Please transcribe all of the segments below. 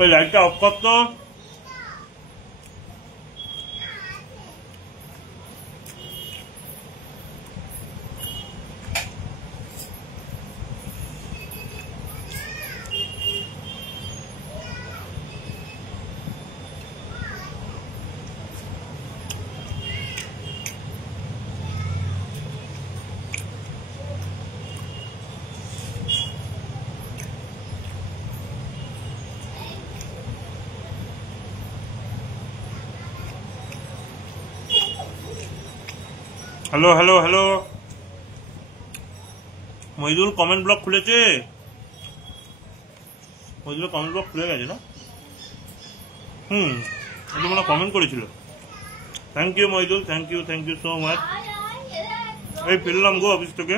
ওই লাইটটা অফ কর তো। Hello hello hello, Mohidul comment block খুলেছে? মহিদুল কমেন্ট ব্লক খুলে গেছে না? এটা মনে কমেন্ট করেছিল। Thank you Mohidul, thank you so much. এই ফিরলাম গো অফিস থেকে,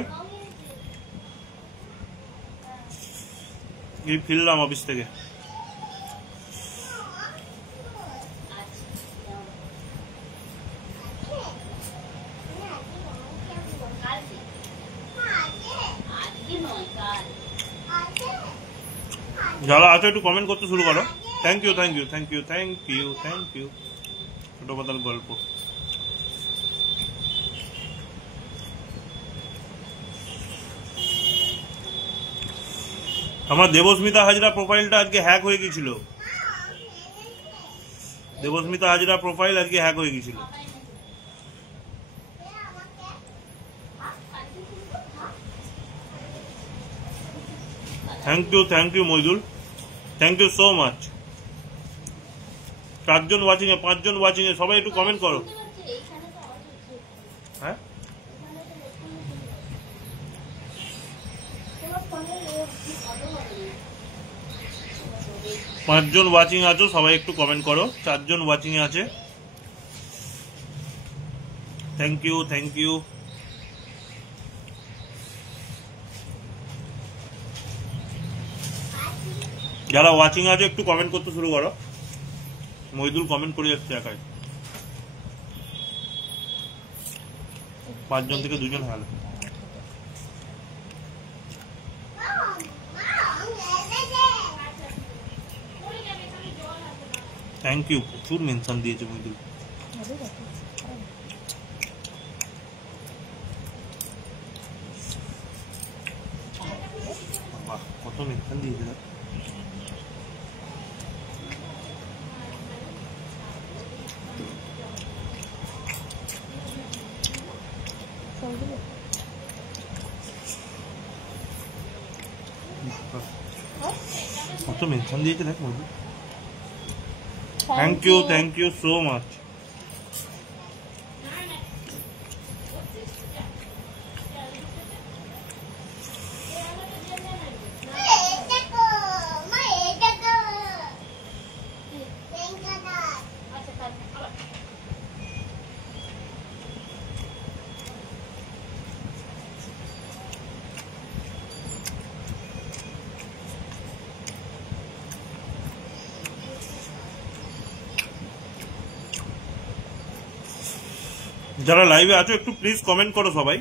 ফিরলাম অফিস থেকে। যারা আছে একটু কমেন্ট করতে শুরু করো। থ্যাংক ইউ ছোট কথার গল্প। আমার দেবস্মিতা হাজরা প্রোফাইলটা আজকে হ্যাক হয়ে গেছিল। দেবস্মিতা হাজরা প্রোফাইল আজকে হ্যাক হয়ে গেছিল। Thank you Moidul, thank you so much. 4 জন ওয়াচিং এ, 5 জন ওয়াচিং এ, সবাই একটু কমেন্ট করো। হ্যাঁ, 5 জন ওয়াচিং আছো, সবাই একটু কমেন্ট করো। 4 জন ওয়াচিং এ আছে। Thank you. যারা ওয়াচিং আছে একটু কমেন্ট করতে শুরু করো। মহিদুল কমেন্ট করে যাচ্ছে একাই। 5 জন থেকে 2 জন হলো। থ্যাংক ইউ, প্রচুর মেনশন দিয়েছে মহিদুল। বাহ, কত মেনশন দিয়েছে না। কত মেনশন দিয়েছে দেখ Mohidul. Thank you so much. যারা লাইভে আছো একটু প্লিজ কমেন্ট করো। সবাই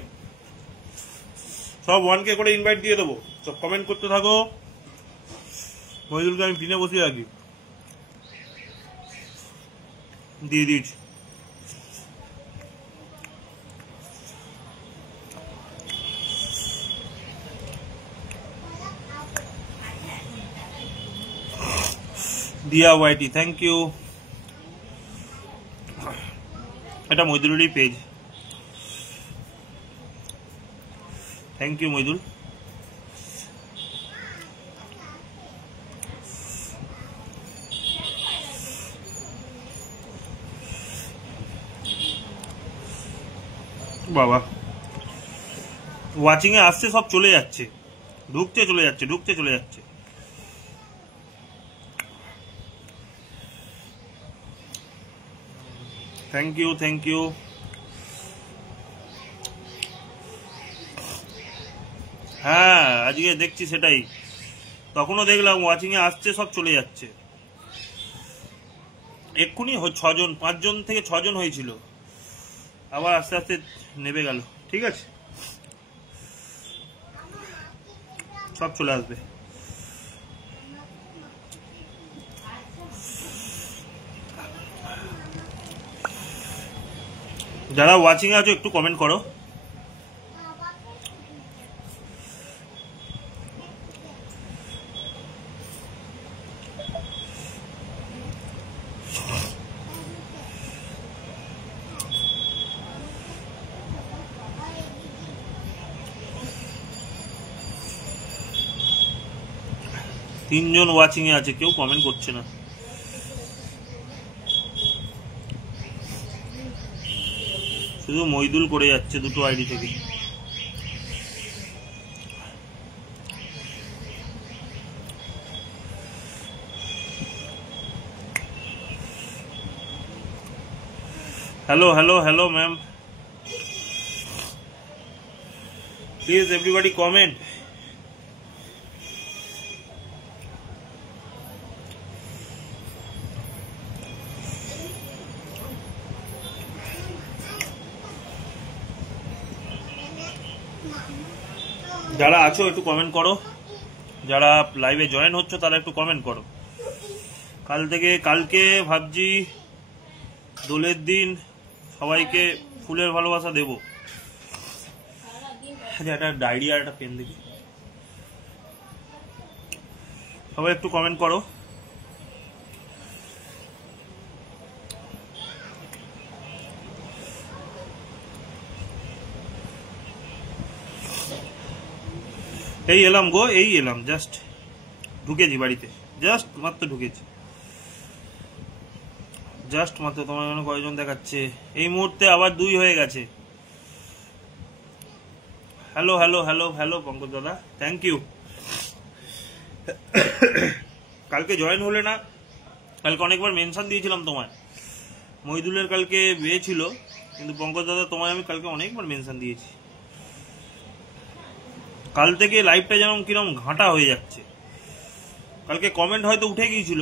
সব 1K করে ইনভাইট দিয়ে দেবো, সব কমেন্ট করতে থাকো। মহিদুলকে আমি পিনে বসিয়ে রাখি, দিয়ে দিচ্ছি। দিয়া ওয়াইটি, থ্যাংক ইউ। এটা মহিদুলেরই পেজ। Thank you Mohidul. বাবা, ওয়াচিং এ আসছে, সব চলে যাচ্ছে, ঢুকতে চলে যাচ্ছে। Thank you. হ্যাঁ, আজকে দেখছি সেটাই। তখনও দেখলাম ওয়াচিং এ আসছে, সব চলে যাচ্ছে। এক্ষুনি 6 জন, 5 জন থেকে 6 জন হয়েছিল, আবার আস্তে আস্তে নেমে গেল। ঠিক আছে, সব চলে আসবে। যারা ওয়াচিং এ আছো একটু কমেন্ট করো। তিনজন ওয়াচিং এ আছে, কেউ কমেন্ট করছে না। শুধু মইদুল করে যাচ্ছে দুটো আইডি থেকে। Hello hello hello ma'am, please everybody comment. যারা আছো একটু কমেন্ট করো, যারা লাইভে জয়েন হচ্ছ তারা একটু কমেন্ট করো। কালকে ভাবছি দোলের দিন সবাইকে ফুলের ভালোবাসা দেব। একটা ডায়েরি আর একটা পেন দেখি, সবাই একটু কমেন্ট করো। এই এলাম গো, এই এলাম, জাস্ট ঢুকেছি বাড়িতে, জাস্ট মাত্র ঢুকেছি, জাস্ট মাত্র। তোমার জন্য কয়জন দেখাচ্ছে এই মুহূর্তে? আবার 2 হয়ে গেছে। Hello hello hello hello Pankaj দাদা, থ্যাংক ইউ। কালকে জয়েন হলে না, কালকে অনেকবার মেনশন দিয়েছিলাম তোমায়। মইদুলের কালকে বিয়ে ছিল, কিন্তু পঙ্কজ দাদা তোমায় আমি কালকে অনেকবার মেনশন দিয়েছি। কাল থেকে লাইভটা যেন কিরম ঘাঁটা হয়ে যাচ্ছে। কালকে কমেন্ট হয়তো উঠে গিয়েছিল,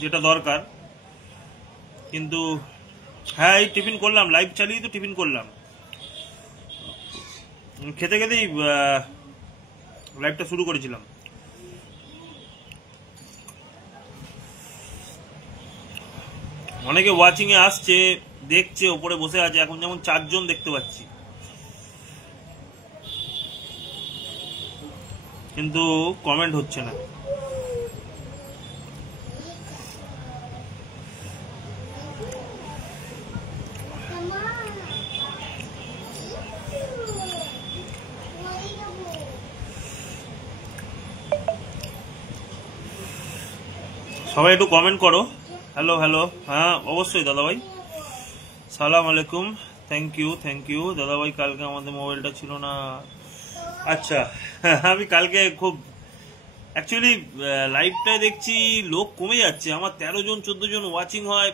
যেটা দরকার, কিন্তু হ্যাঁ এই টিফিন করলাম, লাইভ চালিয়ে তো টিফিন করলাম। খেতে খেতেই লাইভটা শুরু করেছিলাম। অনেকে ওয়াচিং এ আসছে, দেখছে, ওপরে বসে আছে। এখন যেমন 4 জন দেখতে পাচ্ছি, কিন্তু কমেন্ট হচ্ছে না। সবাই একটু কমেন্ট করো। হ্যালো হ্যালো, হ্যাঁ অবশ্যই দাদা ভাই, সালাম আলাইকুম, থ্যাংক ইউ দাদা ভাই। কালকে আমাদের মোবাইলটা ছিল না। আচ্ছা, আমি কালকে খুব অ্যাকচুয়ালি লাইভটায় দেখছি লোক কমে যাচ্ছে। আমার 13 জন 14 জন ওয়াচিং হয়,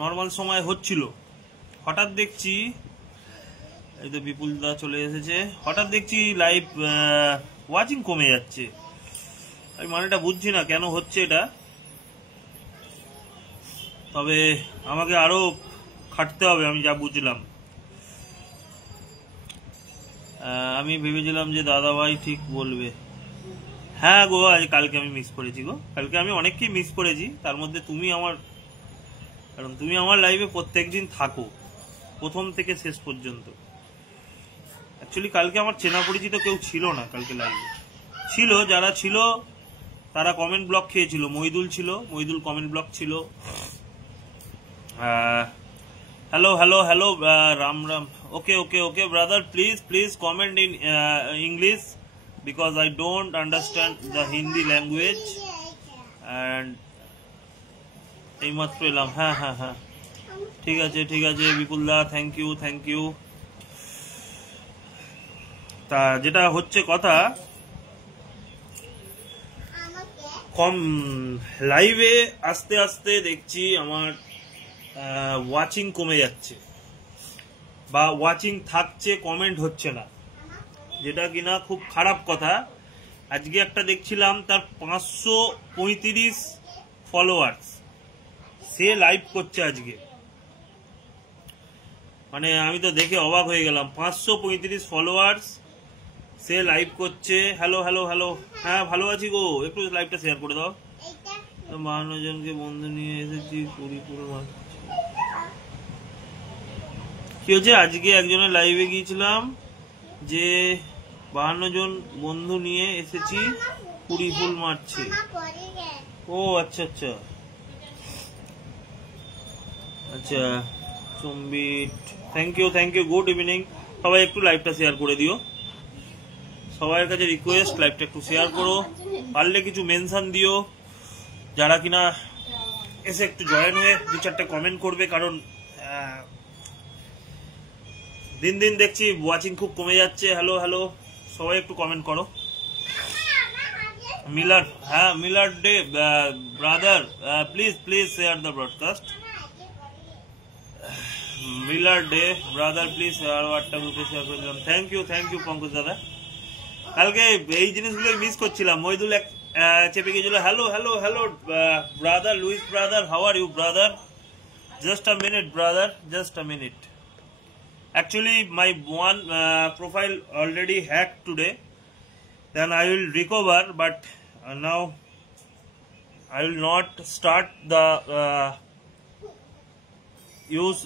নর্মাল সময় হচ্ছিল। হঠাৎ দেখছি, এই তো বিপুল দা চলে এসেছে, হঠাৎ দেখছি লাইভ ওয়াচিং কমে যাচ্ছে। আমি মানেটা বুঝছি না কেন হচ্ছে এটা, তবে আমাকে আরো খাটতে হবে, আমি যা বুঝলাম। আমি ভেবেছিলাম যে দাদা ভাই ঠিক বলবে। হ্যাঁ গো, আজ কালকে আমি মিস করেছি গো, কালকে আমি অনেককেই মিস করেছি, তার মধ্যে তুমি আমার, কারণ তুমি আমার লাইভে প্রত্যেকদিন থাকো প্রথম থেকে শেষ পর্যন্ত। অ্যাকচুয়ালি কালকে আমার চেনা পরিচিত কেউ ছিল না কালকে লাইভে। ছিল, যারা ছিল তারা কমেন্ট ব্লক খেয়েছিল। মইদুল ছিল, মইদুল কমেন্ট ব্লক ছিল। Hello hello hello Ram Ram, okay okay okay brother, please comment in English because I don't understand the Hindi language and এই মাত্র এলাম। হ্যাঁ হ্যাঁ হ্যাঁ, ঠিক আছে বিপুলদা, থ্যাংক ইউ। তা যেটা হচ্ছে কথা, কম লাইভে আস্তে আস্তে দেখছি আমার ওয়াচিং কমে যাচ্ছে, বা ওয়াচিং থাকছে, কমেন্ট হচ্ছে না, যেটা কিনা খুব খারাপ কথা। আজকে একটা দেখছিলাম তার 535 ফলোয়ার্স, সে লাইভ করছে আজকে। মানে আমি তো দেখে অবাক হয়ে গেলাম, 535 ফলোয়ার্স, সে লাইভ করছে। হ্যালো হ্যালো হ্যালো, হ্যাঁ ভালো আছি গো, একটু লাইভটা শেয়ার করে দাও। 52 জনকে বন্ধু নিয়ে এসেছি, 20 মাস। কি হচ্ছে, আজকে একজনের লাইভে গিয়েছিলাম যে 52 জন বন্ধু নিয়ে এসেছি, 20 ফুল মারছে। ও আচ্ছা আচ্ছা আচ্ছা, চম্বিট, থ্যাংক ইউ, গুড ইভিনিং। সবাই একটু লাইভটা শেয়ার করে দিও, সবার কাছে রিকোয়েস্ট, লাইভটা একটু শেয়ার করো, পারলে কিছু মেনশন দিও, যারা কিনা এসে একটু জয়েন হয়ে 2-4টা কমেন্ট করবে, কারণ দিন দিন দেখছি ওয়াচিং খুব কমে যাচ্ছে। হ্যালো হ্যালো, সবাই একটু কমেন্ট করো। মিলার, হ্যাঁ Miller day brother, please share the broadcast. Miller day brother, please আরো 8টা গ্রুপে শেয়ার করে দিলাম। থ্যাংক ইউ পঙ্কজ দাদা। কালকে এই জিনিসগুলো মিস করছিলাম। মইদুল এক চেপে গিয়েছিল, hello hello hello brother, Louis brother, how are you brother? Just a minute, brother. Just a minute. Actually, my one profile already hacked today. Then I will recover, but now I will not start the use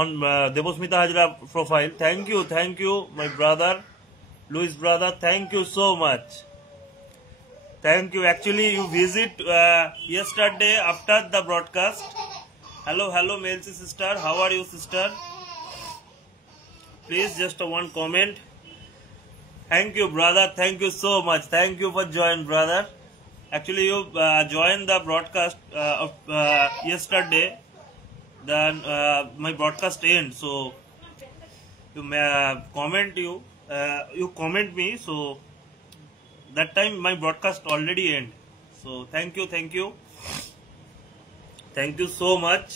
on Debosmita Hajra profile. Thank you, my brother, Luis brother. Thank you so much. Thank you. Actually, you visit yesterday after the broadcast. Hello, Melsi sister. How are you, sister? Please, just one comment. Thank you, brother. Thank you so much. Thank you for joining, brother. Actually, you joined the broadcast of yesterday. Then my broadcast ends. So you comment me. So that time my broadcast already end. So thank you. Thank you so much.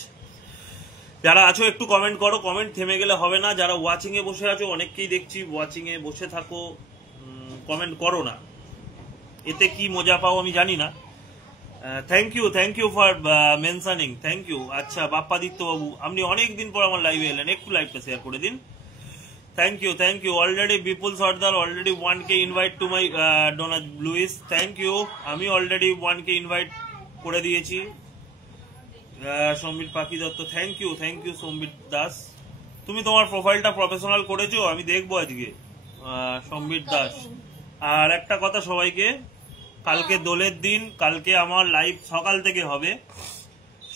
যারা আছো একটু comment করো, comment থেমে গেলে হবে না। যারা watching a বসে আছো, অনেককেই দেখছি ওয়াচিং এ বসে থাকো, কমেন্ট করো না, এতে কি মজা পাও আমি জানি না। Thank you for mentioning, thank you. আচ্ছা বাপ্পাদিত্য বাবু, আপনি অনেকদিন পর আমার লাইভে এলেন, একটু লাইভটা শেয়ার করে দিন। Thank you. Already Bipul Sardar already 1K invite to my donor Louis. Thank you, আমি অলরেডি 1K ইনভাইট করে দিয়েছি। সম্বিত পাখি দত্ত, থ্যাংক ইউ সম্বিত দাস। তুমি তোমার প্রোফাইলটা প্রফেশনাল করেছো, আমি দেখবো আজকে। সম্বিত দাস। আর একটা কথা সবাইকে, কালকে দোলের দিন, কালকে আমার লাইভ সকাল থেকে হবে।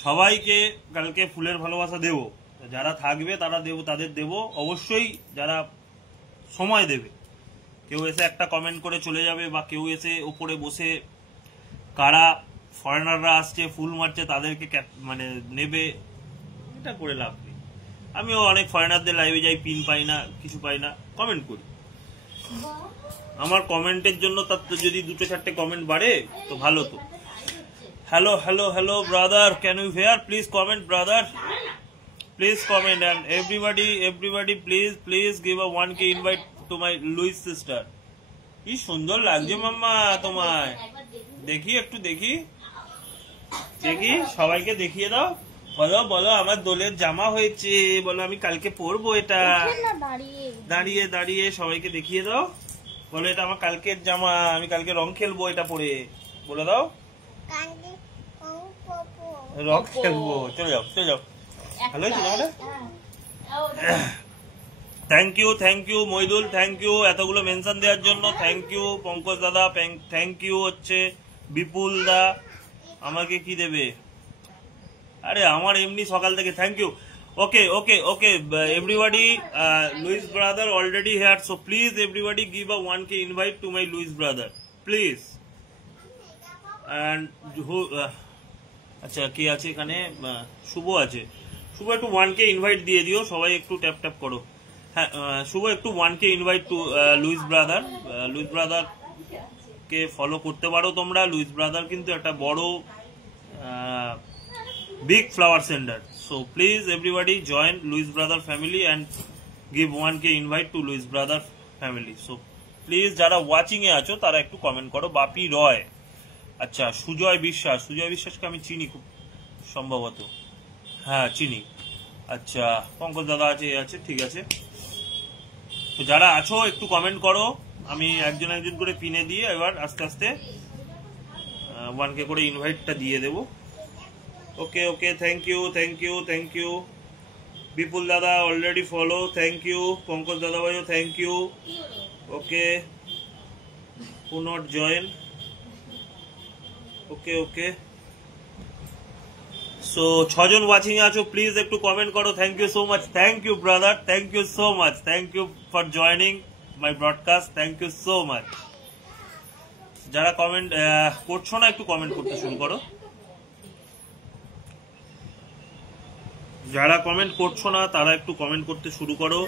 সবাইকে কালকে ফুলের ভালোবাসা দেব, যারা থাকবে তারা দেবো, তাদের দেব অবশ্যই, যারা সময় দেবে। কেউ এসে একটা কমেন্ট করে চলে যাবে, বা কেউ এসে উপরে বসে কারা ফরেনাররা আসছে ফুল মারছে তাদেরকে মানে নেবে, এটা করে লাভ নেই। আমিও অনেক ফরেনারদের লাইভে যাই, পিন পাই না, কিছু পাই না, কমেন্ট করি। আমার কমেন্টের জন্য তার তো যদি 2-4টে কমেন্ট বাড়ে তো ভালো। তো hello brother, can you hear? Please comment brother, please comment. And everybody please give a 1K invite to my Louis sister. কি সুন্দর লাগছে মাম্মা তোমায়, একটু দেখি, সবাইকে দেখিয়ে দাও। বলো আমার দোলের জামা হয়েছে, বলো আমি কালকে পরবো এটা। দাঁড়িয়ে সবাইকে দেখিয়ে দাও, বলো এটা আমার কালকের জামা, আমি কালকে রং খেলবো এটা পরে, বলে দাও রং খেলবো। চলে যাও। ভালো হয়েছে না? Thank you Moidul, thank you এতগুলো মেনশন দেওয়ার জন্য। থ্যাংক ইউ পঙ্কজ দাদা, থ্যাংক ইউ হচ্ছে বিপুল দা। আমাকে কি দেবে? আরে আমার এমনি সকাল থেকে। Thank you. Okay everybody, Louis brother already here, so please everybody give a 1K invite to my Louis brother please. And আচ্ছা কি আছে এখানে? শুভ আছে। শুভ একটু 1K ইনভাইট দিয়ে দিও, সবাই একটু ট্যাপ করো। হ্যাঁ শুভ, একটু 1K invite to Louis brother. Louis brother কে ফলো করতে পারো তোমরা। লুইস ব্রাদার কিন্তু একটা বড় big flower sender, so please everybody join Luis brother family and give 1K invite to Luis brother family. So please যারা ওয়াচিং এ আছো তারা একটু কমেন্ট করো। বাপি রয়, আচ্ছা সুজয় বিশ্বাসকে আমি চিনি খুব সম্ভবত, হ্যাঁ চিনি। আচ্ছা পঙ্কজ দাদা আছে, ঠিক আছে। তো যারা আছো একটু কমেন্ট করো, আমি একজন করে পিনে দিয়ে এবার আস্তে আস্তে 1K করে ইনভাইটটা দিয়ে দেবো। ওকে থ্যাংক ইউ। বিপুল দাদা already follow, thank you. Pankaj দাদা ভাইও thank you. Okay, who not join? Okay okay, so 6 জন ওয়াচিং এ আছো, প্লিজ একটু কমেন্ট করো। Thank you so much, thank you brother, thank you so much, thank you for joining my broadcast, thank you so much. যারা comment করছো না একটু comment করতে শুরু করো, যারা কমেন্ট করছো না তারা একটু কমেন্ট করতে শুরু করো।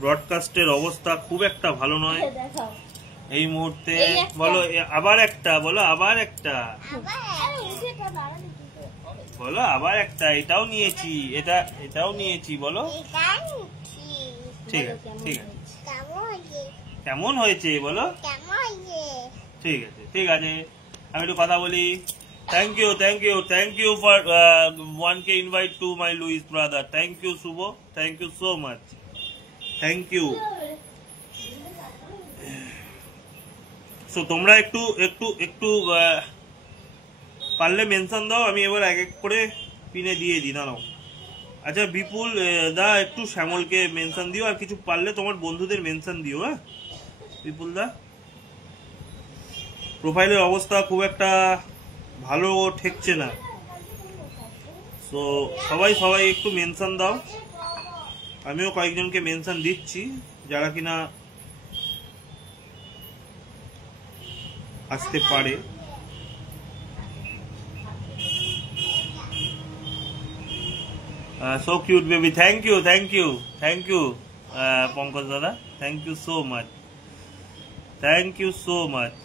ব্রডকাস্টের অবস্থা খুব একটা ভালো নয় এই মুহূর্তে। বলো আবার একটা, বলো আবার একটা, বলো আবার একটা। এটাও নিয়েছি, এটাও নিয়েছি, বলো। ঠিক আছে ঠিক আছে, কেমন হয়েছে বলো। ঠিক আছে ঠিক আছে, আমি একটু কথা বলি। Thank you thank you thank you for 1K invite to my Louis brother. Thank you Shubho, thank you so much, thank you. So তোমরা একটু একটু একটু পারলে মেনশন দাও, আমি এবার এক এক করে পিনে দিয়ে দিই। দাঁড়াও। আচ্ছা বিপুল দা একটু শ্যামলকে মেনশন দিও, আর কিছু পারলে তোমার বন্ধুদের মেনশন দিও। হ্যাঁ বিপুল দা, প্রোফাইলের অবস্থা খুব একটা ভালো ঠেকছে না, সো সবাই সবাই একটু মেনশন দাও। আমিও কয়েকজনকে মেনশন দিচ্ছি যারা কিনা আসতে পারে। So cute baby, thank you thank you thank you Pankaj দাদা, thank you so much, thank you so much।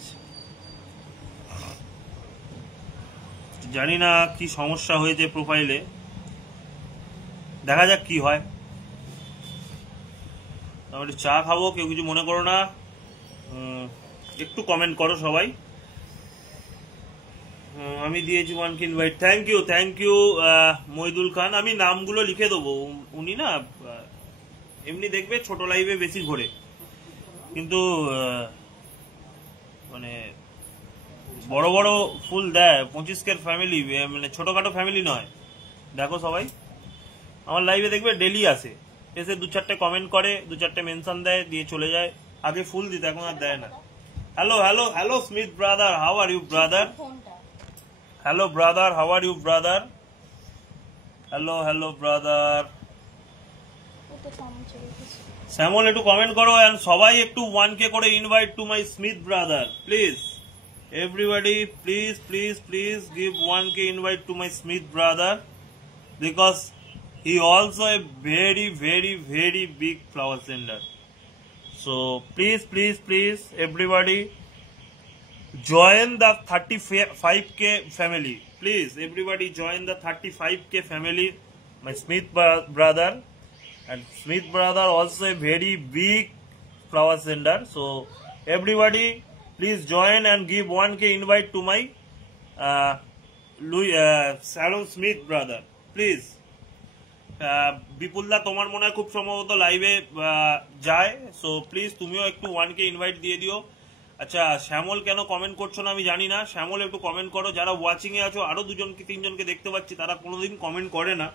জানি না কি সমস্যা হয়েছে প্রোফাইলে, দেখা যাক কি হয়। আমি চা খাবো, কেউ কিছু মনে করো না, একটু কমেন্ট করো সবাই। আমি দিয়েছি 1K invite, thank you Moidul Khan. আমি নামগুলো লিখে দেবো, উনি না এমনি দেখবে ছোট লাইভে বেশি ঘোরে, কিন্তু মানে বড় বড় ফুল দেয়। 25K ফ্যামিলি, মানে ছোটখাটো ফ্যামিলি নয়। দেখো সবাই আমার লাইভে দেখবে ডেলি আসে, এসে 2-4টে কমেন্ট করে, 2-4টে মেনশন দেয়, দিয়ে চলে যায়। আগে ফুল দিত, এখন আর দেয় না। Hello hello hello Smith brother, how are you brother? Hello brother, how are you brother? Hello hello brother. Shyamal একটু কমেন্ট করো, এন্ড সবাই একটু 1K করে invite to my Smith brother please. Everybody, please give 1K invite to my Smith brother, because he also a very big flower sender. So please everybody join the 35K family. Please everybody join the 35K family, my Smith brother. And Smith brother also a very big flower sender. So everybody please join and give 1K invite to my Sharon Smith brother, please. বিপুলদা তোমার মনে হয় খুব সম্ভবত লাইভে যায়, so please তুমিও একটু 1K invite দিয়ে দিও। আচ্ছা শ্যামল কেন কমেন্ট করছো না আমি জানি না, শ্যামল একটু কমেন্ট করো। যারা ওয়াচিং এ আছো আরো 2-3জনকে দেখতে পাচ্ছি, তারা কোনোদিন কমেন্ট করে না।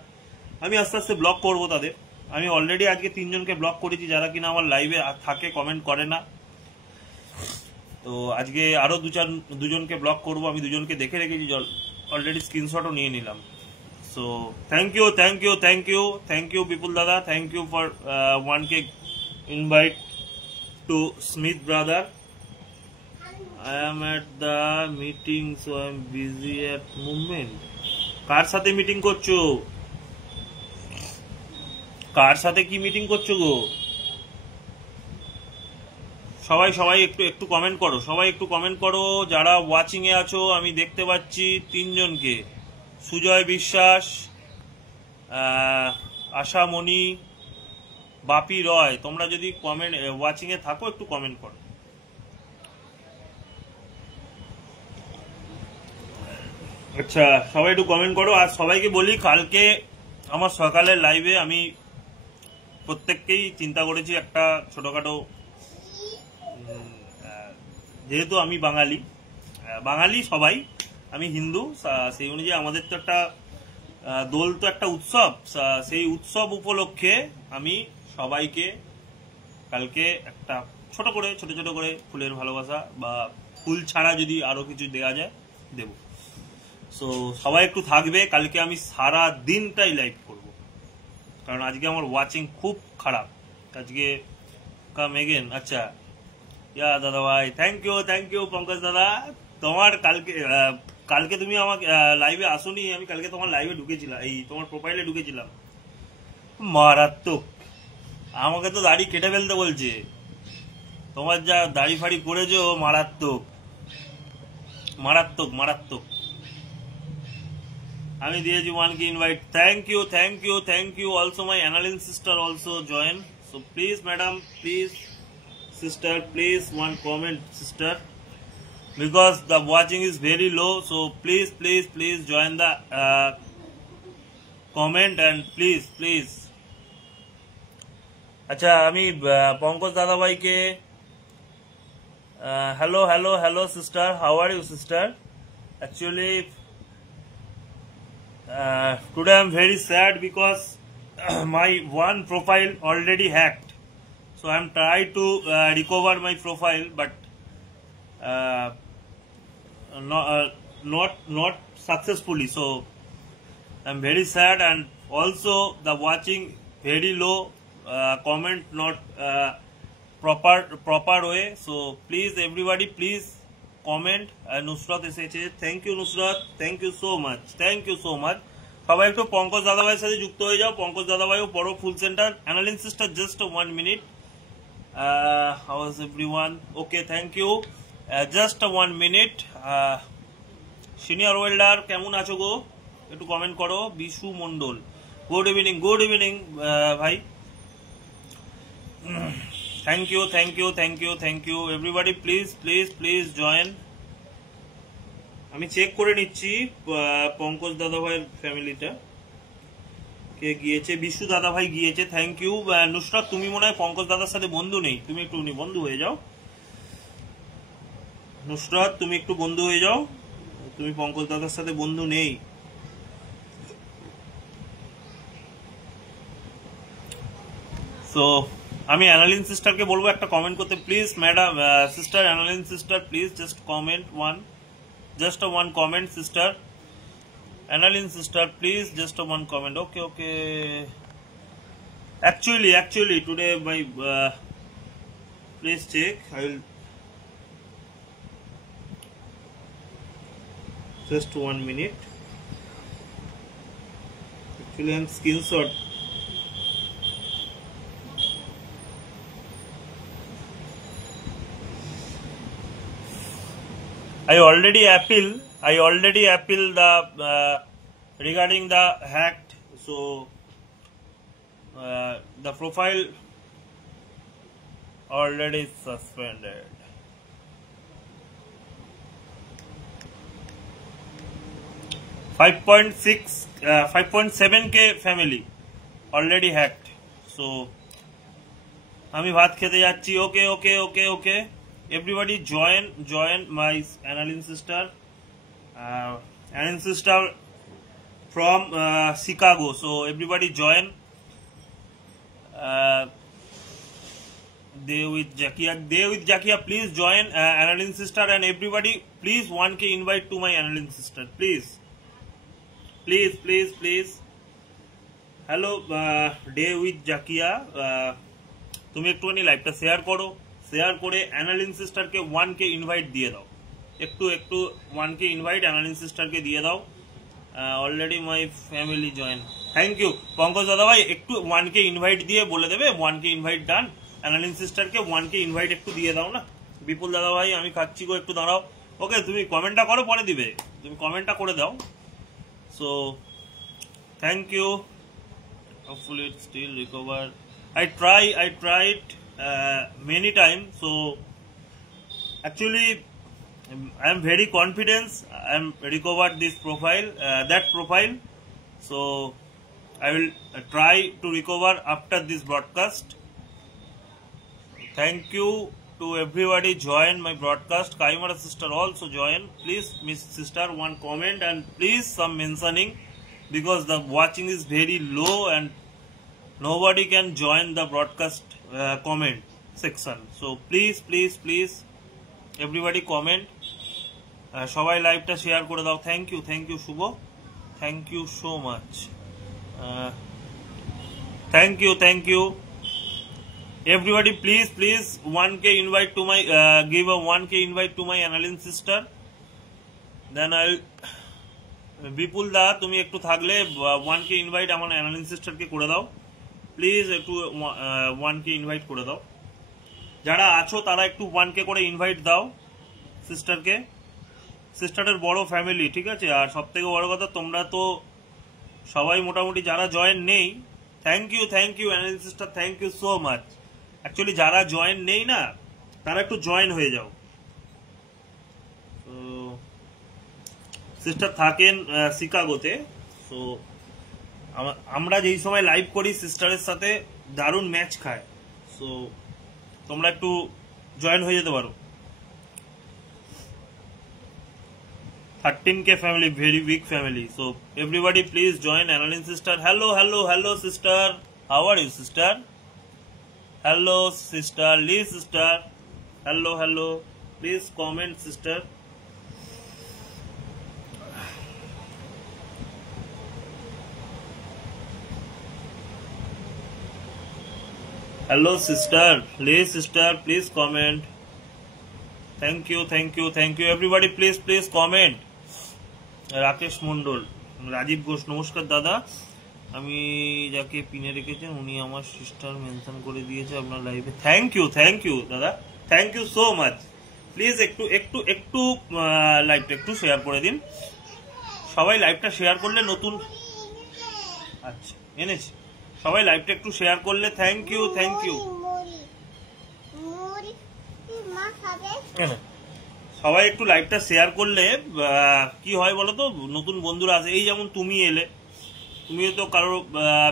আমি আস্তে আস্তে ব্লক করবো তাদের। আমি অলরেডি আজকে 3জনকে ব্লক করেছি যারা কিনা আমার লাইভে থাকে, কমেন্ট করে না। তো আজকে আরো 2জনকে ব্লক করবো। আমি 2জনকে দেখে রেখেছি, অলরেডি স্ক্রিনশটও নিয়ে নিলাম। সো থ্যাংক ইউ বিপুল দাদা, thank you for 1K invite to Smith brother. I am at the meeting, so I am busy at movement. কার সাথে মিটিং করছো? কার সাথে কি মিটিং করছো গো? সবাই একটু কমেন্ট করো, সবাই একটু কমেন্ট করো। যারা ওয়াচিং এ আছো আমি দেখতে পাচ্ছি 3জনকে, সুজয় বিশ্বাস, আশামণি, বাপি রয়। তোমরা যদি কমেন্ট ওয়াচিং এ থাকো একটু কমেন্ট করো। আচ্ছা সবাই একটু কমেন্ট করো। আর সবাইকে বলি, কালকে আমার সকালের লাইভে আমি প্রত্যেককেই চিন্তা করেছি একটা ছোটখাটো, যেহেতু আমি বাঙালি সবাই, আমি হিন্দু, সেই অনুযায়ী আমাদের তো একটা দোল তো একটা উৎসব, সেই উৎসব উপলক্ষে আমি সবাইকে কালকে একটা ছোট ছোট করে ফুলের ভালোবাসা বা ফুল ছাড়া যদি আরো কিছু দেওয়া যায় দেব। সো সবাই একটু থাকবে, কালকে আমি সারা দিনটাই লাইভ করব, কারণ আজকে আমার ওয়াচিং খুব খারাপ আজকে। Come again. আচ্ছা ইয়া দাদা ভাই, থ্যাংক ইউ পঙ্কজ দাদা। তোমার কালকে তুমি আমাকে লাইভে আসোনি, আমি কালকে তোমার লাইভে ঢুকেছিলাম, এই তোমার প্রোফাইলে ঢুকেছিলাম, মারাত্মক। আমাকে তো দাড়ি কেটে ফেলতে বলছে, তোমার যা দাড়ি ফাড়ি করেছো মারাত্মক মারাত্মক মারাত্মক। আমি দিয়েছি 1K invite. Thank you also my Annalyn sister also join. So please madam, please sister, please one comment sister, because the watching is very low, so please join the comment and please আচ্ছা আমি পঙ্কজ দাদা ভাইকে hello sister, how are you sister? Actually today I'm very sad because my one profile already hacked. So I'm trying to recover my profile, but not successfully. So I'm very sad, and also the watching very low, comment not proper way. So please everybody, please comment. Nusrat এসেছে, thank you Nusrat, thank you so much. সবাই একটু পঙ্কজ দাদা ভাইয়ের সাথে যুক্ত হয়ে যাও। পঙ্কজ দাদা ভাইও পড়ো full centre Annalyn sister, just 1 minute. How is everyone? Okay, thank you. Just 1 minute. Senior welder কেমন আছো গো, একটু কমেন্ট করো। বিশু মন্ডল, গুড ইভিনিং ভাই। Thank you everybody, please join. আমি চেক করে নিচ্ছি পঙ্কজ দাদা ভাইয়ের ফ্যামিলিটা কে গিয়েছে। বিশু দাদা ভাই গিয়েছে, থ্যাংক ইউ। নুসরাত তুমি মনে হয় পঙ্কজ দাদার সাথে বন্ধু নেই, তুমি একটু বন্ধু হয়ে যাও। নুসরাত তুমি একটু বন্ধু হয়ে যাও, তুমি পঙ্কজ দাদার সাথে বন্ধু নেই। সো আমি অ্যানালিন সিস্টারকে বলবো একটা কমেন্ট করতে, please madam sister Annalyn sister, please just comment one comment sister. Annalyn sister, please just one comment. Okay. Actually today my please check. I will just 1 minute. Actually I'm screenshot. I already appeal the regarding the hacked, so the profile already suspended. 5.7K family already hacked. So আমি ভাত খেতে যাচ্ছি। Okay. Everybody join my Annalyn sister. Annalyn sister from Chicago. So everybody join. Day with Jakia, please join Annalyn sister, and everybody please 1K invite to my Annalyn sister, please. Hello Day with Jakia, তুমি একটুখানি লাইভটা share করে অ্যানালিন সিস্টারকে 1K invite দিয়ে দাও, একটু 1K invite অ্যানালিন সিস্টারকে দিয়ে দাও। Already my family join, thank you Pankaj দাদা ভাই। একটু 1K ইনভাইট দিয়ে বলে দেবে 1K ইনভাইট ডান। অ্যানালিন সিস্টারকে 1K ইনভাইট একটু দিয়ে দাও না। বিপুল দাদা ভাই আমি খাচ্ছি গো, একটু দাঁড়াও। ওকে, তুমি কমেন্টটা করো, পরে দিবে, তুমি কমেন্টটা করে দাও। So thank you. Hopefully it still recover. I tried many times. So actually I am very confident I am recovered this profile, that profile. So I will try to recover after this broadcast. Thank you to everybody join my broadcast. Kaimara sister also join, please. Miss sister, one comment and please some mentioning because the watching is very low and nobody can join the broadcast comment section. So please everybody comment. সবাই লাইভটা share করে দাও। Thank you Shubho, thank you so much, thank you everybody. Please 1k invite to my give a 1k invite to my analyst sister, then I'll বিপুল দা তুমি একটু থাকলে 1k invite আমার analyst সিস্টারকে করে দাও প্লিজ, একটু 1k ইনভাইট করে দাও। যারা আছো তারা একটু 1k করে ইনভাইট দাও সিস্টারকে, সিস্টারের বড় ফ্যামিলি, ঠিক আছে। আর সব থেকে বড় কথা তোমরা তো সবাই মোটামুটি যারা জয়েন নেই, thank you analyst sister, thank you so much. Actually যারা জয়েন নেই না তারা একটু জয়েন হয়ে যাও। সিস্টার থাকেন শিকাগোতে, সো আমরা যেই সময় লাইভ করি সিস্টারের সাথে দারুণ ম্যাচ খায়, সো তোমরা একটু জয়েন হয়ে যেতে পারো। 13k family, very big family, so everybody please join analyst sister. Hello sister, how are you sister? Hello sister, Lee sister, hello, please comment sister. Hello sister, Lee sister, please comment. Thank you everybody, please comment. Rakesh Mondal, Rajib Ghosh, নমস্কার দাদা, আমি যাকে পিনে রেখেছেন উনি আমার sister mention করে দিয়েছে আপনার লাইভে। থ্যাংক ইউ দাদা, thank you so much. Please একটু লাইভটা একটু শেয়ার করে দিন, সবাই লাইভটা শেয়ার করলে নতুন, আচ্ছা এনেছি, সবাই লাইভটা একটু শেয়ার করলে থ্যাংক ইউ। সবাই একটু লাইভটা শেয়ার করলে কি হয় বলো তো, নতুন বন্ধুরা আছে, এই যেমন তুমি এলে, তুমিও তো কারোর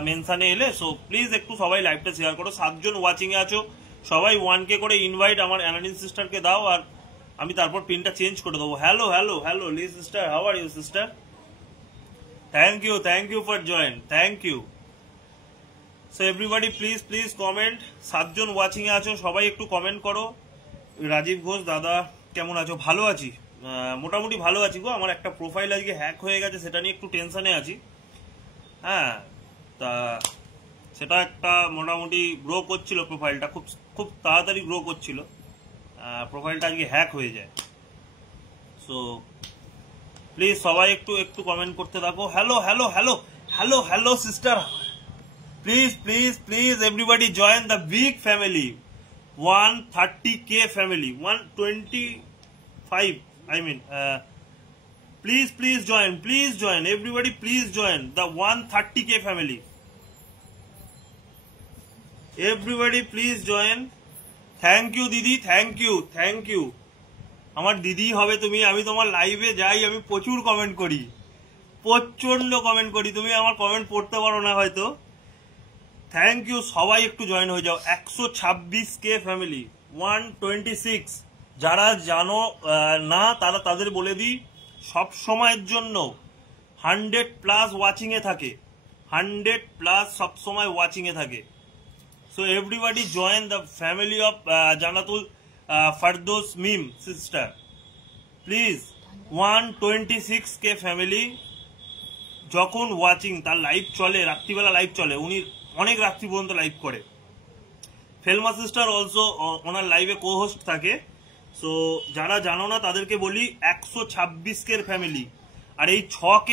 মেনশনে এলে, সো প্লিজ একটু সবাই লাইভটা শেয়ার করো। 7 জন ওয়াচিং এ আছো, সবাই 1k করে ইনভাইট আমার অ্যানালিস্ট সিস্টারকে দাও, আর আমি তারপর পিনটা চেঞ্জ করে দেবো। Hello Lee sister, how are you sister? Thank you for join, thank you. So everybody please comment. 7 জন ওয়াচিং এ আছো, সবাই একটু কমেন্ট করো। রাজীব ঘোষ দাদা কেমন আছো? ভালো আছি, মোটামুটি ভালো আছি গো। আমার একটা প্রোফাইল আজকে হ্যাক হয়ে গেছে, সেটা নিয়ে একটু টেনশনে আছি। হ্যাঁ, তা সেটা একটা মোটামুটি গ্রো করছিল, প্রোফাইলটা খুব তাড়াতাড়ি গ্রো করছিল, প্রোফাইলটা আজকে হ্যাক হয়ে যায়। সো প্লিজ সবাই একটু কমেন্ট করতে থাকো। Hello sister, please everybody join the big family, 130k family, 125 I mean, please join everybody, please join the 130k family, everybody please join. Thank you দিদি, thank you আমার দিদি হবে তুমি। আমি তোমার লাইভে যাই, আমি প্রচুর কমেন্ট করি, প্রচন্ড কমেন্ট করি, তুমি আমার কমেন্ট পড়তে পারো না হয়তো। থ্যাংক ইউ, সবাই একটু জয়েন হয়ে যাও। 126k family, 126। যারা জানো না তারা তাদের বলে দিই, সব সময়ের জন্য 100+ ওয়াচিং এ থাকে, 100+ সব সময় ওয়াচিং এ থাকে। So everybody join the family of Jannatul Ferdous Mim sister, please. 126k family, যখন ওয়াচিং তার লাইভ চলে, রাত্রিবেলা লাইভ চলে, উনি অনেক রাত্রি পর্যন্ত লাইভ করে। ফেলমা সিস্টার অলসো ওনার লাইভে কো হোস্ট থাকে। সো যারা জানো না তাদেরকে বলি, 126k ফ্যামিলি। আর এই 6k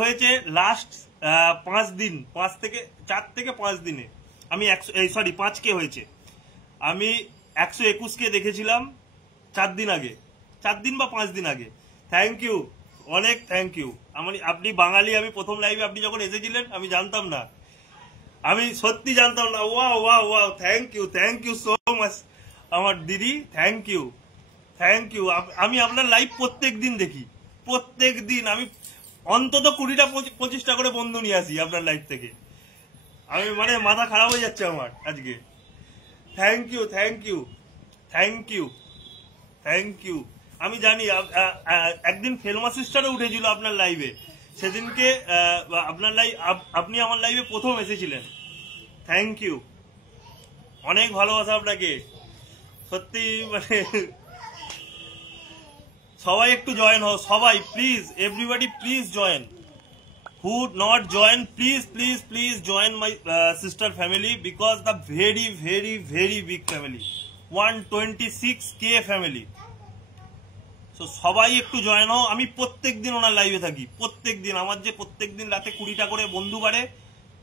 হয়েছে লাস্ট 5 দিন, 4 থেকে 5 দিনে। আমি 5k হয়েছে, আমি 121k দেখেছিলাম 4 দিন আগে, 4 দিন বা 5 দিন আগে। থ্যাংক ইউ, অনেক থ্যাংক ইউ। আপনি বাঙালি, আমি প্রথম লাইভে আপনি যখন এসেছিলেন আমি জানতাম না, আমি সত্যি জানতাম না। Wow, thank you so much আমার দিদি, থ্যাংক ইউ। আমি আপনার লাইভ প্রত্যেক দিন দেখি, প্রত্যেক দিন আমি অন্তত 20টা 25টা করে বন্ধু নিয়ে আসি আপনার লাইভ থেকে। আমি মানে মাথা খারাপ হয়ে যাচ্ছে আমার আজকে। Thank you. আমি জানি একদিন ফেলমা সিস্টারও উঠেছিল আপনার লাইভে, সেদিনকে আপনার আপনি আমার লাইভে প্রথম এসেছিলেন। থ্যাংক ইউ, অনেক ভালোবাসা আপনাকে সত্যি। মানে সবাই একটু জয়েন হও, সবাই please, everybody please join. Who not join, please join my sister family, because the very big family, 126K family. So সবাই একটু জয়েন হও। আমি প্রত্যেকদিন ওনার লাইভে থাকি, প্রত্যেকদিন। আমার যে প্রত্যেকদিন রাতে 20টা করে বন্ধু বাড়ে,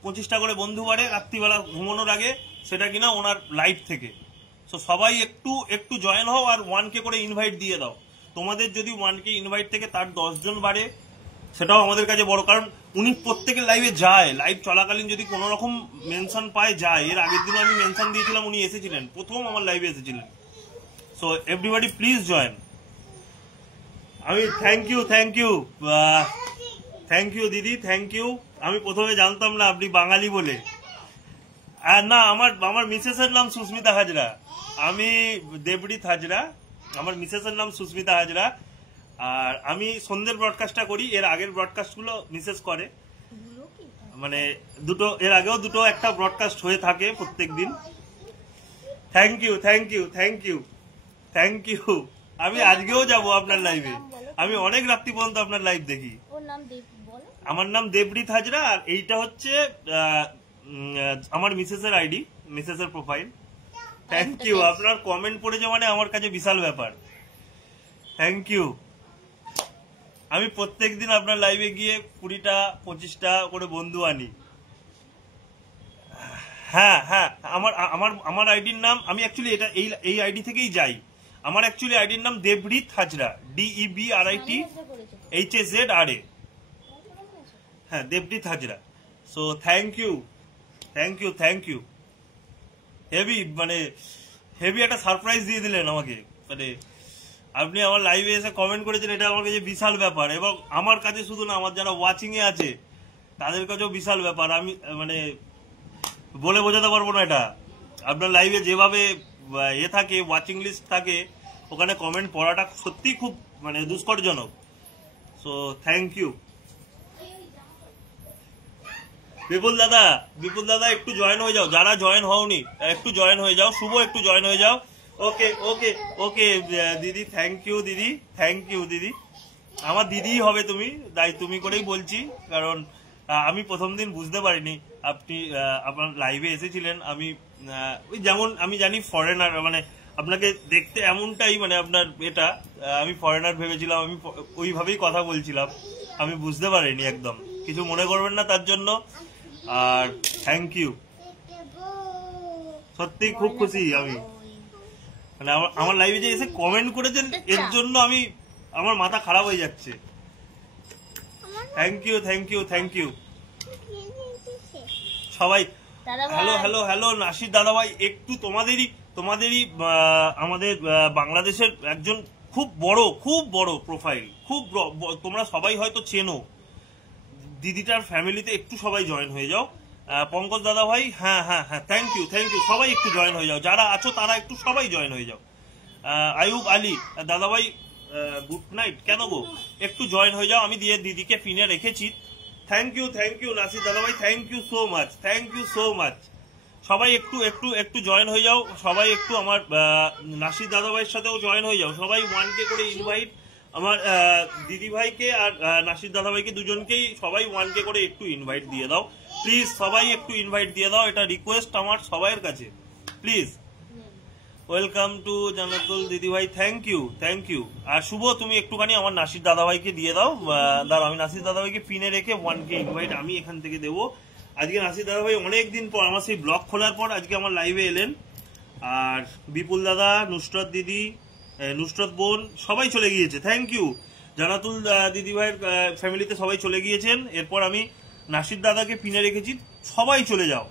25টা করে বন্ধু বাড়ে রাত্রিবেলা ঘুমানোর আগে, সেটা কিনা ওনার লাইভ থেকে। সো সবাই একটু জয়েন হও আর 1K করে ইনভাইট দিয়ে দাও। তোমাদের যদি 1K ইনভাইট থেকে তার 10 জন বাড়ে, সেটাও আমাদের কাছে বড়। কারণ উনি প্রত্যেকের লাইভে যায়, লাইভ চলাকালীন যদি কোনো রকম মেনশন পায় যায়। এর আগের দিনও আমি মেনশন দিয়েছিলাম, উনি এসেছিলেন, প্রথম আমার লাইভে এসেছিলেন। So everybody please join. আমি থ্যাংক ইউ দিদি, থ্যাংক ইউ। আমি প্রথমে জানতাম না আপনি বাঙালি বলে। আর না, আমার মিসেসের নাম সুস্মিতা হাজরা, আমি দেবরিত হাজরা। আমার মিসেসের নাম সুস্মিতা হাজরা। আর আমি সন্ধ্যের ব্রডকাস্টটা করি, এর আগের ব্রডকাস্টগুলো মিসেস করে। মানে দুটো, এর আগেও দুটো একটা ব্রডকাস্ট হয়ে থাকে প্রত্যেক দিন। Thank you. আমি আজকেও যাব আপনার লাইভে। আমি অনেক রাত্রি পর্যন্ত আপনার লাইভ দেখি। আমার নাম দেবরিত হাজরা, আর এইটা হচ্ছে আমার মিসেসের আইডি, মিসেসের প্রোফাইল। Thank you. আপনার কমেন্ট পড়েছে মানে আমার কাছে বিশাল ব্যাপার। Thank you. আমি প্রত্যেকদিন আপনার লাইভে গিয়ে 20টা 25টা করে বন্ধু আনি। হ্যাঁ, আমার আইডির নাম, আমি অ্যাকচুয়ালি এটা এই আইডি থেকেই যাই। আমার অ্যাকচুয়ালি আইডির নাম দেবরিত হাজরা, DEBRITHAZRA। হ্যাঁ, Debrit Hazra. So thank you. Heavy একটা সারপ্রাইজ দিয়ে দিলেন আমাকে। মানে আপনি আমার লাইভে এসে কমেন্ট করেছেন, এটা আমার কাছে বিশাল ব্যাপার। এবং আমার কাছে শুধু না, আমার যারা ওয়াচিং এ আছে তাদের কাছেও বিশাল ব্যাপার। আমি মানে বলে বোঝাতে পারবো না এটা। আপনার লাইভে যেভাবে থাকে, ওয়াচিং লিস্ট থাকে, ওখানে কমেন্ট পড়াটা সত্যি খুব মানে দুষ্করজনক। So thank you. বিপুল দাদা একটু জয়েন হয়ে যাও, যারা জয়েন হওনি একটু জয়েন হয়ে যাও। শুভ একটু জয়েন হয়ে যাও। ওকে দিদি, থ্যাংক ইউ দিদি। আমার দিদিই হবে তুমি, তাই তুমি করেই বলছি। কারণ আমি প্রথম দিন বুঝতে পারিনি আপনি আপনার লাইভে এসেছিলেন। আমি ওই যেমন আমি জানি ফরেনার, মানে আপনাকে দেখতে এমনটাই, মানে আপনার এটা আমি ফরেনার ভেবেছিলাম। আমি ওইভাবেই কথা বলছিলাম, আমি বুঝতে পারিনি একদম। কিছু মনে করবেন না তার জন্য। আর থ্যাংক ইউ, সত্যি খুব খুশি আমি। মানে আমার লাইভে যে এসে কমেন্ট করেছেন, এর জন্য আমার মাথা খারাপ হয়ে যাচ্ছে। থ্যাংক ইউ সবাই। হ্যালো নাসির দাদাভাই, একটু তোমাদেরই আমাদের বাংলাদেশের একজন খুব বড় প্রোফাইল, তোমরা সবাই হয়তো চেনো দিদিটার ফ্যামিলিতে। একটু সবাই জয়েন হয়ে যাও। পঙ্কজ দাদা ভাই, হ্যাঁ, থ্যাংক ইউ। সবাই একটু জয়েন হয়ে যাও, যারা আছো তারা একটু সবাই জয়েন হয়ে যাও। আয়ুব আলী দাদা ভাই, গুড নাইট। কেন গো, একটু জয়েন হয়ে যাও। আমি দিদিকে পিনে রেখেছি। থ্যাংক ইউ নাসির দাদা ভাই, থ্যাংক ইউ সো মাচ। সবাই একটু জয়েন হয়ে যাও। সবাই একটু আমার নাসির দাদা ভাইয়ের সাথেও জয়েন হয়ে যাও। সবাই 1K করে ইনভাইট, আমার দিদি ভাইকে আর নাসির দাদা ভাইকে দুজনকেই সবাই 1K করে একটু ইনভাইট দিয়ে দাও প্লিজ। সবাই একটু ইনভাইট দিয়ে দাও, এটা রিকোয়েস্ট আমার সবাইয়ের কাছে, প্লিজ। ওয়েলকাম টু জান্নাতুল দিদি ভাই, থ্যাংক ইউ। আর শুভ, তুমি একটুখানি আমার নাসির দাদা ভাইকে দিয়ে দাও। দাঁড়াও, আমি নাসির দাদা ভাইকে পিনে রেখে 1K ইনভাইট আমি এখান থেকে দেবো। আজকে নাসির দাদা ভাই অনেকদিন পর, আমার সেই ব্লগ খোলার পর আজকে আমার লাইভে এলেন। আর বিপুল দাদা, নুসরত দিদি, নুসরত বোন সবাই চলে গিয়েছে। Thank you. জান্নাতুল দিদি ভাইয়ের ফ্যামিলিতে সবাই চলে গিয়েছেন। এরপর আমি নাসির দাদাকে পিনে রেখেছি, সবাই চলে যাও।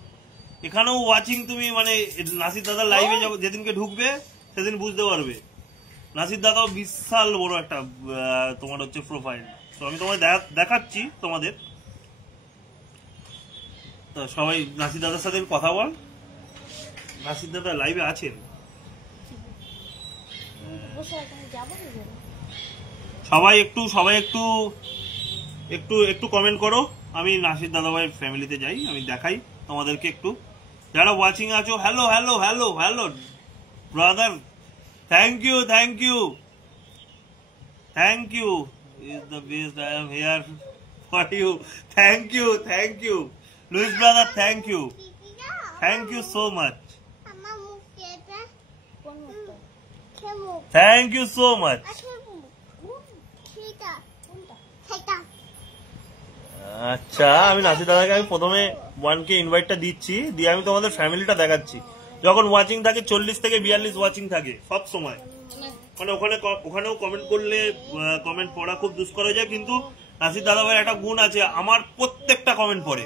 এখানেও ওয়াচিং তুমি, মানে নাসির দাদার লাইভে যেদিনকে ঢুকবে সেদিন বুঝতে পারবে। নাসির দাদাও বিশাল বড় একটা তোমার হচ্ছে প্রোফাইল। তো আমি তোমায় দেখাচ্ছি তোমাদের। তো সবাই নাসির দাদার সাথে কথা বল। নাসির দাদা লাইভে আছেন। সবাই একটু একটু একটু কমেন্ট করো। আমি নাসির দাদাভাইয়ের ফ্যামিলিতে যাই, আমি দেখাই তোমাদেরকে একটু। যারা ওয়াচিং আছো, hello hello hello hello brother, thank you thank you thank you, is the best, I am here for you, thank you Louis brother, thank you so much, thank you so much. আচ্ছা, আমি নাসির দাদাকে আমি প্রথমে 1K ইনভাইটটা দিচ্ছি, দিয়ে আমি তোমাদের ফ্যামিলিটা দেখাচ্ছি। যখন ওয়াচিং থাকে 40 থেকে 42 ওয়াচিং থাকে সব সময়, মানে ওখানেও কমেন্ট করলে কমেন্ট পড়া খুব দুষ্কর হয়ে যায়, কিন্তু নাসির দাদাভাইয়ের একটা গুণ আছে, আমার প্রত্যেকটা কমেন্ট পড়ে,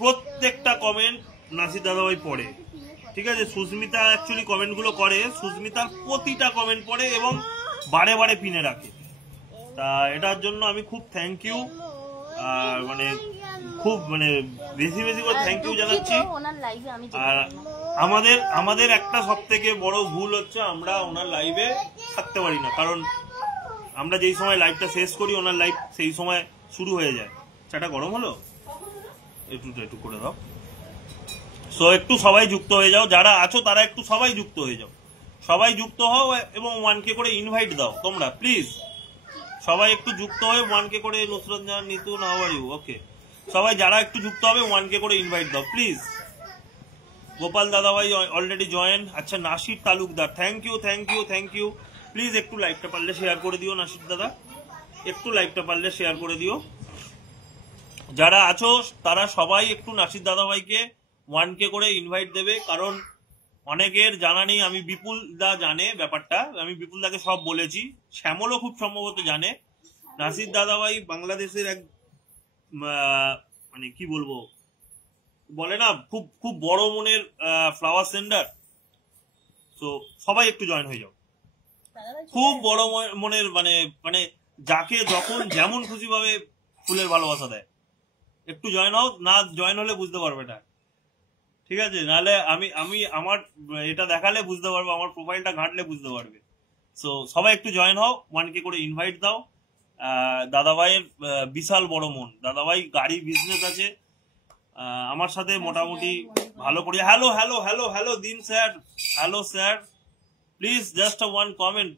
প্রত্যেকটা কমেন্ট নাসির দাদাভাই পড়ে। ঠিক আছে, সুস্মিতা অ্যাকচুয়ালি কমেন্ট গুলো করে, সুস্মিতার প্রতিটা কমেন্ট পড়ে এবং বারে বারে পিনে রাখে। তা এটার জন্য আমি খুব থ্যাংক ইউ, আর মানে খুব মানে বেশি বেশি করে থ্যাংক ইউ জানাচ্ছি। আর আমাদের একটা সব থেকে বড় ভুল হচ্ছে, আমরা ওনার লাইভে থাকতে পারি না, কারণ আমরা যেই সময় লাইভটা শেষ করি ওনার লাইভ সেই সময় শুরু হয়ে যায়। চাটা গরম হলো, একটু করে দাও। সো একটু সবাই যুক্ত হয়ে যাও, যারা আছো তারা একটু সবাই যুক্ত হয়ে যাও, সবাই যুক্ত হও এবং 1K করে ইনভাইট দাও তোমরা প্লিজ। সবাই একটু যুক্ত হয়ে 1K করে, Nusrat Jahan, Nitu, how are you, ওকে, সবাই যারা একটু যুক্ত হবে 1K করে ইনভাইট দাও প্লিজ। গোপাল দাদাভাই অলরেডি জয়েন। আচ্ছা, Nasir Talukdar, thank you please একটু লাইভটা পারলে শেয়ার করে দিও নাসির দাদা, একটু লাইভটা পারলে শেয়ার করে দিও। যারা আছো তারা সবাই একটু নাসির দাদাভাইকে 1K করে ইনভাইট দেবে, কারণ অনেকের জানা নেই। আমি বিপুল দা জানে ব্যাপারটা, আমি বিপুল দাকে সব বলেছি, শ্যামলও খুব সম্ভবত জানে। নাসির দাদাভাই বাংলাদেশের এক মানে কি বলবো, বলে না খুব খুব বড় মনের ফ্লাওয়ার সেন্টার। তো সবাই একটু জয়েন হয়ে যাও, খুব বড় মনের, মানে মানে যাকে যখন যেমন খুশি ভাবে ফুলের ভালোবাসা দেয়। একটু জয়েন হও, না জয়েন হলে বুঝতে পারবে না, ঠিক আছে? নাহলে আমি আমার এটা দেখালে বুঝতে পারবে, আমার প্রোফাইলটা ঘাঁটলে বুঝতে পারবে। সো সবাই একটু জয়েন হও, 1K করে ইনভাইট দাও। দাদাভাইয়ের বিশাল বড় মন, দাদাভাই গাড়ি বিজনেস আছে, আমার সাথে মোটামুটি ভালো করি। হ্যালো হ্যালো হ্যালো হ্যালো দিন sir, hello sir, please just one comment.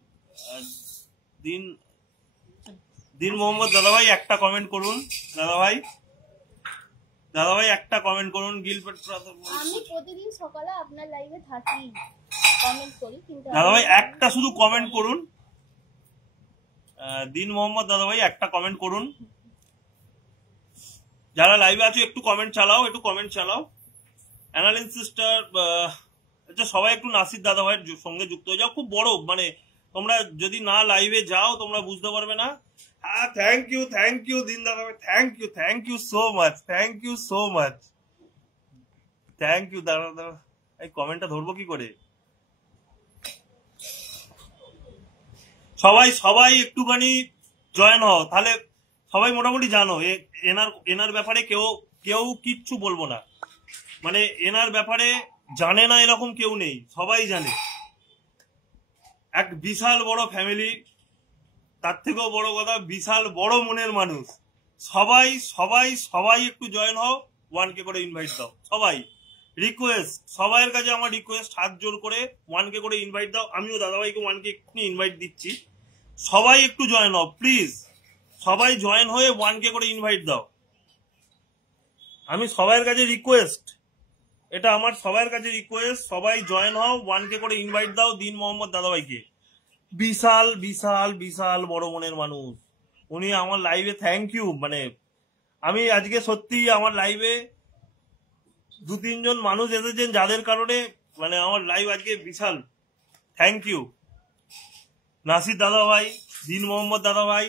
দিন মোহাম্মদ দাদাভাই একটা কমেন্ট করুন, দাদাভাই একটা কমেন্ট করুন। গিলপেট আমি প্রতিদিন সকালে আপনার লাইভে থাকি, কমেন্ট করি, কিন্তু দাদাভাই একটা শুধু কমেন্ট করুন। দিন মোহাম্মদ দাদাভাই একটা কমেন্ট করুন। যারা লাইভে আছো একটু কমেন্ট চালাও, অ্যানালিন সিস্টার, আচ্ছা সবাই একটু নাসির দাদাভাইয়ের সঙ্গে যুক্ত হয়ে যাও। খুব বড়, মানে তোমরা যদি না লাইভে যাও তোমরা বুঝতে পারবে না। হ্যাঁ, থ্যাংক ইউ দিন দাদাভাই, thank you so much, thank you. দাদা এই কমেন্টটা ধরবো কি করে? সবাই একটুখানি জয়েন হও, তাহলে সবাই মোটামুটি জানো এনার ব্যাপারে কেউ কিচ্ছু বলবো না, মানে এনার ব্যাপারে জানে না এরকম কেউ নেই, সবাই জানে। এক বিশাল বড় ফ্যামিলি, তার থেকেও বড় কথা বিশাল বড় মনের মানুষ। সবাই একটু জয়েন হও, 1K করে ইনভাইট দাও। সবাই রিকোয়েস্ট, সবাইয়ের কাছে আমার রিকোয়েস্ট, হাত জোর করে 1K করে ইনভাইট দাও। আমিও দাদাভাইকে 1K ইনভাইট দিচ্ছি, সবাই একটু জয়েন হও প্লিজ। সবাই জয়েন হয়ে 1K করে ইনভাইট দাও। আমি সবাইয়ের কাছে রিকোয়েস্ট, এটা আমার সবাইয়ের কাছে রিকোয়েস্ট, সবাই জয়েন হও, 1K করে ইনভাইট দাও দিন মোহাম্মদ দাদাভাইকে। বিশাল বিশাল বিশাল বড় মনের মানুষ উনি। আমার লাইভে থ্যাংক ইউ, মানে আমি আজকে সত্যি আমার লাইভে 2-3 জন মানুষ এসেছেন যাদের কারণে মানে আমার লাইভ আজকে বিশাল। থ্যাংক ইউ নাসির দাদাভাই, দিন মোহাম্মদ দাদাভাই,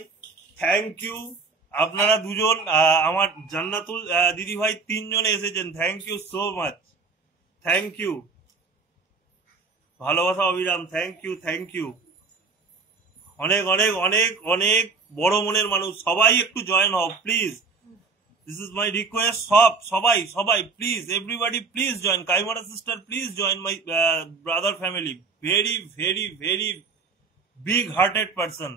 থ্যাংক ইউ। আপনারা দুজন, আমার জান্নাতুল দিদি ভাই, 3 জনে এসেছেন, thank you so much, thank you. ভালোবাসা অবিরাম, থ্যাংক ইউ। অনেক অনেক অনেক অনেক বড় মনের মানুষ, সবাই একটু জয়েন হও please, this is my request. সবাই please, everybody please join. Kaimara sister please join my brother family, very very very big hearted person,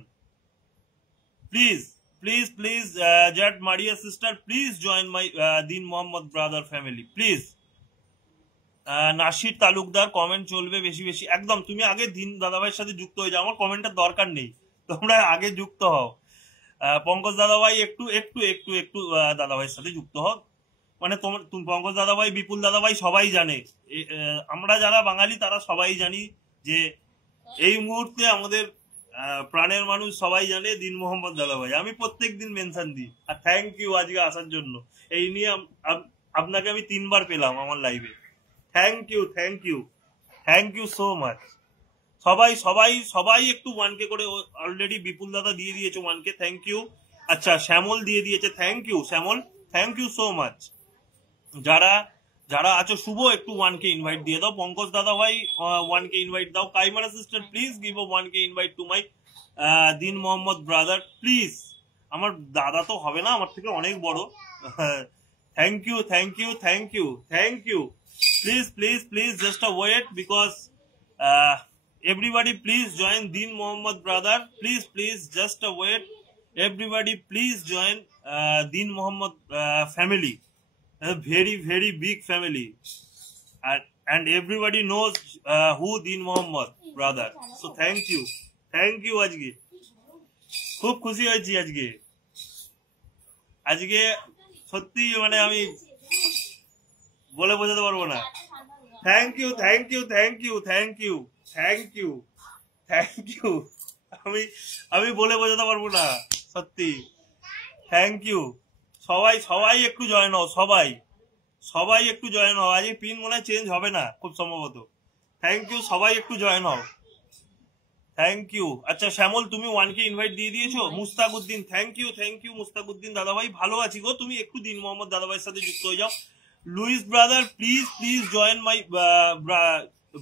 please please, Jad Maria sister, please join my Deen Mohammed brother family, please. Nasir Talukdar comment চলবে বেশি বেশি, একদম তুমি আগে দিন দাদাভাইয়ের সাথে যুক্ত হয়ে যাও, আমার কমেন্টের দরকার নেই, তোমরা আগে যুক্ত হও। পঙ্কজ দাদাভাই একটু একটু একটু একটু দাদাভাইয়ের সাথে যুক্ত হও, মানে তুমি পঙ্কজ দাদাভাই, বিপুল দাদাভাই সবাই জানে, আমরা যারা বাঙালি তারা সবাই জানি যে এই মুহূর্তে আমাদের প্রাণের মানুষ সবাই জানে দিন মোহাম্মদ দাদাভাই, আমি প্রত্যেক দিন মেনশন দিই। আর থ্যাংক ইউ আজকে আসার জন্য, এই নিয়ে আপনাকে আমি 3 বার পেলাম আমার লাইভে, thank you thank you thank you so much. সবাই সবাই সবাই একটু 1K করে, অলরেডি বিপুল দাদা দিয়ে দিয়েছে 1K, থ্যাংক ইউ। আচ্ছা শ্যামল দিয়ে দিয়েছে, thank you Shyamal, thank you so much. যারা যারা আছো শুভ একটু 1K ইনভাইট দিয়ে দাও, পঙ্কজ দাদা ভাই 1K ইনভাইট দাও, Kaimara sister please give a 1K invite to my Deen Mohammed brother please. আমার দাদা তো হবে না, আমার থেকে অনেক বড়। Thank you thank you thank you thank you, please please please just a wait, because everybody please join Deen Mohammed brother, please just a wait, everybody please join Deen Mohammed family, a very big family, and everybody knows who Deen Mohammed brother, so thank you আজকে খুব খুশি হয়েছি আজকে সত্যি, মানে আমি বলে বোঝাতে পারবো না। Thank you thank you thank you thank you thank you thank you, আমি বলে বোঝাতে পারবো না সত্যি, থ্যাংক ইউ। সবাই একটু জয়েন হও, সবাই একটু জয়েন হও, আজ পিন মনে হয় চেঞ্জ হবে না খুব সম্ভবত। থ্যাংক ইউ, সবাই একটু জয়েন হও, থ্যাংক ইউ। আচ্ছা শ্যামল তুমি 1K ইনভাইট দিয়ে দিয়েছো। মুস্তাকুদ্দিন থ্যাংক ইউ মুস্তাকুদ্দিন দাদাভাই, ভালো আছি গো, তুমি একটু দিন মোহাম্মদ দাদাভাইয়ের সাথে যুক্ত হয়ে যাও। Louis brother please join my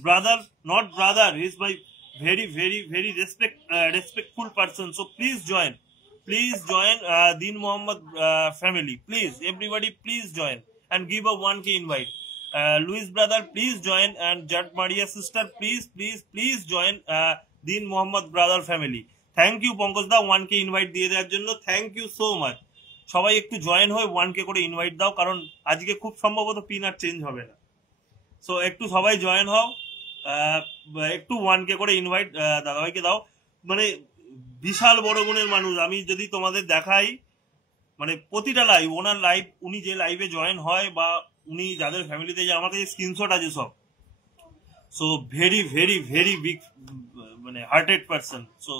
brother, not brother, he is my very respectful person, so please join Deen Mohammed family, please everybody please join and give a 1K invite. Louis brother please join, and Jad Maria sister please join Deen Mohammed brother family. Thank you Pankaj দা 1K invite দিয়ে দেওয়ার জন্য, thank you so much. সবাই একটু join হয়ে 1K করে invite দাও, কারণ আজকে খুব সম্ভবত পিন আর চেঞ্জ হবে না, সো একটু সবাই জয়েন হও, একটু 1K করে ইনভাইট দাদাভাইকে দাও। মানে বিশাল বড় গুণের মানুষ, আমি যদি তোমাদের দেখাই, মানে প্রতিটা লাইভ ওনার লাইভ, উনি যে লাইভে জয়েন হয় বা উনি যাদের ফ্যামিলিতে যায়, আমার কাছে স্ক্রিনশট আছে সব, সো ভেরি বিগ মানে hearted person. So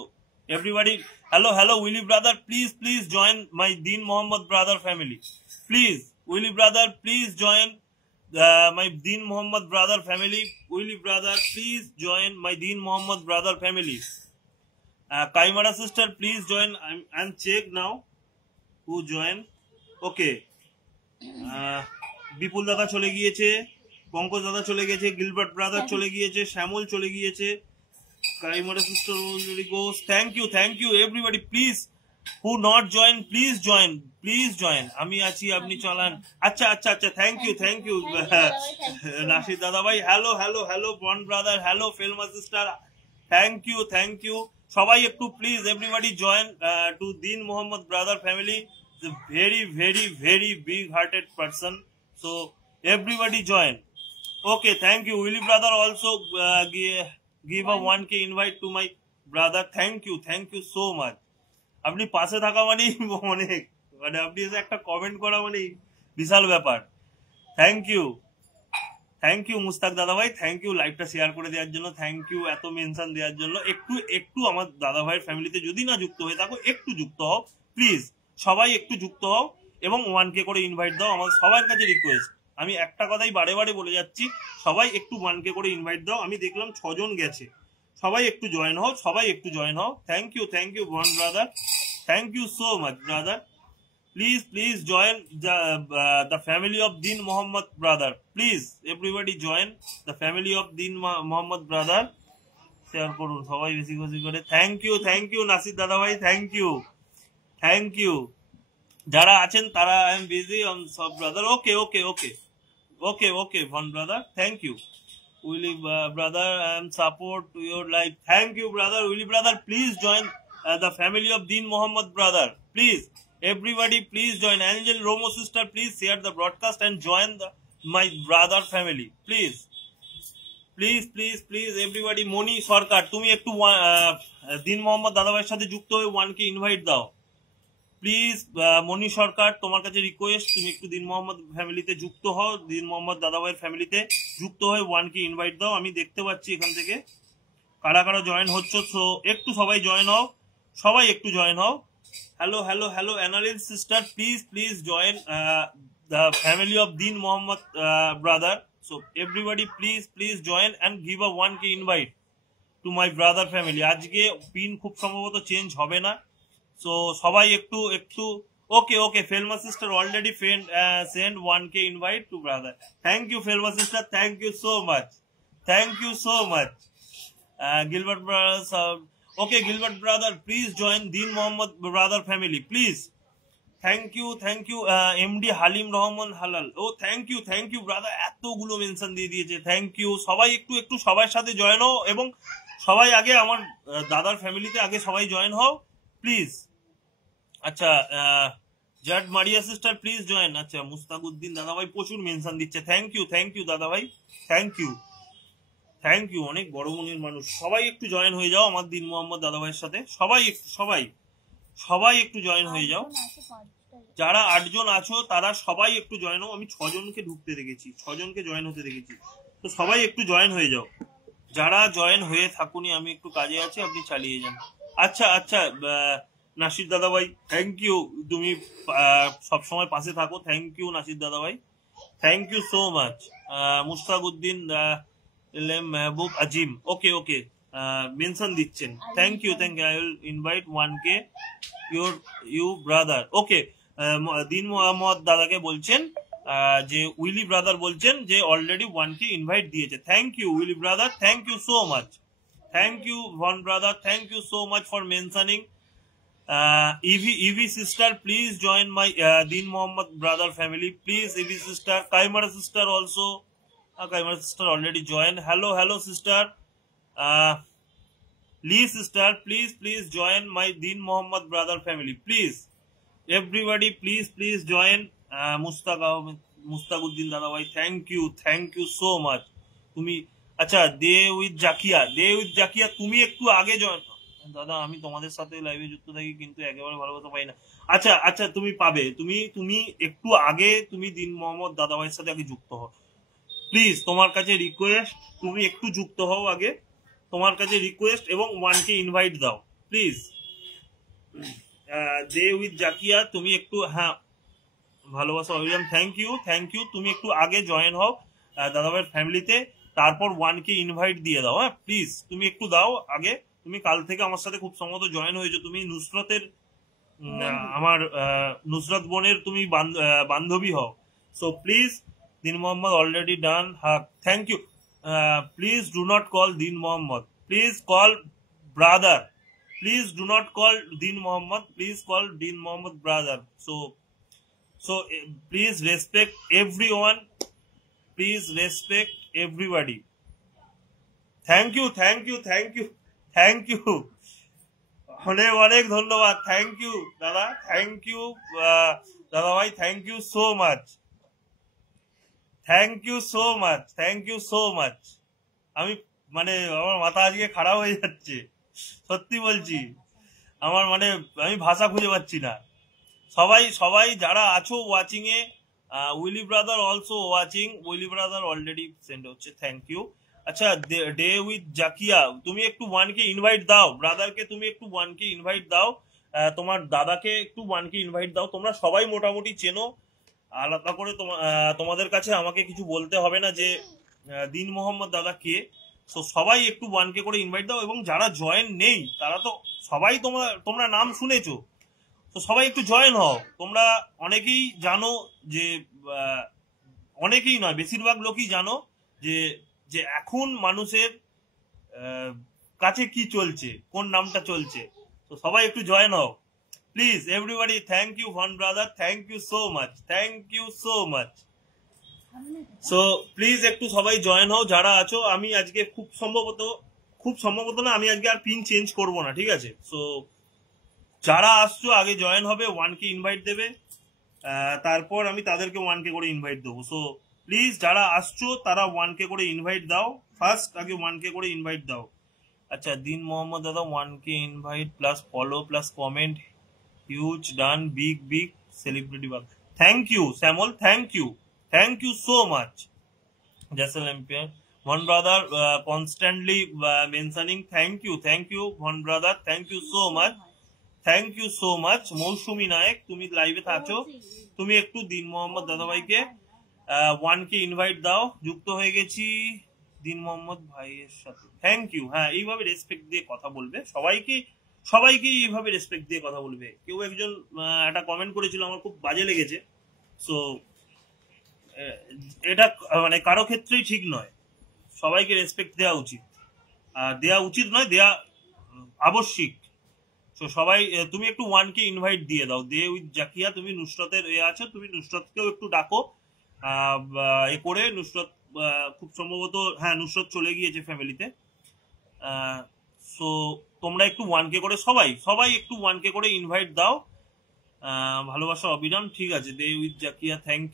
everybody, hello Willy brother please join my Deen Mohammed brother family, please Willy brother please join my Deen Mohammed brother family, Willy brother please join my Deen Mohammed brother family. Kaimara sister please join, I'm check now who join. Okay, বিপুল দাদা চলে গিয়েছে, পঙ্কজ দাদা চলে গেছে, Gilbert brother চলে গিয়েছে, শ্যামল চলে গিয়েছে, কাইমারা sister already goes. Thank you everybody, please who not join please join. আমি আছি, আপনি চলান। আচ্ছা থ্যাংক ইউ নাসির দাদা ভাই, hello Von brother, hello Felma sister, thank you. সবাই একটু please everybody join to Deen Mohammed brother family, very big hearted person, so everybody join. Okay, thank you. Willy brother also give a 1K invite to my brother, thank you so much. আপনি পাশে থাকা মানেই অনেক, মানে আপনি এসে একটা কমেন্ট করা মানেই বিশাল ব্যাপার। থ্যাংক ইউ মুস্তাক দাদা ভাই, থ্যাংক ইউ লাইভটা শেয়ার করে দেওয়ার জন্য, থ্যাংক ইউ এত মেনশন দেওয়ার জন্য। একটু আমার দাদা ভাইয়ের ফ্যামিলিতে যদি না যুক্ত হয়ে থাকো, একটু যুক্ত হও প্লিজ, সবাই একটু যুক্ত হও এবং 1K করে ইনভাইট দাও, আমার সবার কাছে রিকোয়েস্ট। আমি একটা কথাই বারে বলে যাচ্ছি, সবাই একটু 1K করে ইনভাইট দাও। আমি দেখলাম 6 জন গেছে, সবাই একটু জয়েন হও, thank you Von brother, thank you so much brother. Please join the family of Deen Mohammed brother. Please everybody join the family of Deen Mohammed brother. Share করুন সবাই বেশি করে। থ্যাংক ইউ নাসির দাদা ভাই, থ্যাংক ইউ। যারা আছেন তারা, I am busy on সব brother. Okay Von brother, thank you. Willy brother, I am support to your life. Thank you brother. Willy brother, please join the family of Deen Mohammed brother. Please, everybody, please join. Angel Romo sister, please share the broadcast and join my brother family. Please, please, please, please, everybody. Moni Sarkar, তুমি একটু দিন মোহাম্মদ দাদাভাইয়ের সাথে যুক্ত হয়ে 1K invite দাও please. মনি সরকার, তোমার কাছে রিকোয়েস্ট, তুমি একটু দিন মোহাম্মদ ফ্যামিলিতে যুক্ত হও, দিন মোহাম্মদ দাদাভাইয়ের ফ্যামিলিতে যুক্ত হয়ে 1K ইনভাইট দাও। আমি দেখতে পাচ্ছি এখান থেকে কারা কারা জয়েন হচ্ছে, সো একটু সবাই জয়েন হও, সবাই একটু জয়েন হও। Hello hello hello Annalyn sister, please please join the family of Deen Mohammed brother. So everybody please please join and give a 1K invite to my brother family. আজকে পিন খুব সম্ভবত চেঞ্জ হবে না, সো সবাই একটু একটু okay okay. Felma sister already send 1K invite to brother. Thank you Felma sister, thank you so much, thank you so much. Gilbert brothers, okay, Gilbert brother, please join Deen Mohammed brother family, please. Thank you, MD Halim Rahman Halal. Oh, thank you brother, এতগুলো mention দিয়ে দিয়েছে, thank you. সবাই একটু একটু সবার সাথে join হও এবং সবাই আগে আমার দাদার ফ্যামিলিতে আগে সবাই জয়েন হও প্লিজ। আচ্ছা, জাড মারিয়া সিস্টার প্লিজ জয়েন। আচ্ছা, মুস্তাকুদ্দিন দাদাভাই প্রচুর মেনশন দিচ্ছে, থ্যাংক ইউ দাদাভাই, থ্যাংক ইউ। অনেক বড় মনের মানুষ, সবাই একটু জয়েন হয়ে যাও আমার দিন মোহাম্মদ দাদাভাইয়ের সাথে, সবাই একটু জয়েন হয়ে যাও। যারা 8 জন আছো তারা সবাই একটু জয়েন হও। আমি 6 জনকে ঢুকতে দেখেছি, 6 জনকে জয়েন হতে দেখেছি, তো সবাই একটু জয়েন হয়ে যাও। যারা জয়েন হয়ে থাকুনি, আমি একটু কাজে আছি, আপনি চালিয়ে যান। আচ্ছা, নাসির দাদাভাই, থ্যাংক ইউ, তুমি সবসময় পাশে থাকো, থ্যাংক ইউ নাসির দাদাভাই, thank you so much. Mustakuddin Mehboob Azim, okay, mention দিচ্ছেন, thank you. I will invite 1K you brother. Okay, Deen Mohammed দাদাকে বলছেন যে উইলি ব্রাদার বলছেন যে অলরেডি 1K ইনভাইট দিয়েছে। Thank you Willy brother, thank you so much, thank you Von brother, thank you so much for mentioning. Evie sister, please join my Deen Mohammed brother family, please. Evie sister, Kaimara sister also. Kaimara sister already joined. Hello sister. Lee sister, please join my Deen Mohammed brother family, please. Everybody, please join. Mustaquddin Dadabhai, thank you so much. তুমি আচ্ছা, দে with Zakia, তুমি একটু আগে join. দাদা, আমি তোমাদের সাথে লাইভে যুক্ত থাকি কিন্তু একেবারে ভালোবাসা পাই না। আচ্ছা, তুমি পাবে, তুমি একটু আগে তুমি দিন মোহাম্মদ দাদাভাইয়ের সাথে আগে যুক্ত হও প্লিজ। তোমার কাছে রিকোয়েস্ট, তুমি একটু যুক্ত হও আগে, তোমার কাছে রিকোয়েস্ট, এবং 1K ইনভাইট দাও প্লিজ। দে উইথ জাকিয়া, তুমি একটু, হ্যাঁ, ভালোবাসা অভিযান, থ্যাংক ইউ। তুমি একটু আগে জয়েন হও দাদাভাইয়ের ফ্যামিলিতে, তারপর 1K ইনভাইট দিয়ে দাও। হ্যাঁ প্লিজ, তুমি একটু দাও আগে। তুমি কাল থেকে আমার সাথে খুব সম্ভবত জয়েন হয়েছো, তুমি নুসরতের, আমার নুসরত বোনের তুমি বান্ধবী হও। সো প্লিজ, দিন মোহাম্মদ অলরেডি ডান, হ্যাঁ, thank you. Please do not call Deen Mohammed, please call brother, please do not call Deen Mohammed, please call Deen Mohammed brother. So please respect everyone, please respect everybody. Thank you অনেক ধন্যবাদ, থ্যাংক ইউ দাদা, thank you দাদা ভাই, thank you so much. আমি মানে আমার মাথা আজকে খারাপ হয়ে যাচ্ছে, সত্যি বলছি, আমি ভাষা খুঁজে পাচ্ছি না। সবাই যারা আছো ওয়াচিং এ, Willy brother also watching, Willy brother already send হচ্ছে, থ্যাংক ইউ। আচ্ছা, ডে উইথ জাকিয়া, তুমি একটু 1K ইনভাইট দাও ব্রাদারকে, তুমি একটু 1K ইনভাইট দাও, তোমার দাদাকে একটু 1K ইনভাইট দাও। তোমরা সবাই মোটামুটি চেনো, আলাদা করে তোমাদের কাছে আমাকে কিছু বলতে হবে না যে দিন মোহাম্মদ দাদা কে। তো সবাই একটু 1K করে ইনভাইট দাও, এবং যারা জয়েন নেই তারা তো সবাই তোমরা নাম শুনেছো, তো সবাই একটু জয়েন হও। তোমরা অনেকেই জানো যে, অনেকেই নয়, বেশিরভাগ লোকই জানো যে এখন মানুষের কাছে কি চলছে, কোন নামটা চলছে। তো সবাই একটু জয়েন হও please, everybody. Thank you Von brother, thank you so much. So please একটু সবাই জয়েন হও যারা আছো। আমি আজকে খুব সম্ভবত না, আমি আজকে আর পিন চেঞ্জ করব না, ঠিক আছে? সো যারা আসছো আগে জয়েন হবে, 1K ইনভাইট দেবে, তারপর আমি তাদেরকে 1K করে ইনভাইট দেবো। সো প্লিজ যারা আসছো তারা 1K করে ইনভাইট দাও, ফার্স্ট আগে 1K করে ইনভাইট দাও। আচ্ছা দিন মোহাম্মদ দাদা 1K invite plus follow plus comment, huge done, big big celebrity bug. Thank you Shyamal, thank you so much. Jaisal Empire, one brother constantly mentioning thank you one brother, thank you so much। মৌসুমী নায়ক তুমি লাইভে থাকছো, তুমি একটু দিন মোহাম্মদ দাদাভাইকে 1K invite দাও। যুক্ত হয়ে গেছি দিন মোহাম্মদ ভাইয়ের সাথে, থ্যাংক ইউ। হ্যাঁ এইভাবে রেসপেক্ট দিয়ে কথা বলবে, সবাইকে এইভাবে রেসপেক্ট দিয়ে কথা বলবে। কেউ একজন একটা কমেন্ট করেছিল আমার খুব বাজে লেগেছে, সো এটা মানে কারো ক্ষেত্রেই ঠিক নয়, সবাইকে রেসপেক্ট দেওয়া উচিত, দেওয়া উচিত নয়, দেওয়া আবশ্যিক। তো সবাই তুমি একটু 1K ইনভাইট দিয়ে দাও। দে উইথ জাকিয়া, তুমি নুসরতের আছো, তুমি নুসরতকেও একটু ডাকো এ করে। নুসরত খুব সম্ভবত, হ্যাঁ নুসরত চলে গিয়েছে ফ্যামিলিতে। সো তোমরা একটু 1K করে সবাই একটু 1K করে ইনভাইট দাও। ভালোবাসা অবিরাম, ঠিক আছে। Day with Zakia, thank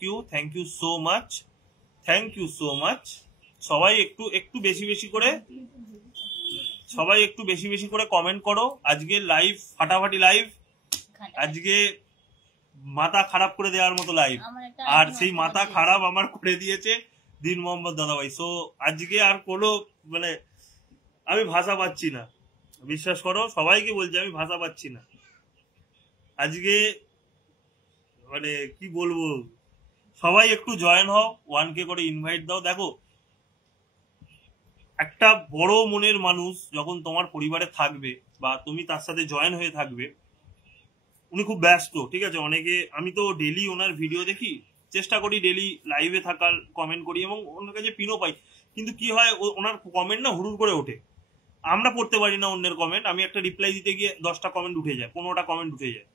you so much. সবাই একটু বেশি বেশি করে কমেন্ট করো। আজকে লাইভ ফাটাফাটি লাইভ, আজকে মাথা খারাপ করে দেওয়ার মতো লাইভ, আর সেই মাথা খারাপ আমার করে দিয়েছে দিন মোহাম্মদ দাদাভাই। সো আজকে আর কোনো মানে আমি ভাষা পাচ্ছি না, বিশ্বাস করো, সবাইকে বলছি আমি ভাষা পাচ্ছি না আজকে, মানে কি বলবো। সবাই একটু জয়েন হও, 1K করে ইনভাইট দাও। দেখো একটা বড় মনের মানুষ যখন তোমার পরিবারে থাকবে বা তুমি তার সাথে জয়েন হয়ে থাকবে, উনি খুব ব্যস্ত, ঠিক আছে। অনেকে, আমি তো ডেলি ওনার ভিডিও দেখি, চেষ্টা করি ডেলি লাইভে থাকার, কমেন্ট করি এবং ওনার কাছে পিনও পাই, কিন্তু কি হয় ওনার কমেন্ট না হুড়ুর করে ওঠে, আমরা পড়তে পারি না অন্যের কমেন্ট। আমি একটা রিপ্লাই দিতে গিয়ে 10টা কমেন্ট উঠে যায়, 15টা কমেন্ট উঠে যায়।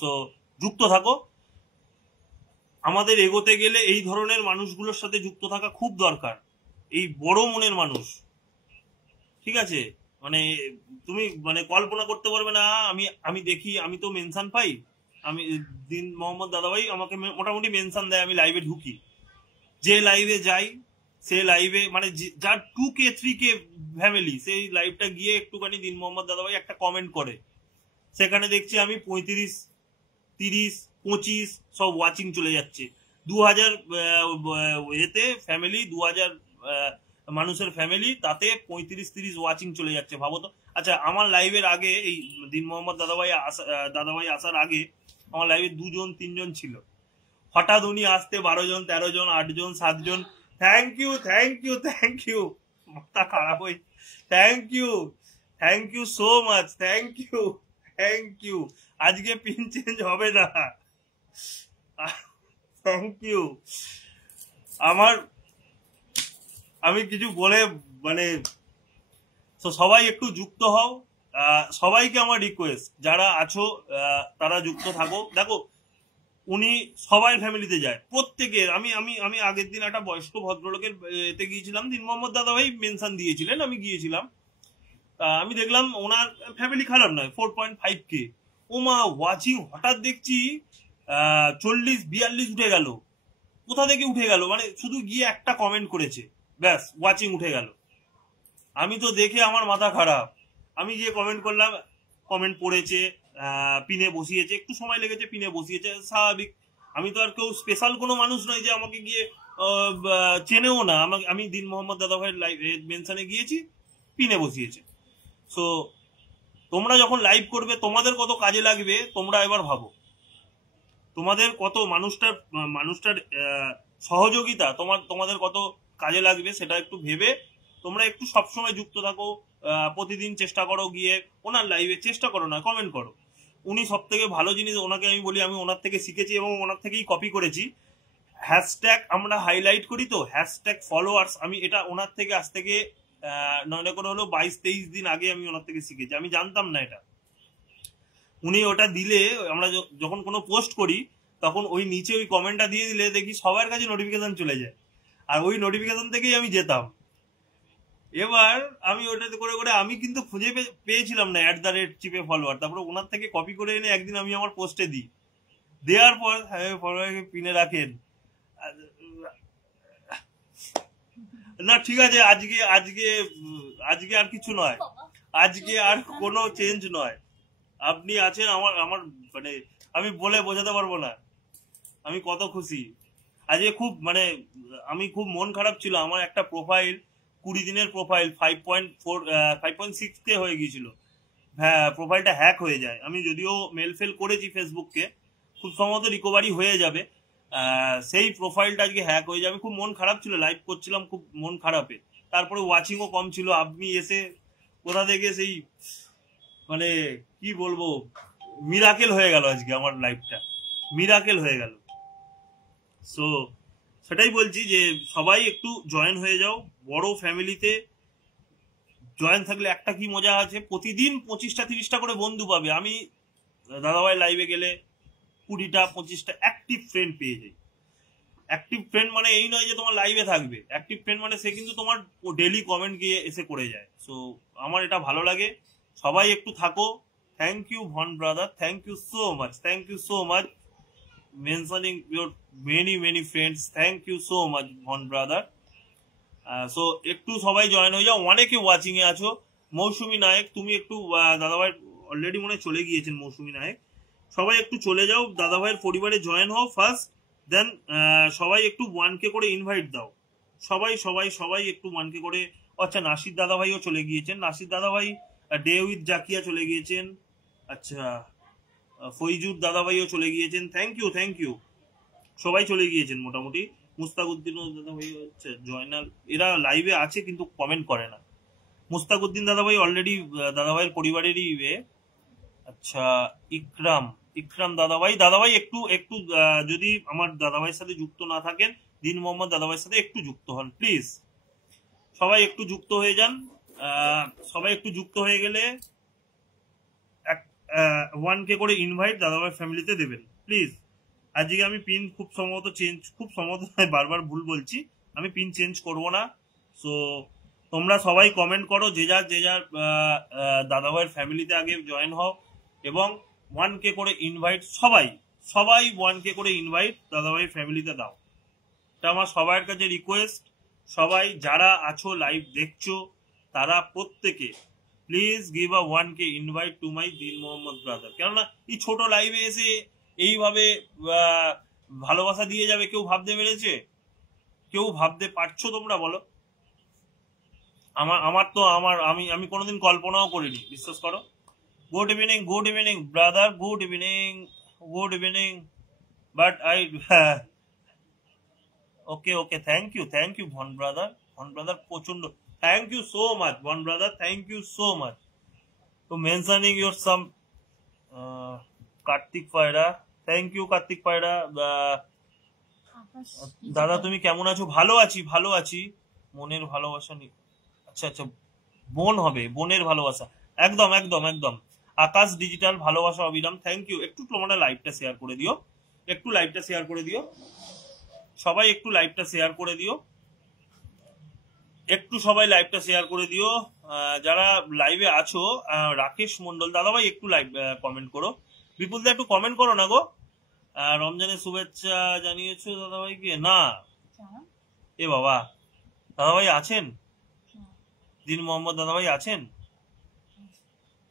সো যুক্ত থাকো, আমাদের এগোতে গেলে এই ধরনের মানুষগুলোর সাথে যুক্ত থাকা খুব দরকার, এই বড় মনের মানুষ, ঠিক আছে। মানে তুমি মানে কল্পনা করতে পারবে না, আমি দেখি, আমি তো মেনশন পাই, আমি দিন মোহাম্মদ দাদাভাই আমাকে মোটামুটি মেনশন দেয়, আমি লাইভে ঢুকি, যে লাইভে যাই সে লাইভে মানে যার 2K 3K ফ্যামিলি, সেই লাইভটা গিয়ে একটুখানি দিন মোহাম্মদ দাদাভাই একটা কমেন্ট করে, সেখানে দেখছি আমি 35, 30, 25 সব ওয়াচিং চলে যাচ্ছে। 2000 এতে ফ্যামিলি, 2000 মানুষের ফ্যামিলি, তাতে 35-30 ওয়াচিং চলে যাচ্ছে, ভাবো তো। আচ্ছা আমার লাইভের আগে, এই দিন মোহাম্মদ দাদাভাই আসার আগে আমার লাইভে 2জন 3জন ছিল, হঠাৎ উনি আসতে 12 জন 13 জন 8 জন 7 জন। থ্যাংক ইউ, মাথা খারাপ হয়ে, thank you so much, thank you. আজকে পিন চেঞ্জ হবে না, থ্যাংক ইউ। আমি কিছু বলে মানে, তো সবাই একটু যুক্ত হও, সবাইকে আমার রিকোয়েস্ট, যারা আছো তারা যুক্ত থাকো। দেখো উনি সবাই ফ্যামিলিতে যায়, প্রত্যেকের। আমি আগের দিন একটা বয়স্ক ভদ্রলোকের এতে গিয়েছিলাম, দিন মোহাম্মদ দাদাভাই মেনশন দিয়েছিলেন, আমি গিয়েছিলাম, আমি দেখলাম ওনার ফ্যামিলি খারাপ নয়, 4.5K। ওমা ওয়াচিং হঠাৎ দেখছি 40-42 উঠে গেল, কোথা থেকে উঠে গেল, মানে শুধু গিয়ে একটা কমেন্ট করেছে, ব্যাস ওয়াচিং উঠে গেল। আমি তো দেখে আমার মাথা খারাপ, আমি গিয়ে কমেন্ট করলাম, কমেন্ট পড়েছে, পিনে বসিয়েছে, একটু সময় লেগেছে, পিনে বসিয়েছে, স্বাভাবিক। আমি তো আর কেউ স্পেশাল কোনো মানুষ নয় যে আমাকে গিয়ে চেনেও না, আমি দিন মোহাম্মদ দাদাভাইয়ের লাইভ মেনশনে গিয়েছি, পিনে বসিয়েছে। সো তোমরা যখন লাইভ করবে তোমাদের কত কাজে লাগবে তোমরা এবার ভাবো, তোমাদের কত মানুষটার সহযোগিতা তোমাদের কত কাজে লাগবে, সেটা একটু ভেবে তোমরা একটু সবসময় যুক্ত থাকো। প্রতিদিন চেষ্টা করো গিয়ে ওনার লাইভে, চেষ্টা করো না, কমেন্ট করো। উনি সব থেকে ভালো জিনিস, ওনাকে আমি বলি, আমি ওনার থেকে শিখেছি এবং ওনার থেকেই কপি করেছি। হ্যাশট্যাগ আমরা হাইলাইট করি তো, হ্যাশট্যাগ ফলোয়ার্স, আমি এটা ওনার থেকে আজ থেকে নয় করে হলো 22-23 দিন আগে আমি ওনার থেকে শিখেছি, আমি জানতাম না এটা। উনি ওটা দিলে, আমরা যখন কোনো পোস্ট করি তখন ওই নিচে ওই কমেন্টটা দিয়ে দিলে দেখি সবার কাছে নোটিফিকেশন চলে যায়, আর ওই নোটিফিকেশন থেকেই আমি যেতাম। এবার আমি ওটাতে করে করে আমি কিন্তু খুঁজে পেয়েছিলাম না @চিপে ফলোয়ার, তারপরে ওনার থেকে কপি করে এনে একদিন আমি আমার পোস্টে দিই, দেওয়ার পর ফলোয়ারকে পিনে রাখেন। না ঠিক আছে, আজকে আজকে আজকে আর কিছু নয়, আজকে আর কোনো চেঞ্জ নয়। আপনি আছেন আমার আমার মানে আমি বলে বোঝাতে পারবো না আমি কত খুশি আজকে। খুব মানে আমি খুব মন খারাপ ছিল, আমার একটা প্রোফাইল 20 দিনের প্রোফাইল 5.6K হয়ে গিয়েছিল। হ্যাঁ, প্রোফাইলটা হ্যাক হয়ে যায়। আমি যদিও মেল ফেল করেছি ফেসবুককে, খুব সম্ভবত রিকভারি হয়ে যাবে। সেই প্রোফাইলটা আজকে হ্যাক হয়ে যায়। আমি খুব মন খারাপ ছিল, লাইভ করছিলাম খুব মন খারাপে, তারপরে ওয়াচিংও কম ছিল। আপনি এসে কোথা থেকে সেই মানে কি বলবো, মিরাকেল হয়ে গেল আজকে আমার লাইফটা, মিরাকেল হয়ে গেল। সো সেটাই বলছি যে সবাই একটু জয়েন হয়ে যাও, বড় ফ্যামিলিতে জয়েন থাকলে একটা কি মজা আছে, প্রতিদিন 25টা-30টা করে বন্ধু পাবে। আমি দাদাভাই লাইভে গেলে 20টা-25টা অ্যাক্টিভ ফ্রেন্ড পেয়ে যাই। অ্যাক্টিভ ফ্রেন্ড মানে এই নয় যে তোমার লাইভে থাকবে, অ্যাক্টিভ ফ্রেন্ড মানে সে কিন্তু তোমার ডেলি কমেন্ট গিয়ে এসে করে যায়। সো আমার এটা ভালো লাগে, সবাই একটু থাকো। Thank you Von brother, thank you so much, thank you so much mentioning your many friends, thank you so much Von brother. So একটু সবাই জয়েন হয়ে যাও, অনেকে ওয়াচিং এ আছো। মৌসুমী নায়ক তুমি একটু, দাদাভাই অলরেডি মনে চলে গিয়েছেন মৌসুমী নায়ক, সবাই একটু চলে যাও দাদাভাইয়ের পরিবারে জয়েন হও ফার্স্ট, দেন সবাই একটু 1K করে ইনভাইট দাও। সবাই সবাই সবাই একটু 1K করে। আচ্ছা, নাসির দাদাভাইও চলে গিয়েছেন, নাসির দাদাভাই ডে উইথ জাকিয়া চলে গিয়েছেন। আচ্ছা, ফৈজুর দাদাভাইও চলে গিয়েছেন। থ্যাংক ইউ সবাই চলে গিয়েছেন মোটামুটি। মুস্তাকুদ্দিন দাদাভাই হচ্ছে জয়নাল, এরা লাইভে আছে কিন্তু কমেন্ট করে না। মুস্তাকুদ্দিন দাদাভাই অলরেডি দাদাভাইয়ের পরিবারেরই আচ্ছা, ইকরাম দাদাভাই একটু একটু যদি আমার দাদাভাইয়ের সাথে যুক্ত না থাকেন, দিন মোহাম্মদ দাদাভাইয়ের সাথে একটু যুক্ত হন প্লিজ। সবাই একটু যুক্ত হয়ে যান। সবাই একটু যুক্ত হয়ে গেলে 1K করে ইনভাইট দাদাভাই ফ্যামিলিতে দেবেন প্লিজ। আজকে আমি পিন খুব সম্ভবত বারবার ভুল বলছি, আমি পিন চেঞ্জ করব না। সো তোমরা সবাই কমেন্ট করো, যে যার দাদাভাইয়ের ফ্যামিলিতে আগে জয়েন হও, এবং 1K করে ইনভাইট সবাই 1K করে ইনভাইট দাদাভাই ফ্যামিলিতে দাও। এটা আমার সবার কাছে রিকোয়েস্ট। সবাই যারা আছো লাইভ দেখছো তারা প্রত্যেকে please give a 1K invite to my Deen Mohammed brother. কেননা এই ছোট লাইভে এসে এইভাবে ভালোবাসা দিয়ে যাবে, কেউ ভাবতে পেরেছে? কেউ ভাবতে পারছো তোমরা বলো? আমার তো আমি কোনোদিন কল্পনাও করিনি, বিশ্বাস করো। Good evening brother, good evening but I okay thank you Von brother প্রচন্ড thank you so much Von brother, thank you so much to mentioning your some. Kartik Payra, thank you Kartik পায়রা। দাদা তুমি কেমন আছো? ভালো আছি। মনের ভালোবাসা নেই, আচ্ছা বোন হবে, বোনের ভালোবাসা, একদম। আকাশ ডিজিটাল ভালোবাসা অবিরাম, থ্যাংক ইউ। একটু তোমরা লাইভটা শেয়ার করে দিও, সবাই একটু লাইভটা শেয়ার করে দিও, সবাই লাইভটা শেয়ার করে দিও। যারা লাইভে আছো, রাকেশ মন্ডল দাদাভাই একটু লাইভ কমেন্ট করো। বিপুল দা একটু কমেন্ট করো না গো। রমজানের শুভেচ্ছা জানিয়েছো দাদাভাইকে? না এ বাবা, দাদাভাই আছেন? দিন মোহাম্মদ দাদাভাই আছেন?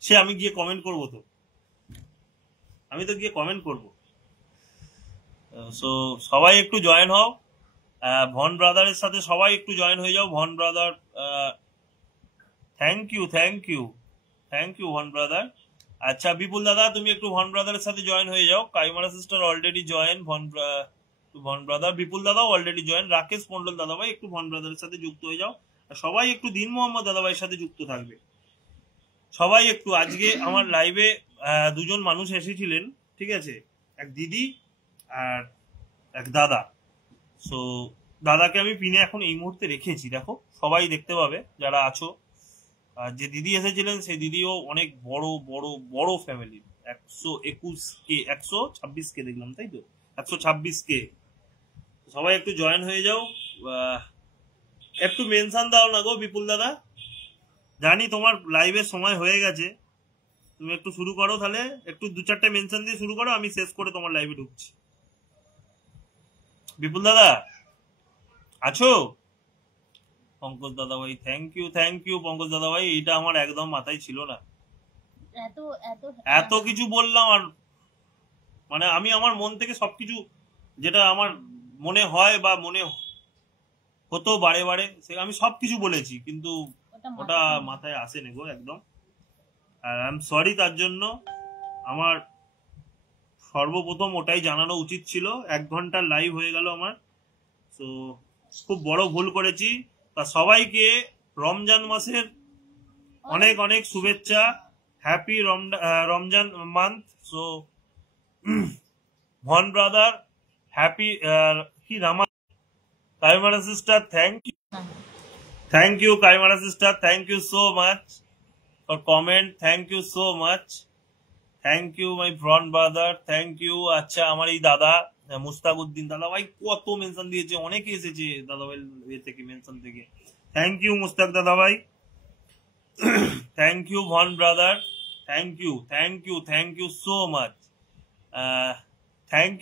সে আমি গিয়ে কমেন্ট করবো তো, সো সবাই একটু জয়েন হও। ভন ব্রাদারের সাথে সবাই একটু জয়েন হয়ে যাও। Von brother, thank you Von brother. আচ্ছা বিপুল দাদা তুমি একটু ভন ব্রাদারের সাথে জয়েন হয়ে যাও। Kaimara sister already join, Von brother. Bipul দাদাও অলরেডি জয়েন। রাকেশ মন্ডল দাদাভাই একটু ভন ব্রাদারের সাথে যুক্ত হয়ে যাও। সবাই একটু দিন মোহাম্মদ দাদাভাইয়ের সাথে যুক্ত থাকবে সবাই একটু। আজকে আমার লাইভে দুজন মানুষ এসেছিলেন, ঠিক আছে, এক দিদি আর এক দাদা। সো দাদাকে আমি পিনে এখন এই মুহূর্তে রেখেছি, দেখো সবাই দেখতে পাবে যারা আছো। যে দিদি এসেছিলেন সেই দিদিও অনেক বড় ফ্যামিলি, 121K 126K দেখলাম, তাই তো 126K। সবাই একটু জয়েন হয়ে যাও। একটু মেনশন দাও না গো বিপুল দাদা, জানি তোমার লাইভের সময় হয়ে গেছে, তুমি একটু শুরু করো তাহলে, একটু 2-4টে মেনশন দিয়ে শুরু করো, আমি শেষ করে তোমার লাইভে ঢুকছি। বিপুল দাদা আছো? পঙ্কজ দাদা ভাই থ্যাংক ইউ পঙ্কজ দাদা ভাই, এটা আমার একদম মাথায় ছিল না, এত এত এত কিছু বললাম, আর মানে আমি আমার মন থেকে সবকিছু যেটা আমার মনে হয় বা মনে হতো বারে বারে, সে আমি সবকিছু বলেছি, কিন্তু ওটা মাথায় আসেনি গো একদম, আর আই এম সরি তার জন্য। আমার সর্বপ্রথম ওটাই জানানো উচিত ছিল, 1 ঘন্টার লাইভ হয়ে গেল আমার, তো খুব বড় ভুল করেছি। তা সবাইকে রমজান মাসের অনেক অনেক শুভেচ্ছা, happy Ramzan month. So Von brother happy কি রামা Kaimara sister, thank you Kaimara sister, thank you so much for comment, thank you so much, thank you my Von brother, thank you. আচ্ছা আমার এই দাদা মুস্তাকুদ্দিন দাদা ভাই কত মেনশন দিয়েছে, অনেকে এসেছে দাদা ভাই থেকে মেনশন থেকে, থ্যাংক ইউ মুস্তাক দাদা ভাই, thank you Von brother, thank you so much, thank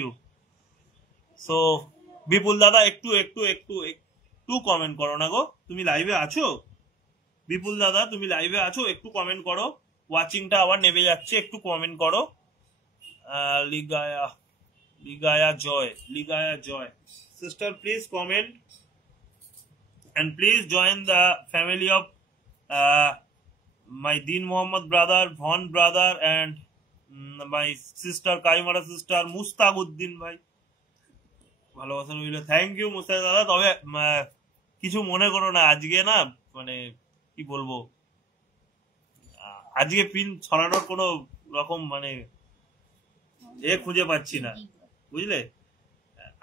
you. So Bipul দাদা একটু একটু একটু একটু কমেন্ট করো না গো, তুমি লাইভে আছো? বিপুল দাদা তুমি লাইভে আছো? একটু কমেন্ট করো, ওয়াচিংটা আবার নেমে যাচ্ছে, একটু কমেন্ট করো। Ligaya Joy sister, please comment and please join the family of my Deen Mohammed brother, Von brother, and my sister Kaimara sister Mustaquddin ভাই, ভালোবাসা রইল, থ্যাংক ইউ মুস্তাক দাদা। তবে কিছু মনে করো না, আজকে না মানে কি বলবো, আজকে পিন ছড়ানোর কোনো রকম মানে খুঁজে পাচ্ছি না, বুঝলে?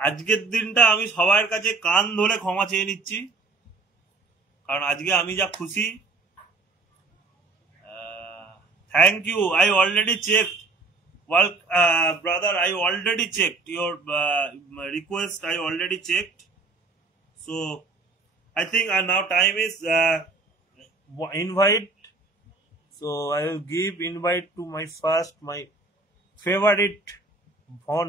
আজকের দিনটা আমি সবার কাছে কান ধরে ক্ষমা চেয়ে নিচ্ছি, কারণ আজকে আমি যা খুশি। Thank you, I already check brother, I already checked your request, I already checked, so I think now time is invite, so I will give invite to my favorite Von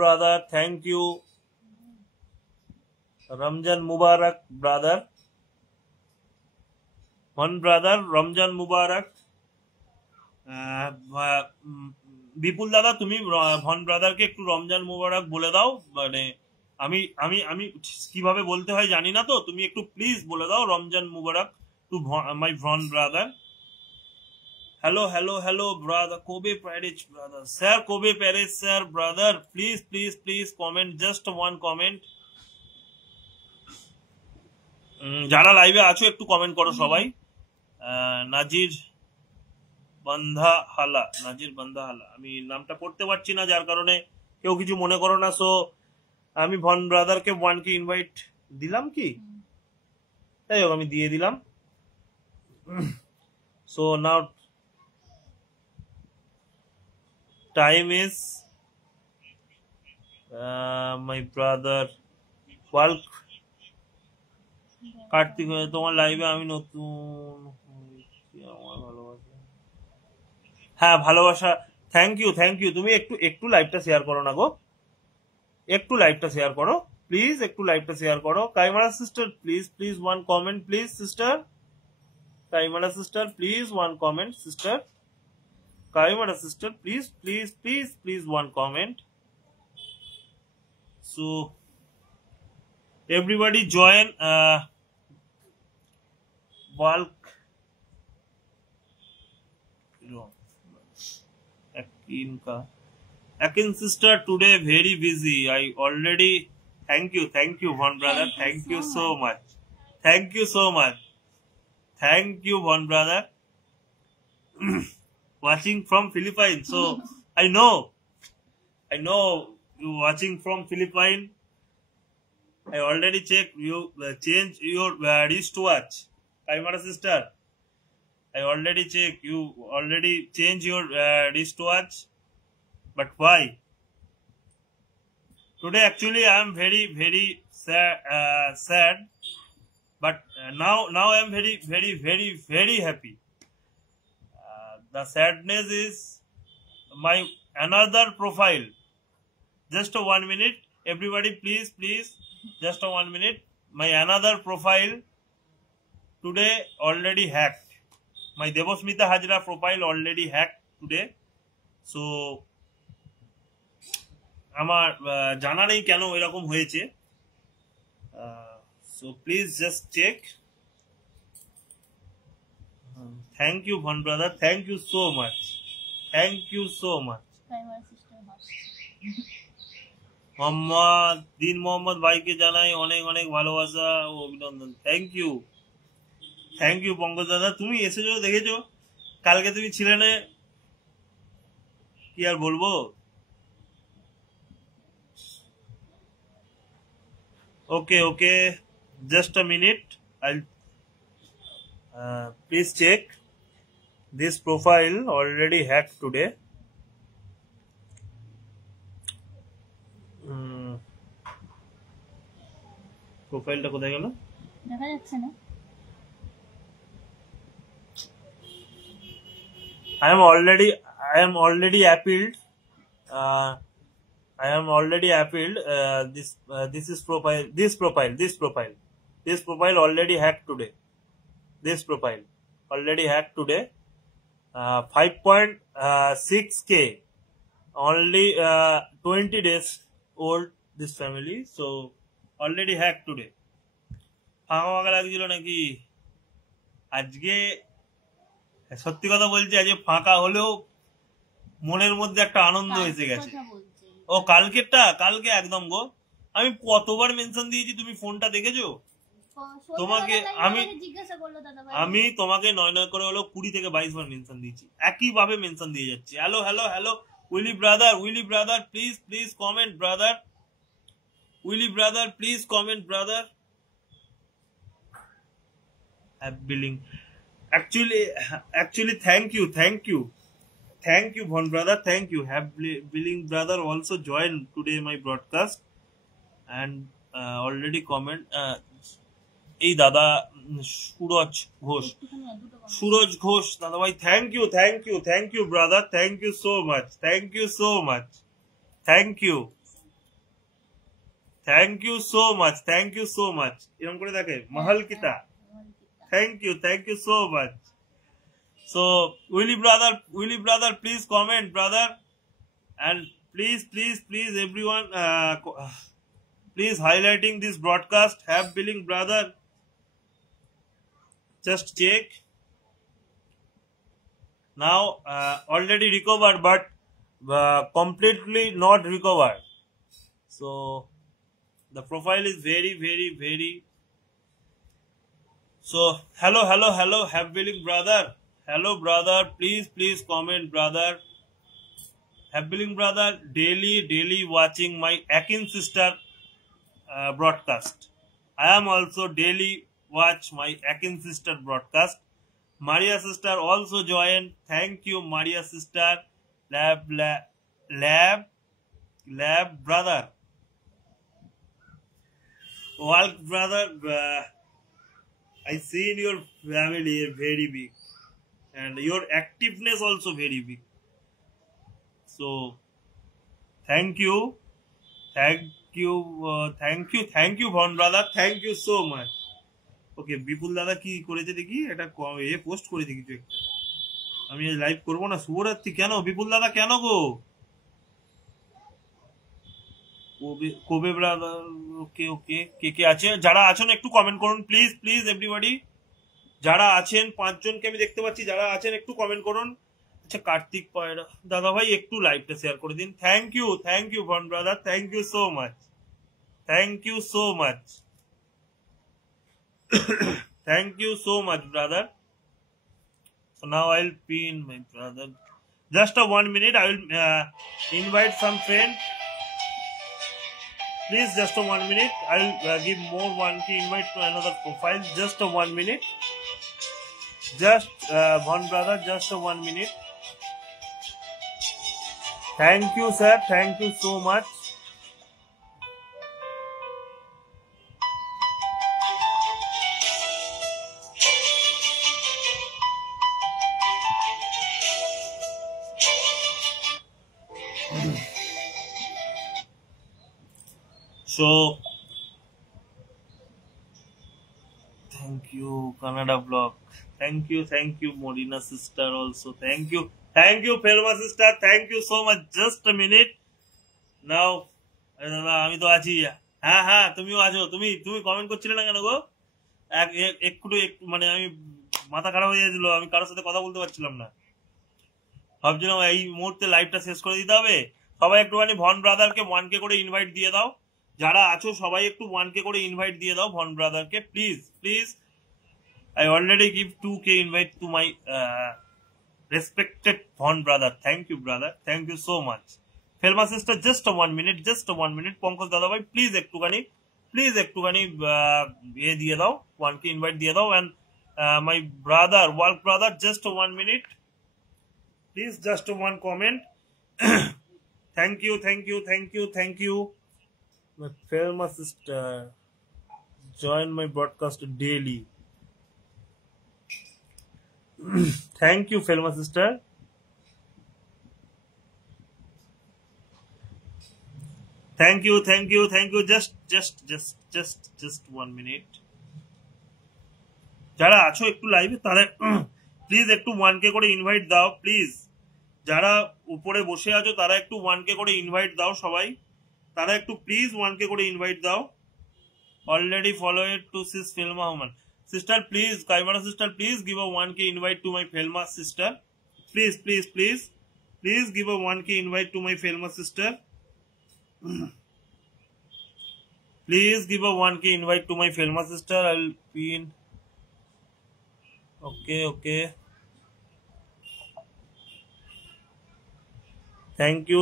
brother, thank you, Ramjan Mubarak brother, Von brother Ramjan Mubarak। বিপুল দাদা তুমি von ব্রাদারকে একটু রমজান মুবারক বলে দাও, মানে আমি আমি আমি কিভাবে বলতে হয় জানি না, তো তুমি একটু প্লিজ বলে দাও Ramzan Mubarak to my Von brother. Hello brother, Kobe Paris brother, sir Kobe Paris sir brother, please comment, just one comment. যারা লাইভে আছো একটু কমেন্ট করো সবাই। নাজির বান্ধাহালা, আমি নামটা পড়তে পারছি না, যার কারণে কেউ কিছু মনে করো না। সো আমি ভন ব্রাদারকে 1কে ইনভাইট দিলাম, কি তাই হোক আমি দিয়ে দিলাম। So now time is my brother world Kartik, তোমার লাইভে আমি নতুন, আমার ভালোবাসা, হ্যাঁ ভালোবাসা, থ্যাংক ইউ। তুমি একটু লাইভটা শেয়ার করো না গো, একটু লাইভটা শেয়ার করো প্লিজ, একটু লাইভটা শেয়ার করো। Kaimara sister please one comment please sister, Kaimara sister please one comment sister, Kaimara sister please one comment. So everybody join bulk Akin sister today very busy, I already, thank you Von brother, thank you so much, thank you Von brother. Watching from Philippines, so I know you watching from Philippines. I already checked, you change your wristwatch, Kaimara sister, I already checked, you already change your wristwatch, but why? Today actually I am very sad, but now I am very happy. The sadness is my another profile. Just a 1 minute, everybody, please, just a 1 minute. My another profile today already hacked. My Devasmita Hajra profile already hacked today. So আমার জানা নেই কেন এরকম হয়েছে, so please just check. Thank you Bhan brother, thank you so much, thank you so much. দিন মোহাম্মদ ভাইকে জানাই অনেক অনেক ভালোবাসা ও অভিনন্দন। থ্যাংক ইউ পঙ্কজ দাদা, তুমি এসেছো দেখেছো, কালকে তুমি ছিলে না, কি আর বলবো। ওকে just a minute, I'll please check. This profile already hacked today. প্রোফাইলটা কোথায় গেল দেখা যাচ্ছে না। I am already appealed. I am already appealed. This profile already hacked today. This profile already hacked today. 5.6K. Only 20 days old. This family. So already hacked today. ফাঁকা ফাঁকা লাগছিল নাকি আজকে? সত্যি কথা বলছি, আজকে ফাঁকা হলেও মনের মধ্যে একটা আনন্দ এসে গেছে। ও কালকে একদম গো, আমি কতবার মেনশন দিয়েছি, তুমি ফোনটা দেখেছো? তোমাকে আমি তোমাকে 9 করে হলো 20 থেকে 22 বার মেনশন দিয়েছি, একই ভাবে মেনশন দিয়ে যাচ্ছি। Hello Willy brother please comment brother, Willy brother please comment brother. Billing actually thank you Bhan brother, thank you. Have billing brother also joined today my broadcast and already comment. এই দাদা সুরজ ঘোষ দাদা ভাই, thank you brother, thank you so much, thank you so much, thank you so much এরকম করে দেখে মহলকিতা, thank you so much. So Willy brother please comment brother, and please everyone please highlighting this broadcast. Have billing brother, just check now. Already recovered but completely not recovered. So the profile is very. So hello have billing brother, hello brother, please comment brother. Have billing brother daily watching my Akin sister broadcast. I am also daily watch my Akin sister broadcast. Maria sister also join. Thank you Maria sister. Lab brother, Walk brother, I see in your family very big, and your activeness also very big. So thank you Bhan brother, thank you so much. Okay, বিপুল দাদা কি করেছে দেখি, এটা post করেছে কিছু একটা, আমি live করবো না শুভরাত্রি। কেন বিপুল দাদা, কেন গো? কবে ব্রাদার? ওকে কে আছে, যারা আছেন একটু কমেন্ট করুন প্লিজ এভরিবডি। যারা আছেন 5 জনকে আমি দেখতে পাচ্ছি, যারা আছেন একটু কমেন্ট করুন। আচ্ছা কার্তিক পায়রা দাদা ভাই একটু লাইভটা শেয়ার করে দিন। Thank you Von brother, thank you so much, thank you so much brother. So now I'll pin my brother. Just a 1 minute, I will invite some friend. Please, just a 1 minute. I will give more one key invite to another profile. Just a 1 minute. Just one brother. Just a 1 minute. Thank you, sir. Thank you so much. So thank you Canada vlog. Thank you Morina sister also. Thank you Felma sister. Thank you so much. Just a minute now. আমি তো আছি। হ্যাঁ হ্যাঁ তুমিও আছো। তুমি comment করছিলে না কেন গো? একটু মানে আমি মাথা খারাপ হয়ে যাচ্ছিল, আমি কারোর সাথে কথা বলতে পারছিলাম না। ভাবছিলাম এই মুহূর্তে লাইভটা শেষ করে দিতে হবে। সবাই একটুখানি ভন ব্রাদারকে 1K করে ইনভাইট দিয়ে দাও। যারা আছো সবাই একটু 1K করে ইনভাইট দিয়ে দাও ভন ব্রাদারকে, please please. I already give 2K invite to my respected Von brother. Thank you, brother. Thank you so much. Felma sister, just a 1 minute. Pankaj Dada bhai, please ektukani ye diye dao, 1K invite diye dao. And my brother, work brother, just a 1 minute. Please, just a one comment. Thank you. My Felma sister, join my broadcast daily. Thank you Felma sister. Thank you. Just 1 minute. যারা আছো একটু লাইভে তারা please একটু 1K করে invite দাও please. যারা উপরে বসে আছো তারা একটু 1K করে ইনভাইট দাও সবাই। তারা একটু প্লিজ 1K করে ইনভাইট দাও। Already followed to sis Felma Human. Sister, please, Kaimara sister, please give a 1K invite to my Felma sister. Please give a 1K invite to my Felma sister. Please give a 1K invite to my Felma sister. I'll be in. Okay. Thank you.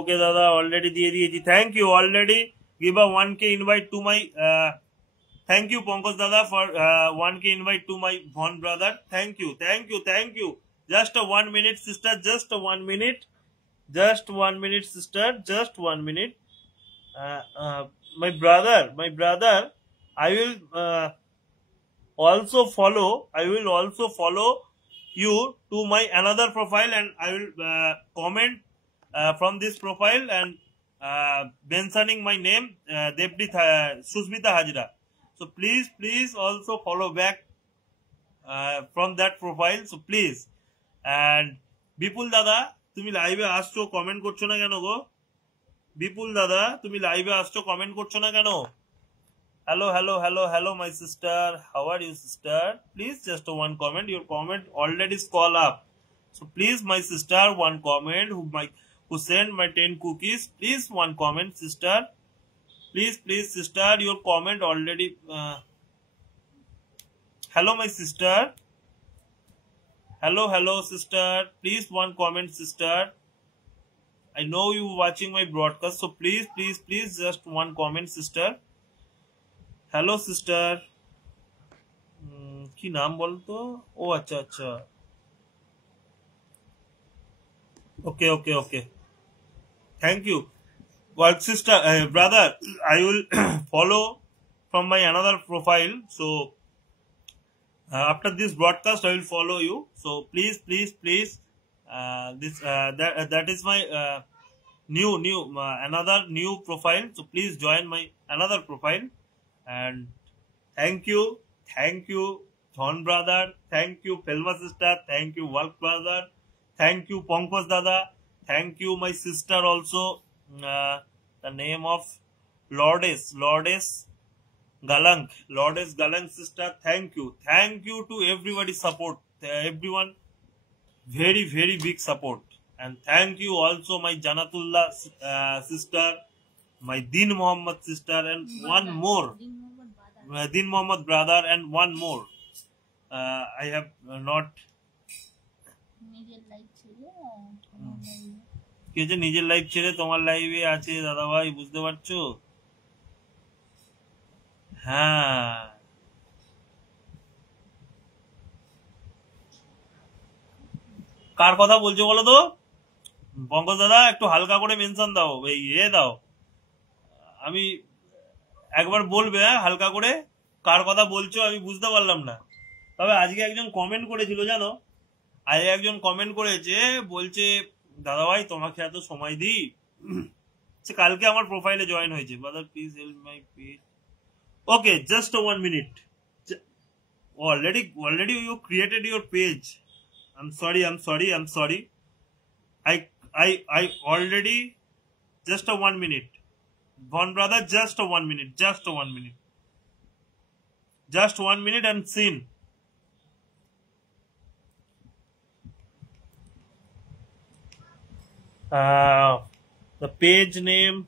Okay, Dada, already diye diyechi. Thank you. Already give a 1K invite to my. Thank you, Pankaj Dada, for 1K invite to my Von brother. Thank you. Just a 1 minute, sister. Just a 1 minute. Sister. Just 1 minute. My brother. I will also follow you to my another profile, and I will comment from this profile and mentioning my name, Susmita Hajra. So please also follow back from that profile. So please. And Bipul Dada, তুমি লাইভে আসছো comment করছো না কেন গো? বিপুল দাদা তুমি লাইভে আসছো কমেন্ট করছো না কেন? Hello my sister. How are you sister? Please just one comment. Your comment already scroll up. So please my sister, one comment who send my 10 cookies. Please one comment sister. Please sister, your comment already. Hello my sister. Hello sister. Please one comment sister. I know you watching my broadcast, so please just one comment sister. Hello sister. কি নাম বলতো? ও আচ্ছা okay. Thank you. Well, sister, brother, I will follow from my another profile. So after this broadcast, I will follow you. So please, that is my new another new profile. So please join my another profile. And thank you, Thon brother. Thank you, Felma sister. Thank you, Work brother. Thank you, Pankaj Dada. Thank you, my sister also. The name of Lourdes Galang sister. Thank you to everybody support. Everyone, very big support. And thank you also my Janatullah sister, my Din Muhammad sister, and one more Din Muhammad brother, and one more. I have not নিজের live ছেড়ে তোমার লাইভে আছে দাদা ভাই, বুঝতে পারছো? হ্যাঁ কার কথা বলছো বলো তো? পঙ্কজ দাদা একটু হালকা করে মেনশন দাও, দাও, আমি একবার বলবে হালকা করে কার কথা বলছো, আমি বুঝতে পারলাম না। তবে আজকে একজন কমেন্ট করেছিল জানো, আজকে একজন কমেন্ট করেছে, বলছে দাদা ভাই তোমাকে এত সময় দিই, সে কালকে আমার প্রোফাইলে জয়েন হয়েছে। Brother please help my page. Okay, just 1 minute. Already you created your page. I'm sorry. I already, just a 1 minute. One brother, just a 1 minute. Just 1 minute and seen. The page name.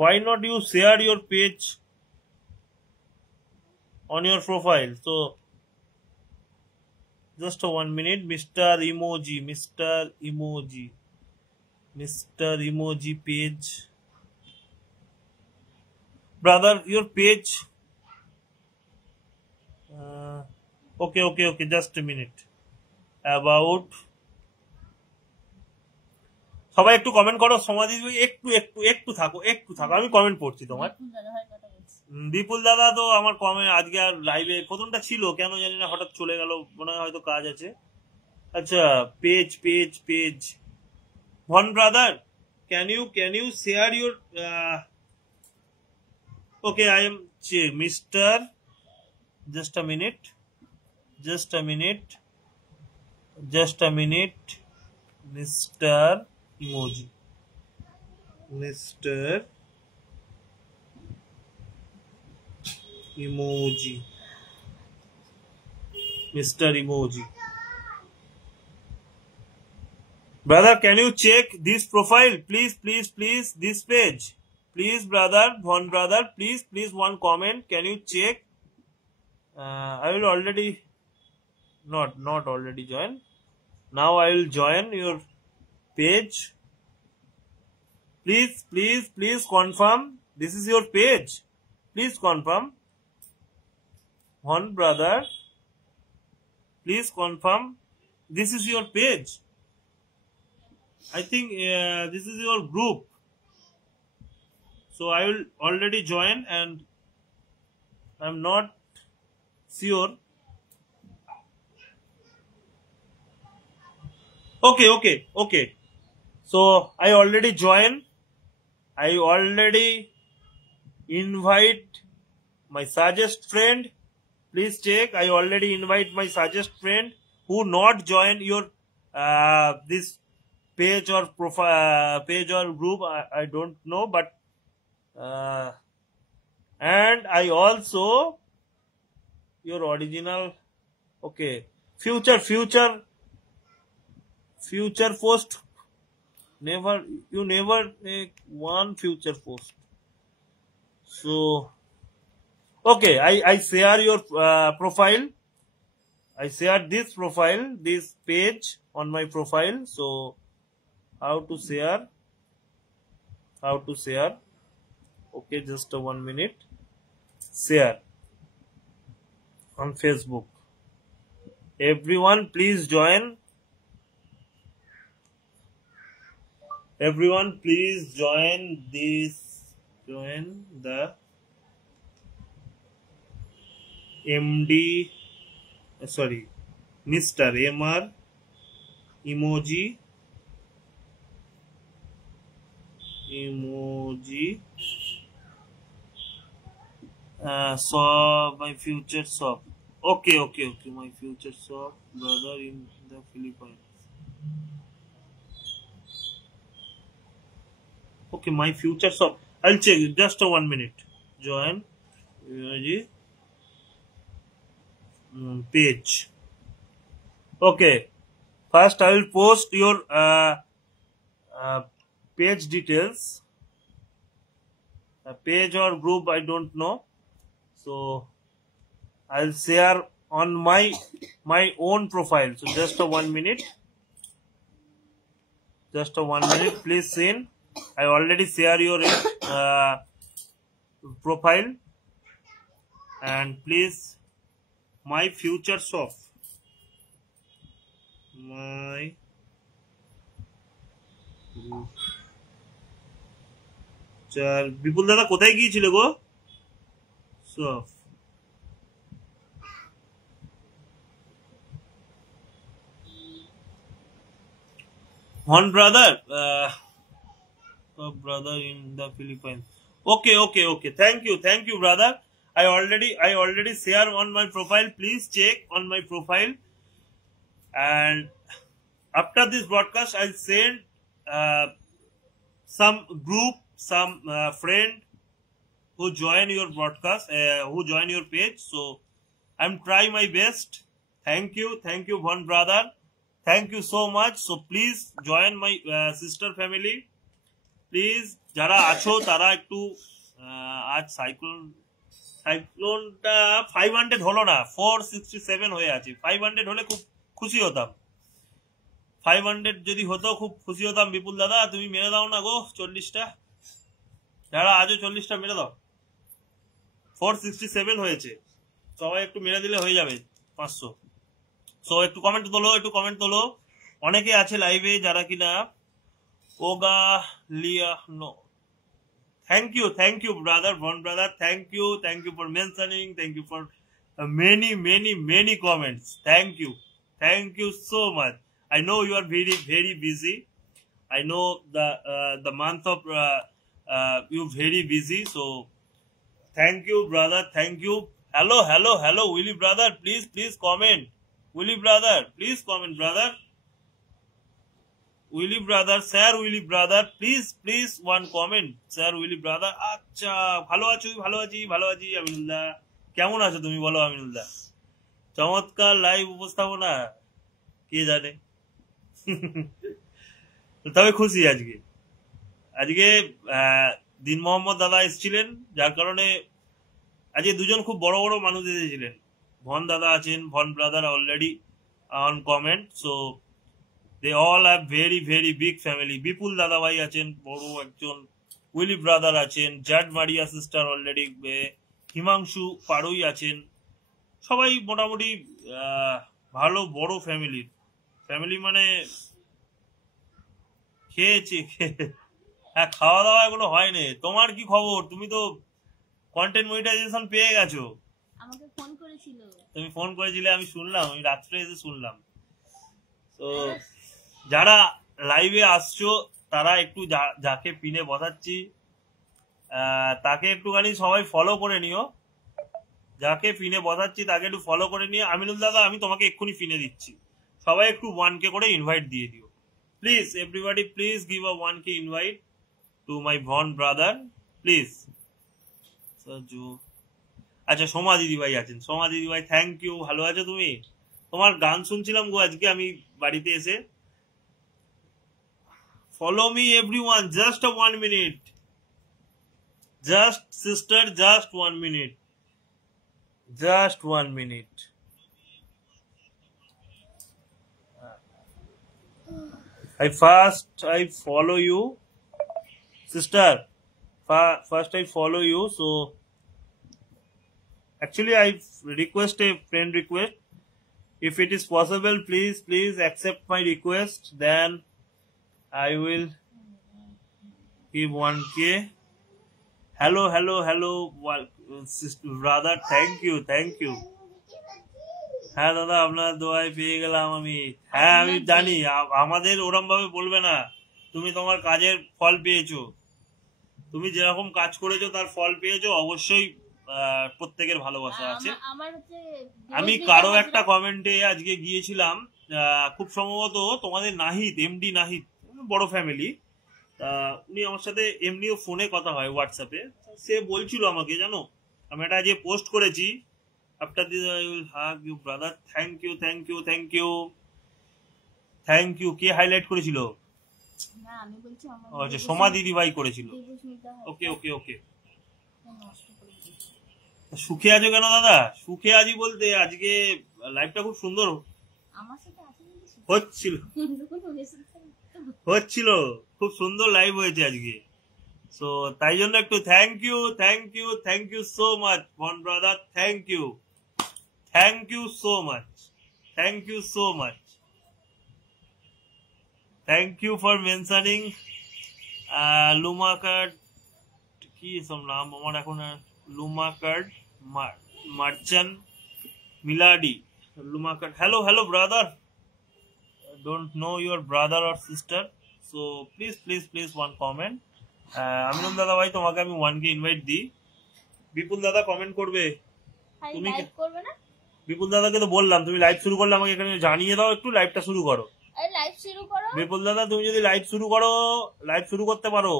Why not you share your page on your profile? So just a 1 minute. Mr. Emoji page. Brother, your page. Okay. Just a minute. About. সবাই একটু comment করো। সমাধি একটু থাকো, আমি comment পড়ছি তোমার। বিপুল দাদা তো আমার কমেন্ট আজকে আর লাইভে প্রথমটা ছিল, কেন জানি না হঠাৎ চলে গেল, মনে হয় হয়তো কাজ আছে। আচ্ছা, page Von brother, can you share your okay, I am Mr. Just a minute. Mr. Emoji. Brother, can you check this profile? Please, this page. Please, brother, one brother, please, one comment. Can you check? I will already, not already join. Now I will join your page. Please confirm. This is your page. Please confirm. One brother, please confirm. This is your page. I think this is your group. So I will already join and I'm not sure. Okay. So I already join. I already invite my suggest friend. Please check. I already invite my suggest friend who not join your this page or profile, page or group. I don't know, but and I also your original. Okay, future post. You never make one future post. So okay, I share your profile. I share this profile, this page on my profile. So how to share? Okay, just a 1 minute. Share on Facebook. Everyone, please join. Everyone, please join the Mr. MR Emoji shop, my future shop. Okay, my future shop, brother in the Philippines. Okay, my future shop. I'll check it. Just a 1 minute. Join page. Okay. First, I will post your page details. A page or group, I don't know. So I'll share on my own profile. So just a 1 minute. Please send. I already share your profile, and please my future shop. বিপুল দাদা কোথায় গিয়েছিলে গো? সব one brother, a brother in the Philippines. Okay. Thank you, brother. I already share on my profile. Please check on my profile. And after this broadcast, I'll send some group, some friend who join your broadcast, who join your page. So I'm trying my best. Thank you, one brother. Thank you so much. So please join my sister family. Please যারা আছো তারা একটু আজ সাইক্লোনটা 500 হলো না, 467 হয়ে আছে। 500 হলে খুব খুশি হতাম। 500 যদি হতো খুব খুশি হতাম। বিপুল দাদা তুমি মেরে দাও না গো 40টা, যারা আজও 40টা মেরে দাও। 467 হয়েছে, সবাই একটু মেরে দিলে হয়ে যাবে 500। সো একটু কমেন্ট তোলো। অনেকে আছে লাইভে যারা কিনা ওগা লিয়া no. Thank you brother, one brother. Thank you for mentioning. Thank you for many comments. Thank you so much. I know you are very busy. I know the month of you very busy. So thank you brother. Thank you. Hello Willy brother, please comment. Willy brother, please comment brother. Willy brother, sir Willy brother, please one comment, sir Willy brother. আচ্ছা ভালো আছি আমিনুল্লাহ। কেমন আছো তুমি বলো আমিনুল্লাহ? চমৎকার live উপস্থাপনা, কে জানে। তবে খুশি আজকে দিন মোহাম্মদ দাদা এসেছিলেন, যার কারণে আজকে দুজন খুব বড় মানুষ এসেছিলেন। ভন দাদা আছেন, Von brother already on comment. So they all have very big family. Bipul দাদা ভাই আছেন বড় একজন, উইলি ব্রাদার আছেন, Jad Maria sister already, Himanshu Parui আছেন। সবাই মোটামুটি ভালো বড় ফ্যামিলি মানে খেয়েছি। হ্যাঁ, খাওয়া দাওয়া এগুলো হয়নি। তোমার কি খবর? তুমি তো কন্টেন্ট মনিটাইজেশন পেয়ে গেছো। আমাকে ফোন করেছিল। তুমি ফোন করেছিলে, আমি শুনলাম, আমি রাত্রে এসে শুনলাম। তো যারা লাইভে আসছো তারা একটু যাকে পিনে বসাচ্ছি তাকে একটুখানি সবাই ফলো করে নিও। যাকে পিনে বসাচ্ছি তাকে একটু ফলো করে নিও। আমিনুল দাদা আমি তোমাকে এক্ষুনি পিনে দিচ্ছি, সবাই একটু 1K করে ইনভাইট দিয়ে দিও please. Everybody please give a 1K invite to my Von brother please. আচ্ছা সোমা দিদি ভাই আছেন, সোমা দিদি ভাই থ্যাংক ইউ। ভালো আছো তুমি? তোমার গান শুনছিলাম গো আজকে আমি বাড়িতে এসে। Follow me everyone, just a 1 minute. Just sister, just 1 minute. Just 1 minute. I follow you. Sister, first I follow you. So actually I request a friend request. If it is possible, please accept my request. Then I will give 1K. Hello, sister, brother. Thank you. হ্যাঁ দাদা আপনার দোয়ায় পেয়ে গেলাম আমি। হ্যাঁ আমি জানি, আমাদের ওরম ভাবে বলবে না। তুমি তোমার কাজের ফল পেয়েছো, তুমি যেরকম কাজ করেছো তার ফল পেয়েছো। অবশ্যই প্রত্যেকের ভালোবাসা আছে। আমি কারো একটা কমেন্টে আজকে গিয়েছিলাম, খুব সম্ভবত তোমাদের নাহিদ, এমডি নাহিদ, বড় ফ্যামিলি। উনি আমার সাথে এমনিও ফোনে কথা হয় হোয়াটসঅ্যাপে। সে বলছিল আমাকে, জানো আমি এটা আজকে পোস্ট করেছি, after this I will hug you brother. Thank you. কে হাইলাইট করেছিল? আচ্ছা সোমা দিদি ভাই করেছিল। ওকে। সুখে আছো কেন দাদা? সুখে আছি বলতে আজকে লাইভটা খুব সুন্দর হচ্ছিল, খুব সুন্দর লাইভ হয়েছে আজকে। সো তাই জন্য একটু thank you so much Von brother. Thank you so much. Thank you for mentioning Luma Card, কি সব নাম আমার এখন, Luma Card Marchan Milady Luma Card. Hello brother, don't know your brother or sister, so please one comment. Aminul দাদা ভাই তোমাকে আমি 1K invite দিই। বিপুল দাদা কমেন্ট করবে, তুমি লাইভ করবে না? বিপুল দাদাকে তো বললাম তুমি লাইভ শুরু করলে আমাকে এখানে জানিয়ে দাও, একটু লাইভটা শুরু করো। লাইভ শুরু করো বিপুল দাদা, তুমি যদি লাইভ শুরু করো, লাইভ শুরু করতে পারো।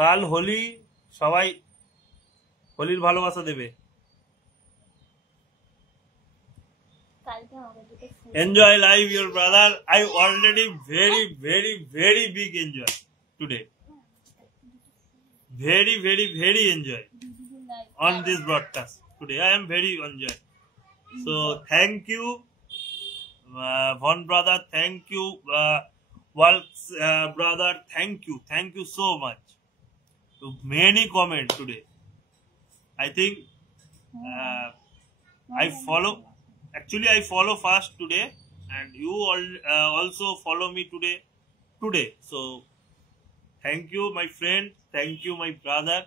কাল হোলি, সবাই হোলির ভালোবাসা দেবে। Enjoy life, your brother. I already very big enjoy today. Very enjoy on this broadcast today. I am very enjoy. So thank you, Von brother. Thank you, Walks brother. Thank you so much. So many comments today. I think I follow fast today, and you all also follow me today. So thank you, my friend. Thank you, my brother.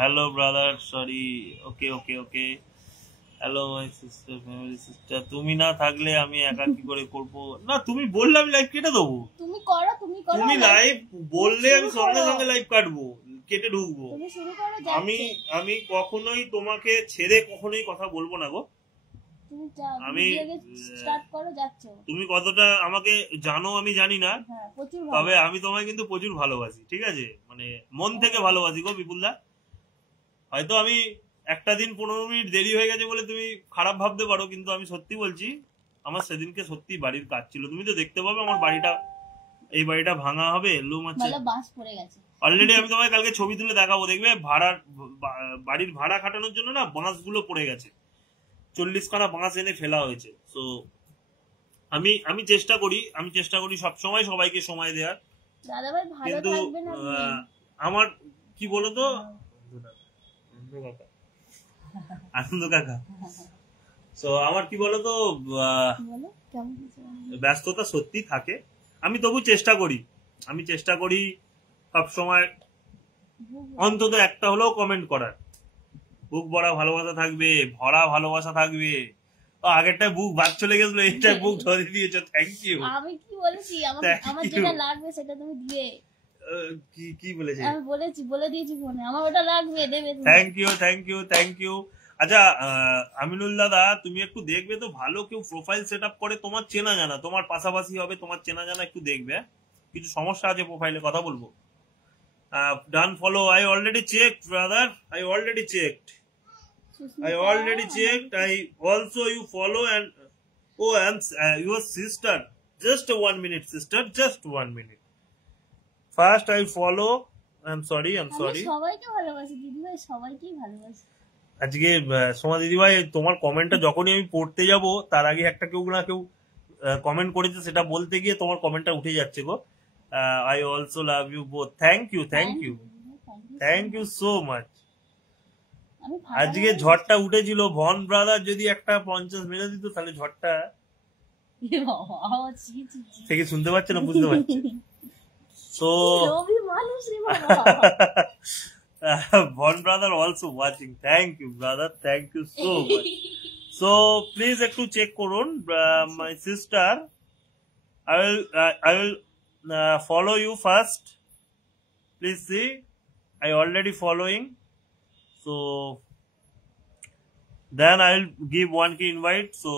Hello, brother. Sorry. Okay. Hello, my sister, family sister. তুমি না থাকলে আমি একা কি করে করব? না, তুমি বললে আমি লাইভ কেটে দেবো। তুমি করো। তুমি লাইভ বললে আমি সঙ্গে লাইভ কাটবো, কেটে ঢুকবো। তুমি শুরু করো। আমি কখনোই তোমাকে ছেড়ে কখনোই কথা বলবো না গো। আমি স্টার্ট করো, যাচ্ছ। তুমি কতটা আমাকে জানো আমি জানি না, তবে আমি তোমায় কিন্তু প্রচুর ভালোবাসি, ঠিক আছে? মানে মন থেকে ভালোবাসি গো বিপুলদা। হয়তো আমি একটা দিন 15 মিনিট দেরি হয়ে গেছে বলে তুমি খারাপ ভাবতে পারো, কিন্তু আমি সত্যি বলছি, আমার সেদিনকে সত্যি বাড়ির কাজ ছিল। তুমি তো দেখতে পাবে আমার বাড়িটা, এই বাড়িটা ভাঙা হবে, লুম আছে, বাঁশ পড়ে গেছে অলরেডি। আমি তোমায় কালকে ছবি তুলে দেখাবো, দেখবে বাড়ির ভাড়া খাটানোর জন্য না বাঁশগুলো পড়ে গেছে, 40 খানা বাঁশ এনে ফেলা হয়েছে। তো আমি চেষ্টা করি সবসময় সবাইকে সময় দেওয়ার, কিন্তু আমার কি বলতো আনন্দ কাকা, তো আমার কি বলতো ব্যস্ততা সত্যি থাকে। আমি তবু চেষ্টা করি সবসময় অন্তত একটা হলেও কমেন্ট করার। বুক ভরা ভালোবাসা থাকবে। আগেরটা বুক ভাগ চলে গেছিল, এইটা বুক ধরে দিয়েছো, থ্যাংক ইউ। আমি কি বলেছি, আমার যেটা লাগবে সেটা তুমি দিয়ে কি বলেছি? আমি বলে দিয়েছি ফোনে, আমার ওটা লাগবে, দেবে। Thank you. আচ্ছা আমিনুল দাদা, তুমি একটু দেখবে তো ভালো কেউ প্রোফাইল সেট আপ করে, তোমার চেনা জানা, তোমার পাশাপাশি হবে, তোমার চেনা জানা, একটু দেখবে। কিছু সমস্যা আছে প্রোফাইলে, কথা বলবো। ডান follow, I already checked, brother. I already checked. I also you follow and and your sister. Just 1 minute, sister. Just 1 minute. First I follow. I'm sorry. সবাইকে ভালোবাসি দিদিভাই, সবাইকেই ভালোবাসি। আজকে সোমা দিদিভাই, তোমার কমেন্টটা যখনই আমি পড়তে যাব, তার আগে একটা কেউ না কেউ কমেন্ট করেছে, সেটা বলতে গিয়ে তোমার কমেন্টটা উঠে যাচ্ছে গো। I also love you both. Thank you so much. আজকে ঝড়টা উঠেছিল, ভন ব্রাদার যদি একটা 50 মেরে দিত, তাহলে ঝড়টা থেকে শুনতে পাচ্ছে না, বুঝতে পারছি। So Von brother also watching. Thank you, brother. Thank you so much. So please একটু চেক করুন, my sister. I will follow you first. Please see, I already following. So then I will give 1K invite. So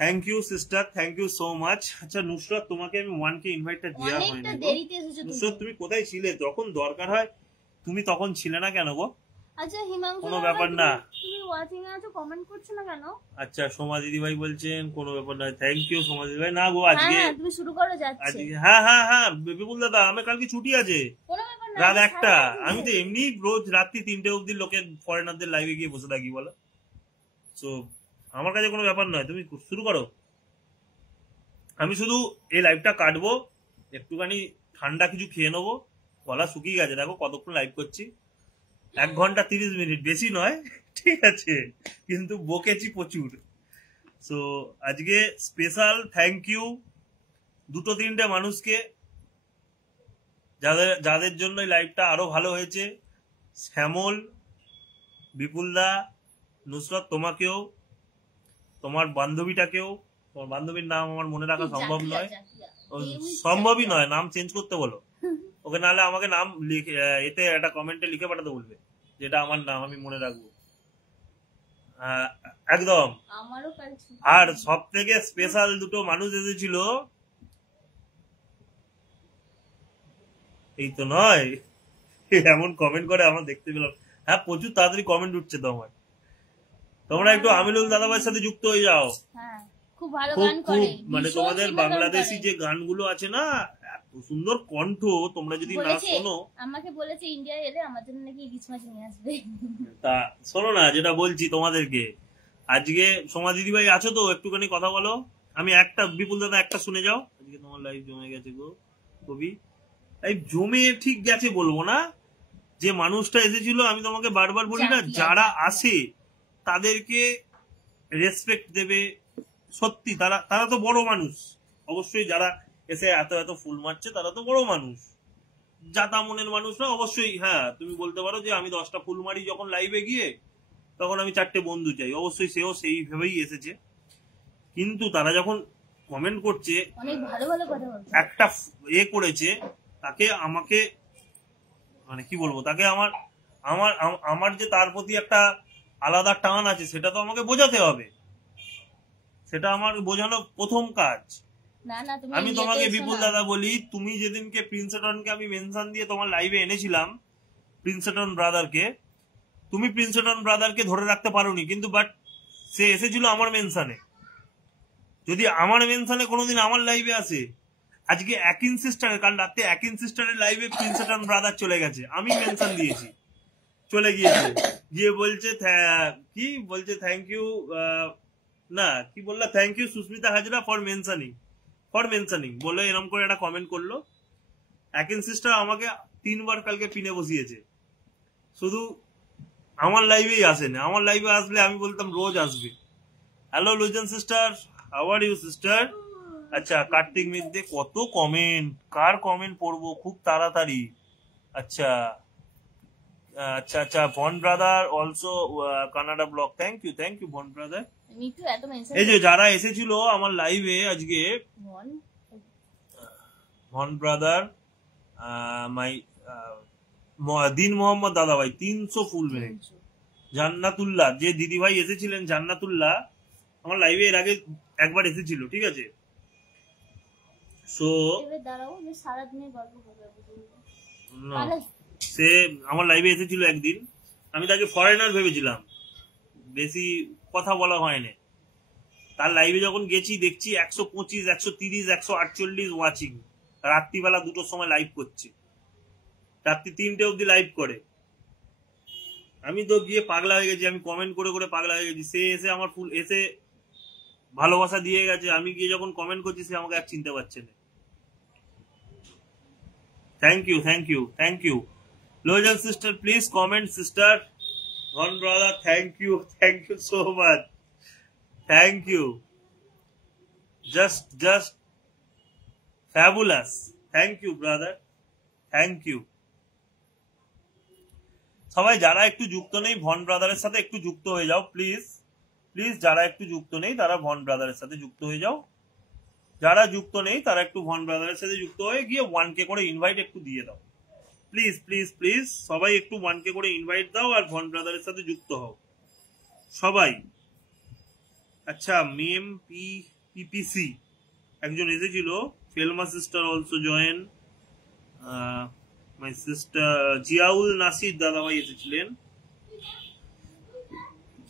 thank you sister, thank you so much. আচ্ছা নুসরাত, তোমাকে আমি 1K ইনভাইটটা দেয়া হয়নি। অনেকটা দেরিতে এসেছো তুমি। নুসরাত, তুমি কোথায় ছিলে যখন দরকার হয়? তুমি তখন ছিলে না কেন গো? আচ্ছা হিমাংশু, কোনো ব্যাপার না, তুমি ওয়াচিং এ আছো, কমেন্ট করছো না কেন? আচ্ছা সোমা দিদি ভাই বলছেন কোনো ব্যাপার না, থ্যাংক ইউ সোমা দিদি ভাই। না গো আজকে তুমি শুরু করো, যাচ্ছে আজকে। হ্যাঁ বিপুল দাদা, আমার কালকে ছুটি আছে, কোনো ব্যাপার না, রাত 1টা। আমি তো এমনি রোজ রাত্রি 3টে অবধি লোকের ফরেনারদের লাইভে গিয়ে বসে থাকি, বলো। সো আমার কাছে কোনো ব্যাপার নয়, তুমি শুরু করো। আমি শুধু এই লাইভটা কাটবো, একটুখানি ঠান্ডা কিছু খেয়ে নেবো, গলা শুকিয়ে গেছে, দেখো কতক্ষণ লাইভ করছি, 1 ঘন্টা 30 মিনিট, বেশি নয়, ঠিক আছে, কিন্তু বকেছি প্রচুর। সো আজকে স্পেশাল থ্যাংক ইউ 2-3টে মানুষকে, যাদের জন্য লাইভটা আরো ভালো হয়েছে। শ্যামল, বিপুলদা, নুসরাত, তোমাকেও, তোমার বান্ধবীটাকেও, তোমার বান্ধবীর নাম আমার মনে রাখা সম্ভব নয়, সম্ভবই নয়, নাম চেঞ্জ করতে বলো ওকে, নাহলে আমাকে নাম লিখে এতে একটা কমেন্টে লিখে পাঠাতে বলবে যেটা আমার নাম, আমি মনে রাখবো একদম। আর সব থেকে স্পেশাল দুটো মানুষ এসেছিল, এই তো নয়, এমন কমেন্ট করে আমরা দেখতে পেলাম। হ্যাঁ, প্রচুর তাড়াতাড়ি কমেন্ট উঠছে তোমার, তোমরা একটু আমিনুল দাদাভাইয়ের সাথে যুক্ত হয়ে যাও। খুব ভালো গান করে, মানে তোমাদের বাংলাদেশি যে গানগুলো আছে না, এত সুন্দর কণ্ঠ, তোমরা যদি না শোনো। আমাকে বলেছে ইন্ডিয়া এলে আমার জন্য নাকি ইলিশ মাছ নিয়ে আসবে। তা শোনো না, যেটা বলছি তোমাদেরকে, আজকে সোমা দিদি ভাই আছো তো, একটুখানি কথা বলো। আমি একটা, বিপুল দাদা একটা শুনে যাও। আজকে তোমার লাইভ জমে গেছে গো কবি, লাইভ জমে ঠিক গেছে বলবো না, যে মানুষটা এসেছিল, আমি তোমাকে বারবার বলি না, যারা আসে তাদেরকে রেসপেক্ট দেবে, সত্যি তারা তারা তো বড় মানুষ, অবশ্যই যারা এসে এত এত ফুল মারছে তারা তো বড় মানুষ, জাতা মনের মানুষ না, অবশ্যই। হ্যাঁ, তুমি বলতে পারো যে আমি 10টা ফুল মারি যখন লাইভে গিয়ে, তখন আমি 4টে বন্ধু চাই, অবশ্যই সেও সেই ভেবেই এসেছে। কিন্তু তারা যখন কমেন্ট করছে, অনেক ভালো ভালো কথা বলছে, একটা করেছে, তাকে আমাকে, মানে কি বলবো, তাকে আমার আমার আমার যে তার প্রতি একটা আলাদা টান আছে, সেটা তো আমাকে বোঝাতে হবে, সেটা আমার বোঝানো প্রথম কাজ। আমি তোমাকে বিপুল দাদা বলি, তুমি যেদিনকে প্রিন্সটনকে আমি মেনশন দিয়ে তোমার লাইভে এনেছিলাম, প্রিন্সটন ব্রাদারকে, তুমি প্রিন্সটন ব্রাদারকে ধরে রাখতে পারোনি, কিন্তু বাট সে এসেছিল আমার মেনশনে। যদি আমার মেনশনে কোনোদিন আমার লাইভে আসে, আজকে অ্যাকিন সিস্টারের, কাল রাতে অ্যাকিন সিস্টারের লাইভে প্রিন্সটন ব্রাদার চলে গেছে, আমি মেনশন দিয়েছি, চলে গিয়েছে, গিয়ে বলছে কি বলছে, থ্যাংক ইউ, না কি বললা, thank you Susmita Hazra for mentioning বলে এরকম করে একটা কমেন্ট করলো। অ্যাকিন সিস্টার আমাকে 3বার কালকে পিনে বসিয়েছে, শুধু আমার লাইভেই আসে না, আমার লাইভে আসলে আমি বলতাম রোজ আসবে। Hello Luzon sister, how are you sister? আচ্ছা, কার্তিক মিদ্দে, কত কমেন্ট, কার কমেন্ট পড়বো খুব তাড়াতাড়ি। আচ্ছা আচ্ছা আচ্ছা, Von brother also Canada blog, thank you Von brother. এই যে যারা এসেছিল আমার লাইভে আজকে, ভন ব্রাদার, মাই দিন মোহাম্মদ দাদা ভাই 300 ফুল মেরে, জান্নাতুল্লাহ যে দিদি ভাই এসেছিলেন, জান্নাতুল্লাহ আমার লাইভে এর আগে একবার এসেছিল, ঠিক আছে। সো সে আমার লাইভে এসেছিল একদিন, আমি তাকে ফরেনার ভেবেছিলাম, বেশি কথা বলা হয়নি। তার লাইভে যখন গেছি দেখছি 125, 130, 148 ওয়াচিং, রাত্রিবেলা 2টোর সময় লাইভ করছে, রাত্রি 3টে অব্দি লাইভ করে। আমি তো গিয়ে পাগলা হয়ে গেছি, আমি কমেন্ট করে করে পাগলা হয়ে গেছি। সে এসে আমার ফুল এসে ভালোবাসা দিয়ে গেছে, আমি গিয়ে যখন কমেন্ট করছি সে আমাকে আর চিনতে পারছে না। Thank you Luzon sister, please comment sister. Von brother, thank you so much, thank you, just fabulous, thank you brother, thank you. সবাই যারা একটু যুক্ত নেই ভন ব্রাদারের সাথে একটু যুক্ত হয়ে যাও প্লিজ, যারা একটু যুক্ত নেই তারা ভন ব্রাদারের সাথে যুক্ত হয়ে যাও, যারা যুক্ত নেই তারা একটু ভন ব্রাদারের সাথে যুক্ত হয়ে গিয়ে 1K করে ইনভাইট একটু দিয়ে দাও প্লিজ, সবাই একটু 1K করে ইনভাইট দাও আর ভন ব্রাদারের সাথে যুক্ত হও সবাই। আচ্ছা, মেম পিপিসি একজন এসেছিল, Felma sister also join, my sister Ziaul Nasir দাদাভাই এসেছিলেন,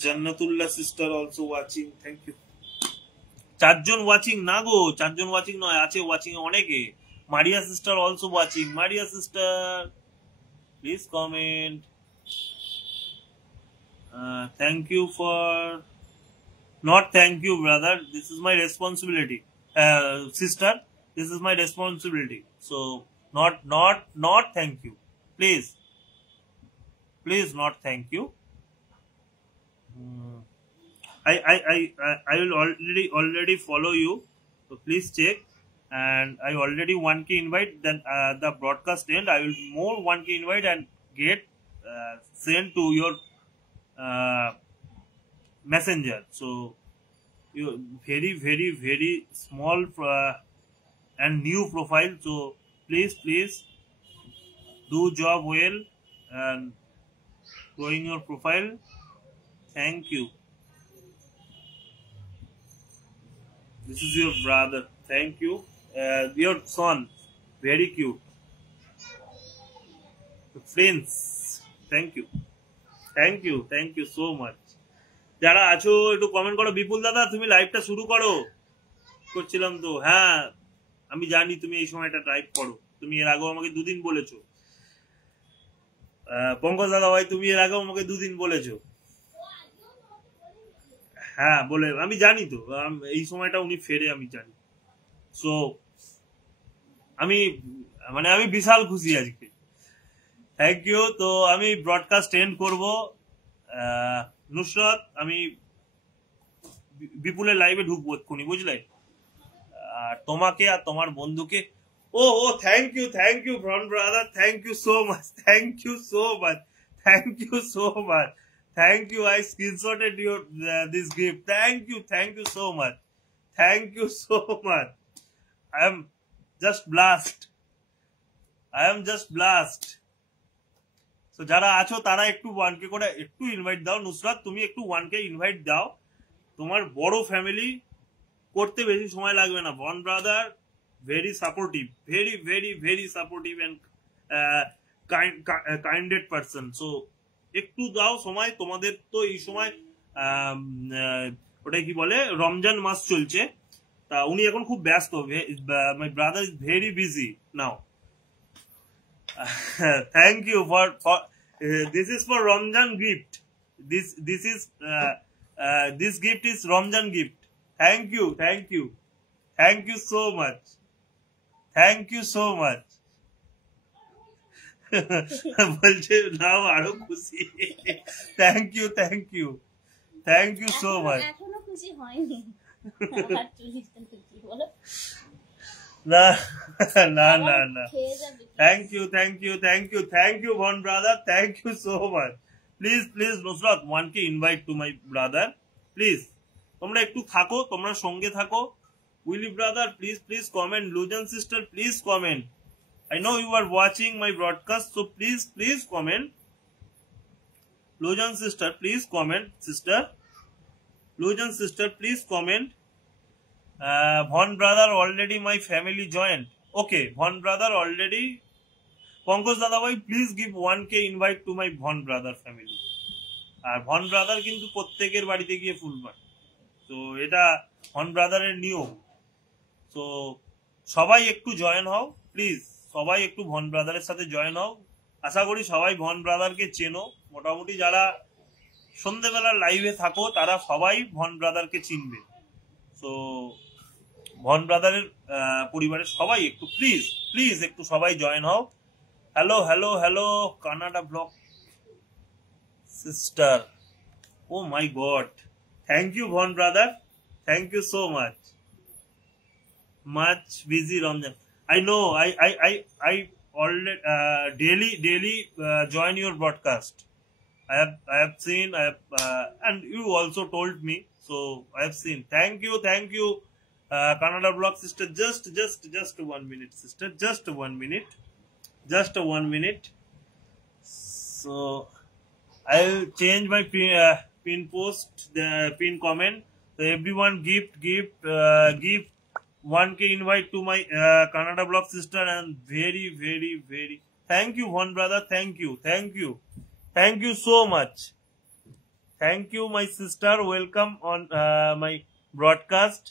Jannatullah sister also watching, thank you. 4জন ওয়াচিং না গো, 4জন ওয়াচিং নয়, আছে ওয়াচিং এ অনেকে। Maria sister also watching, Maria sister please comment. Thank you for not thank you brother, this is my responsibility, sister, this is my responsibility, so not thank you, please not thank you. I will already follow you, so please check, and I already 1K invite, then the broadcast end I will more 1K invite and get sent to your messenger. So you very small and new profile. So please do job well and growing your profile. Thank you. This is your brother. Thank you. Your son, very cute. Friends, thank you so much. যারা আছো একটু comment করো। বিপুল দাদা তুমি লাইভটা শুরু করো। করছিলাম তো, হ্যাঁ আমি জানি তুমি এই সময়টা টাইপ করো, তুমি এর আগেও আমাকে দুদিন বলেছো। পঙ্কজ দাদা ভাই তুমি এর আগেও আমাকে দুদিন বলেছো, হ্যাঁ বলে আমি জানি তো এই সময়টা উনি ফেরে, আমি জানি। সো আমি বিশাল খুশি আজকে। Thank you. তো আমি ব্রডকাস্ট এন্ড করব। নুসরাত আমি বিপুলের লাইভে ঢুকবো এক্ষুনি, বুঝলে? আর তোমাকে আর তোমার বন্ধুকে ও thank you Von brother, thank you so much, thank you so much, thank you so much, thank you. I screenshotted your this gift. Thank you so much, thank you so much. I am just blessed. So যারা আছো তারা একটু 1K করে একটু invite দাও। নুসরাত তুমি একটু 1K invite দাও। তোমার বড় ফ্যামিলি করতে বেশি সময় লাগবে না। Von brother very supportive, very supportive and kinded person. So একটু দাও সময়। তোমাদের তো এই সময় ওটাই কি বলে, রমজান মাস চলছে, তা উনি এখন খুব ব্যস্ত। My brother is very busy now. Thank you for this is for Ramjan gift. This gift is Ramjan gift. Thank you so much. বলছে নাও আরো খুশি। Thank you so much. এখনো খুশি হয়নি। না thank you Von brother, thank you so much. Please Nusrat 1K invite to my brother, please. তোমরা একটু থাকো, তোমরা সঙ্গে থাকো। Willy brother please comment. Lujan sister please comment. I know you are watching my broadcast, so please comment. Lujan sister please comment. Lujan sister please comment. Von brother already my family joined. Okay, Von brother already. Pankaj dada bhai please give 1K invite to my Von brother family. R Von brother কিন্তু প্রত্যেকের বাড়িতে গিয়ে ফুল পায়, তো এটা Von brother এর নিয়ম। তো সবাই একটু জয়েন হও প্লিজ, সবাই একটু Von brother এর সাথে জয়েন হও। আশা করি সবাই Von brother কে চেনো। মোটামুটি যারা সন্ধ্যেবেলা লাইভে থাকো তারা সবাই Von brother কে চিনবে। তো ভন ব্রাদারের পরিবারের সবাই একটু প্লিজ একটু সবাই জয়েন হও। Hello Canada blog sister, oh my god, thank you Von brother, thank you so much busy Ramzan. I know I already daily join your broadcast. I have seen, and you also told me, so I have seen. Thank you Canada Block sister. Just 1 minute sister, just 1 minute. So I'll change my pin post, the pin comment. So everyone give 1K invite to my Canada Block sister, and very thank you Von brother, thank you so much. Thank you my sister, welcome on my broadcast.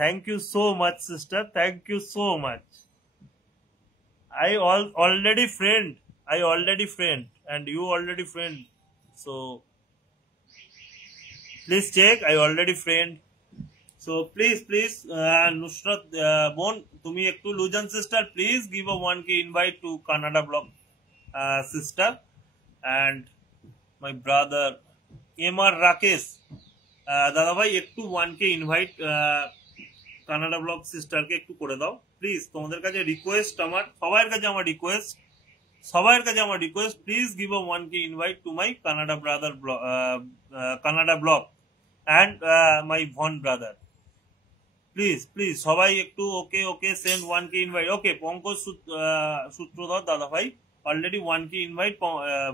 Thank you so much sister, thank you so much. I already friend and you already friend, so please check. I already friend, so please Nusrat Bon tumi ekটু Lujan sister please give a 1K invite to Canada Block sister, and my brother MR Rakesh দাদা ভাই একটু 1K invite Canada blog সিস্টারকে একটু করে দাও please. তোমাদের কাছে request, আমার সবার কাছে আমার রিকোয়েস্ট, সবার কাছে আমার request, please give a 1K invite to my Canada brother Canada blog and my Von brother. Please please সবাই একটু okay okay send 1K invite. Okay, Pankaj Sutradhar দাদা ভাই অলরেডি 1K ইনভাইট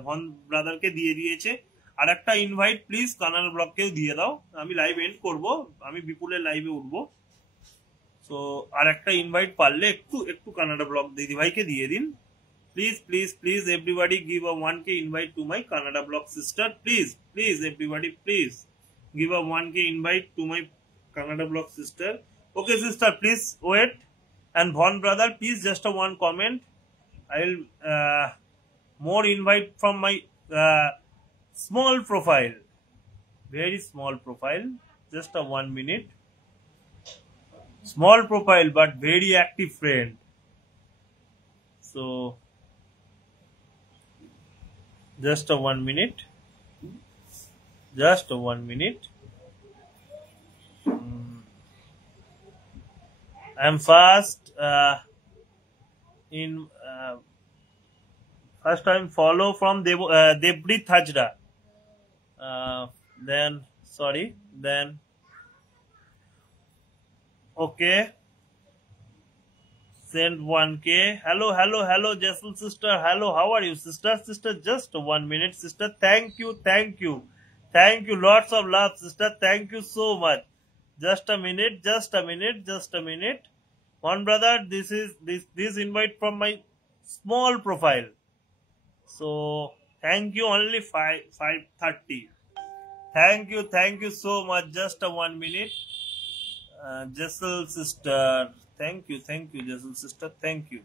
ভন ব্রাদারকে দিয়ে দিয়েছে। আর একটা ইনভাইট প্লিজ কানাডা ব্লগকেও দিয়ে দাও। আমি লাইভ এন্ড করব, আমি বিপুলের লাইভে উঠবো। সো আর একটা ইনভাইট পারলে একটু একটু কানাডা ব্লগ দিদি ভাইকে দিয়ে দিন। Please please please everybody give a 1K invite to my Canada blog sister. Please please everybody please give a 1K invite to my Kannada blog sister. Okay, sister, please wait. And Von brother, please just a one comment. I'll more invite from my small profile, very small profile. Just a 1 minute. Small profile, but very active friend. So just a 1 minute. Just 1 minute. I'm first first time follow from Debrit Hajra. Then sorry. Then okay. Send 1K. Hello, hello, hello, Jessel sister. Hello, how are you, sister? Sister, just 1 minute, sister. Thank you, thank you. Thank you, lots of love, sister. Thank you so much. Just a minute, just a minute, just a minute. One brother, this invite from my small profile. So thank you, only 5:30. Thank you so much. Just a 1 minute. Jessel sister, thank you, Jessel sister. Thank you.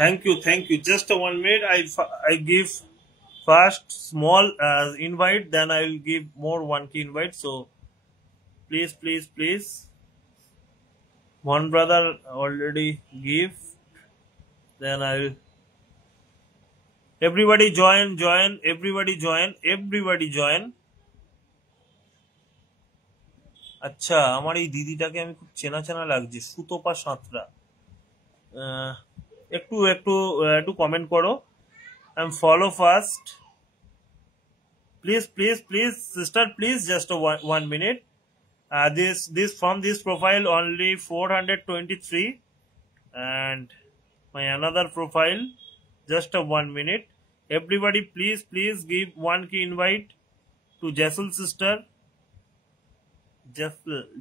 Thank you. Just a 1 minute. I give first small invite, then I will give more 1K invite. So please. One brother already give. Then I will. Everybody join. Everybody join. আচ্ছা, আমার এই দিদিটাকে আমি খুব চেনা চেনা লাগছে, সুতপা সাঁতরা। একটু comment করো। And follow first. Please, sister, please, just a 1 minute. This from this profile only 423, and my another profile just a 1 minute. Everybody, please give 1K invite to Jessel sister.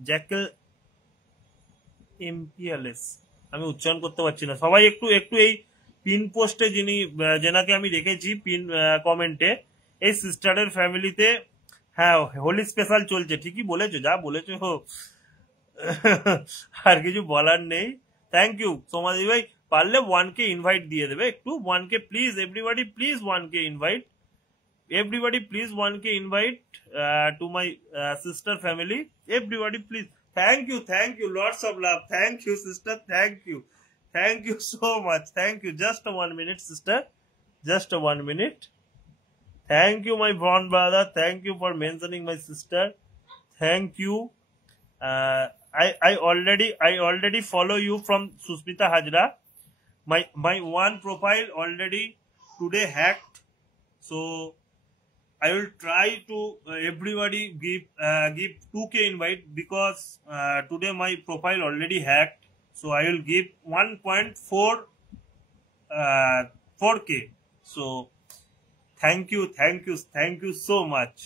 Jackal MPLS. আমি উচ্চারণ করতে পারছি না। সবাই একটু এই pin পোস্টে যেনাকে আমি দেখেছি পিন কমেন্টে, এই সিস্টারের ফ্যামিলিতে হ্যাঁ হোলি স্পেশাল চলছে। ঠিকই বলেছো, যা বলেছো আর কিছু বলার নেই। থ্যাংক ইউ সোমাদি ভাই, পারলে 1K ইনভাইট দিয়ে দেবে একটু। 1K please, everybody please 1K invite. Everybody please 1K invite to my sister family. Everybody please. Thank you, lots of love. Thank you, sister. Thank you so much. Thank you. Just a 1 minute, sister. Just a 1 minute. Thank you, my born brother. Thank you for mentioning my sister. Thank you. I already follow you from Susmita Hajra. My one profile already today hacked. So I will try to everybody give 2K invite, because today my profile already hacked. So I will give 1.4K. So thank you so much.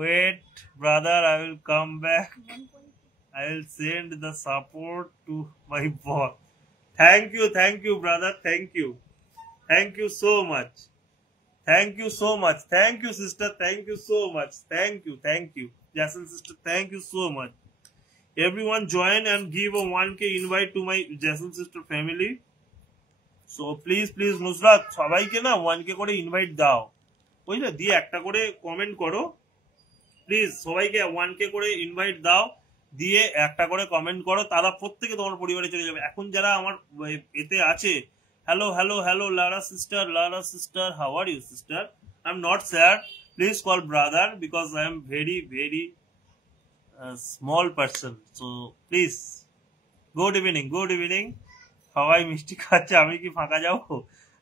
Wait, brother, I will come back. I will send the support to my boss. Thank you, brother. Thank you so much. Thank you so much. Thank you, sister. Thank you so much. Thank you. Jason sister, thank you so much. Everyone join and give a 1K invite to my Jason sister family. So please Nusrat, সবাইকে না 1K করে invite দাও, বুঝলে? দিয়ে একটা করে comment করো please. সবাইকে 1K করে ইনভাইট দাও, দিয়ে একটা করে কমেন্ট করো, তারা প্রত্যেকে তোমার পরিবারে চলে যাবে। এখন যারা আমার এতে আছে, hello Lara sister, how are you, sister? I'm not sad, please call brother, because I am very small person. So please, good evening, সবাই মিষ্টি খাচ্ছে, আমি কি ফাঁকা যাবো?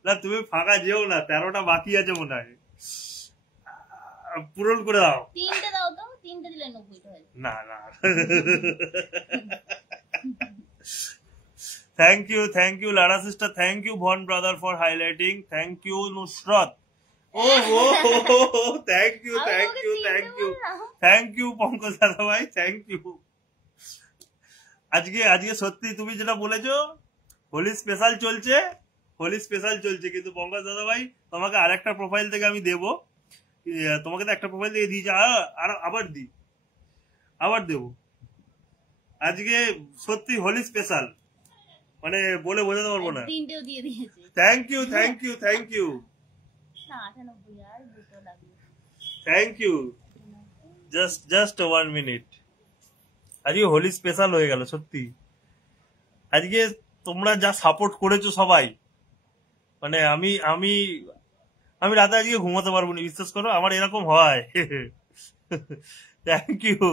না, তুমি ফাঁকা যেও না, 13টা বাকি আছে মনে হয়, পূরণ করে দাও। 3টে দাও তো, 3টে দিলে 90টা হয়। না না, thank you Lara sister, thank you Von brother for highlighting, thank you Nusrat, oh thank you thank you Pankaj দাদা ভাই, থ্যাংক ইউ। আজকে সত্যি তুমি যেটা বলেছো, হোলি স্পেশাল চলছে, কিন্তু পঙ্কজ দাদা ভাই তোমাকে আরেকটা প্রোফাইল থেকে আমি দেবো, তোমাকে তো একটা প্রোফাইল থেকে দিয়েছি, আর আবার দেবো। আজকে সত্যি হোলি স্পেশাল, মানে বলে বোঝাতে পারবো না। 3টেও দিয়ে দিয়েছে। থ্যাংক ইউ না 98 আর দুটো লাগবে। Thank you. Just 1 minute. আজকে হোলি স্পেশাল হয়ে গেল সত্যি। আজকে তোমরা যা সাপোর্ট করেছো সবাই, মানে আমি রাতে আজকে ঘুমাতে পারবো না, বিশ্বাস করো, আমার এরকম হয়। Thank you.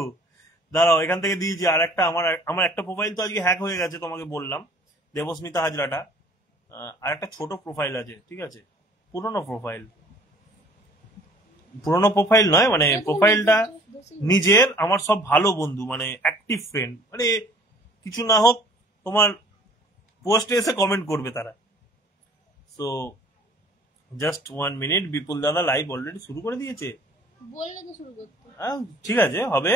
দাঁড়াও, এখান থেকে দিয়েছি আর একটা, আমার একটা প্রোফাইল তো আজকে হ্যাক হয়ে গেছে, তোমাকে বললাম, দেবস্মিতা হাজরাটা। আর একটা ছোট প্রোফাইল আছে, ঠিক আছে, পুরনো প্রোফাইল নয়, মানে প্রোফাইলটা নিজের, আমার সব ভালো বন্ধু, মানে অ্যাক্টিভ ফ্রেন্ড, মানে কিছু না হোক তোমার পোস্টে এসে কমেন্ট করবে তারা। সো জাস্ট 1 মিনিট, বিপুল দাদা লাইভ অলরেডি শুরু করে দিয়েছে, বললে তো শুরু করতে। ঠিক আছে, হবে।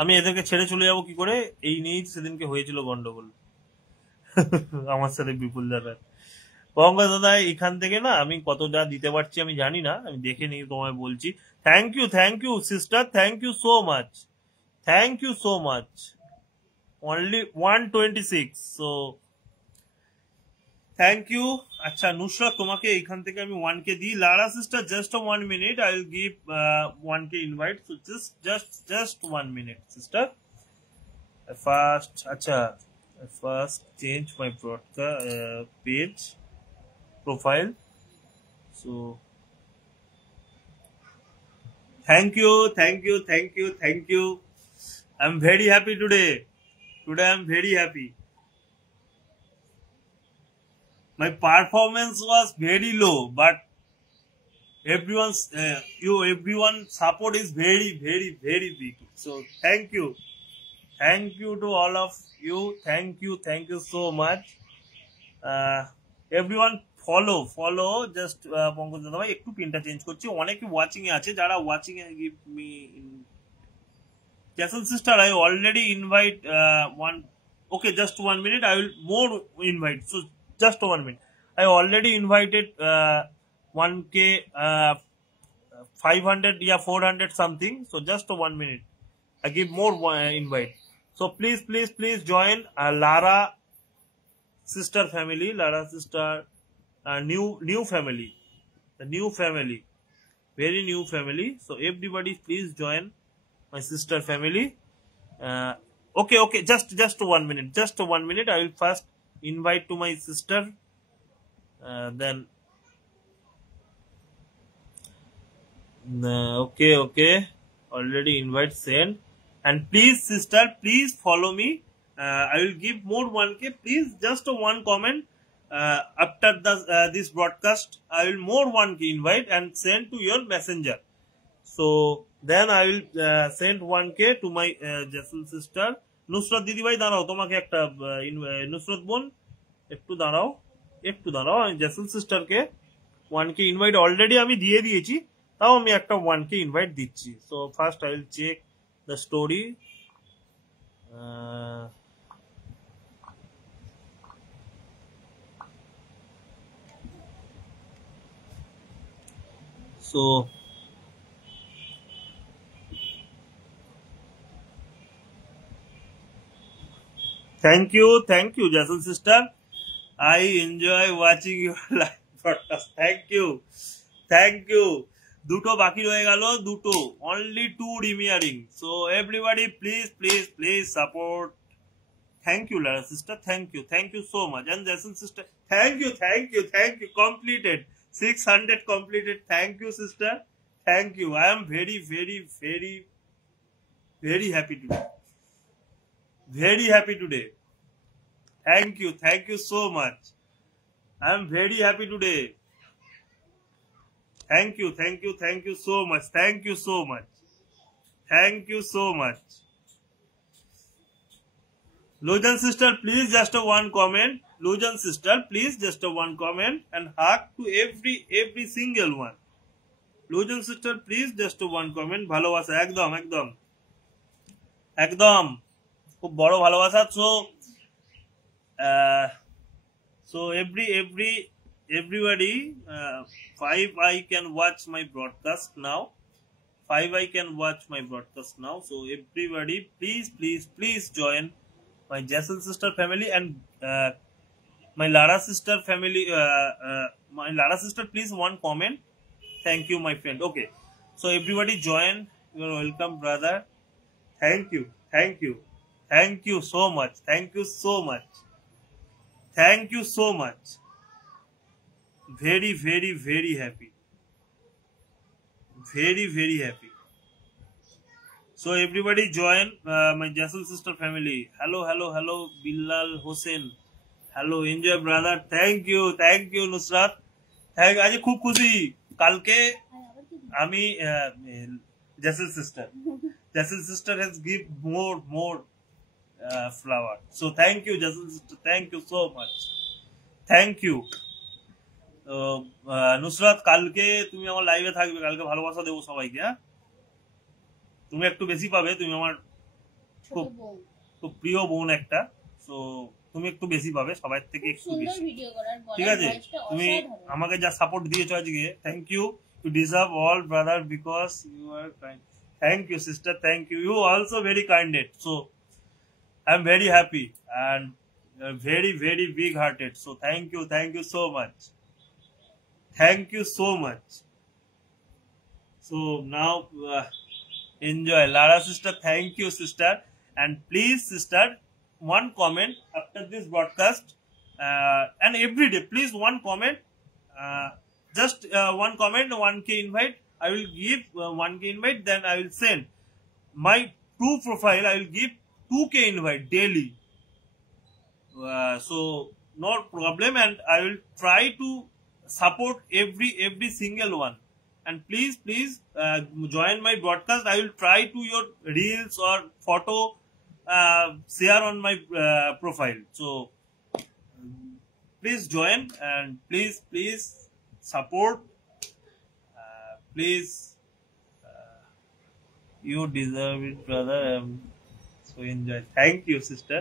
আমি এদেরকে ছেড়ে চলে যাবো কি করে? এই নিয়েই সেদিনকে হয়েছিল গন্ডগোল আমার সাথে বিপুল দাদা। পঙ্কজ দাদা, এখান থেকে না আমি কতটা দিতে পারছি আমি জানি না, আমি দেখে নিয়ে তোমায় বলছি। Thank you sister, thank you so much. Only 126, so thank you. আচ্ছা নুসরাত, তোমাকে এখান থেকে আমি 1K দিই। Lara sister, just 1 minute, I will give 1K invite, so just 1 minute sister. First change my broadcast page profile. So thank you. I'm very happy today. I'm very happy. My performance was very low, but everyone's everyone's support is very big. So thank you to all of you. Thank you so much. Everyone follow just Pankaj দাদা ভাই একটু পিনটা change করছি, অনেকে watching a আছে, যারা watching a give me Castle sister, I already invite one. Okay, just 1 minute, I will more invite, so just 1 minute. I already invited 1K 500, yeah, 400 something, so just 1 minute, I give more invite. So please join Lara sister family, new family, the new family, very new family. So everybody please join my sister family. Okay, just 1 minute, I will first invite to my sister, then okay, already invite sent. And please sister, please follow me. I will give more 1K, please just one comment after this broadcast. I will more 1K invite and send to your messenger. So then I will send 1K to my Jasul sister. Nusrat দিদি ভাই দাঁড়াও, তোমাকে একটা নুসরত বোন একটু দাঁড়াও, আমি জাসুল সিস্টারকে 1K invite already আমি দিয়ে দিয়েছি, তাও আমি একটা 1K ইনভাইট দিচ্ছি। So first I will check the story. So thank you Jason sister, I enjoy watching your live broadcast. Thank you. দুটো বাকি রয়ে গেল, দুটো, only 2 remaining. So everybody please support. Thank you Lara sister, thank you so much. And Jason sister, thank you completed 600 completed. Thank you sister, thank you. I am very happy today, Thank you so much. I am very happy today. Thank you so much. Thank you so much. Thank you so much. Lujan sister, please just a one comment. Lujan sister, please just a one comment and hug to every single one. Lujan sister, please just a one comment. ভালোবাসা একদম একদম একদম খুব বড় ভালোবাসা। So everybody 5 I can watch my broadcast now. 5 I can watch my broadcast now. So everybody please join my Jessel sister family and my Lara sister family. My Lara sister, please one comment. Thank you, my friend. Okay, so everybody join. You are welcome, brother. Thank you so much. Thank you so much. Thank you so much. Very happy. Very happy. So everybody join my Jessel sister family. Hello, Bilal Hossein. Hello, enjoy, brother. Thank you, Nusrat. আজ খুব খুশি। কালকে আমি Jessel sister has give more flower. So thank you, Jessel sister. Thank you so much. Thank you. Nusrat, কালকে তুমি আমার লাইভে থাকবে। কালকে ভালোবাসা দেবো সবাইকে। হ্যাঁ, তুমি একটু বেশি পাবে। তুমি আমার খুব প্রিয় বোন একটা। সো তুমি একটু বেশি পাবে সবার থেকে, একটু বেশি। ঠিক আছে, তুমি আমাকে যা সাপোর্ট দিয়েছো আজকে, thank you. You deserve all, brother, because you are kind. Thank you, sister. Thank you. You also very kinded. So I'm very happy and very big hearted. So thank you so much. Thank you so much. So now enjoy. Lara sister, thank you, sister. And please, sister, one comment after this broadcast and every day, please one comment. Just one comment, 1K invite. I will give 1K invite, then I will send my true profile. I will give 2K invite daily. So no problem, and I will try to support every single one. And please join my broadcast. I will try to your reels or photo share on my profile. So please join and please support. Please, you deserve it, brother. So enjoy. Thank you, sister.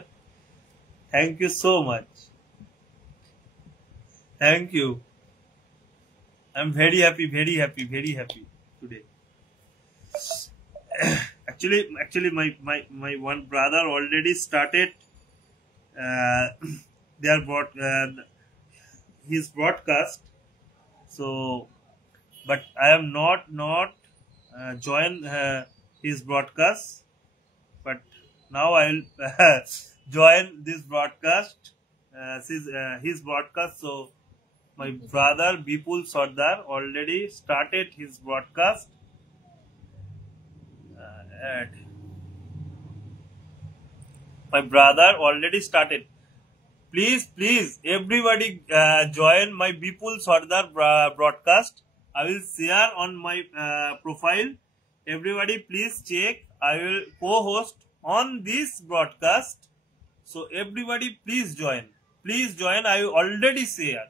Thank you so much. Thank you. I'm very happy today. Actually, my one brother already started his broadcast. So, but I am not join his broadcast. But now I will join this broadcast. His broadcast. So my brother Bipul Sardar already started his broadcast. My brother already started. Please, everybody join my Bipul Sardar broadcast. I will share on my profile. Everybody please check. I will co-host on this broadcast. So everybody please join. I will already share.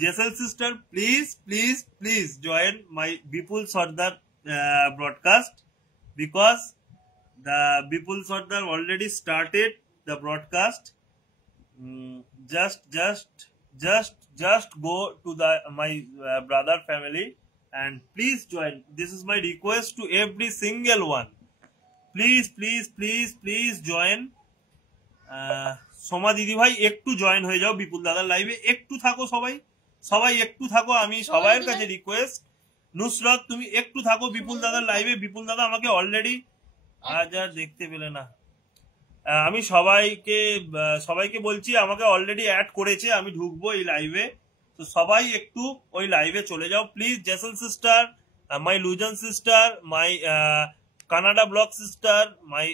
Jessel sister, please join my Bipul Sardar broadcast, because the Bipul Sardar already started the broadcast. Just go to my brother family and please join. This is my request to every single one. Please join. Soma দিদি ভাই একটু join হয়ে যাও বিপুল দাদার লাইভে। একটু থাকো সবাই একটু থাকো। আমি সবার কাছে রিকোয়েস্ট, নুসরাত তুমি একটু থাকো বিপুল দাদার লাইভে। বিপুল দাদা আমাকে অলরেডি আজ আর দেখতে পেলে না। আমি সবাইকে বলছি, আমাকে অলরেডি অ্যাড করেছে, আমি ঢুকবো এই লাইভে। তো সবাই একটু ওই লাইভে চলে যাও please. Jessel sister, my Luzon sister, my Canada block sister, my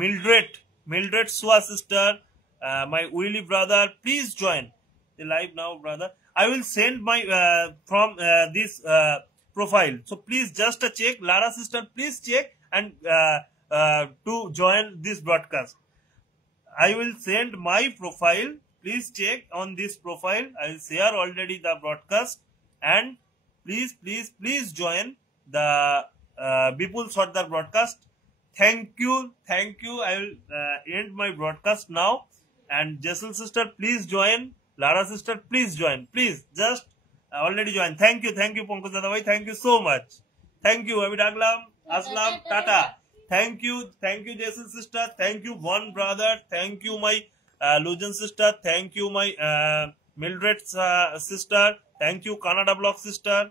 Mildred Mildred Sua sister, my Willy brother, please join the live now, brother. I will send my from this profile, so please just check. Lara sister, please check and to join this broadcast. I will send my profile. Please check on this profile. I will share already the broadcast, and please join the Bipul Sardar broadcast. Thank you. I will end my broadcast now. And Jessel sister, please join. Lara sister, please join. Please just already join. Thank you, Pankaj Dadabhai. Thank you so much. Thank you, Abi Daglam, Aslam, Tata. Thank you, Jessel sister. Thank you, one brother. Thank you, my Lujan sister. Thank you, my Mildred sister. Thank you, Kannada Block sister.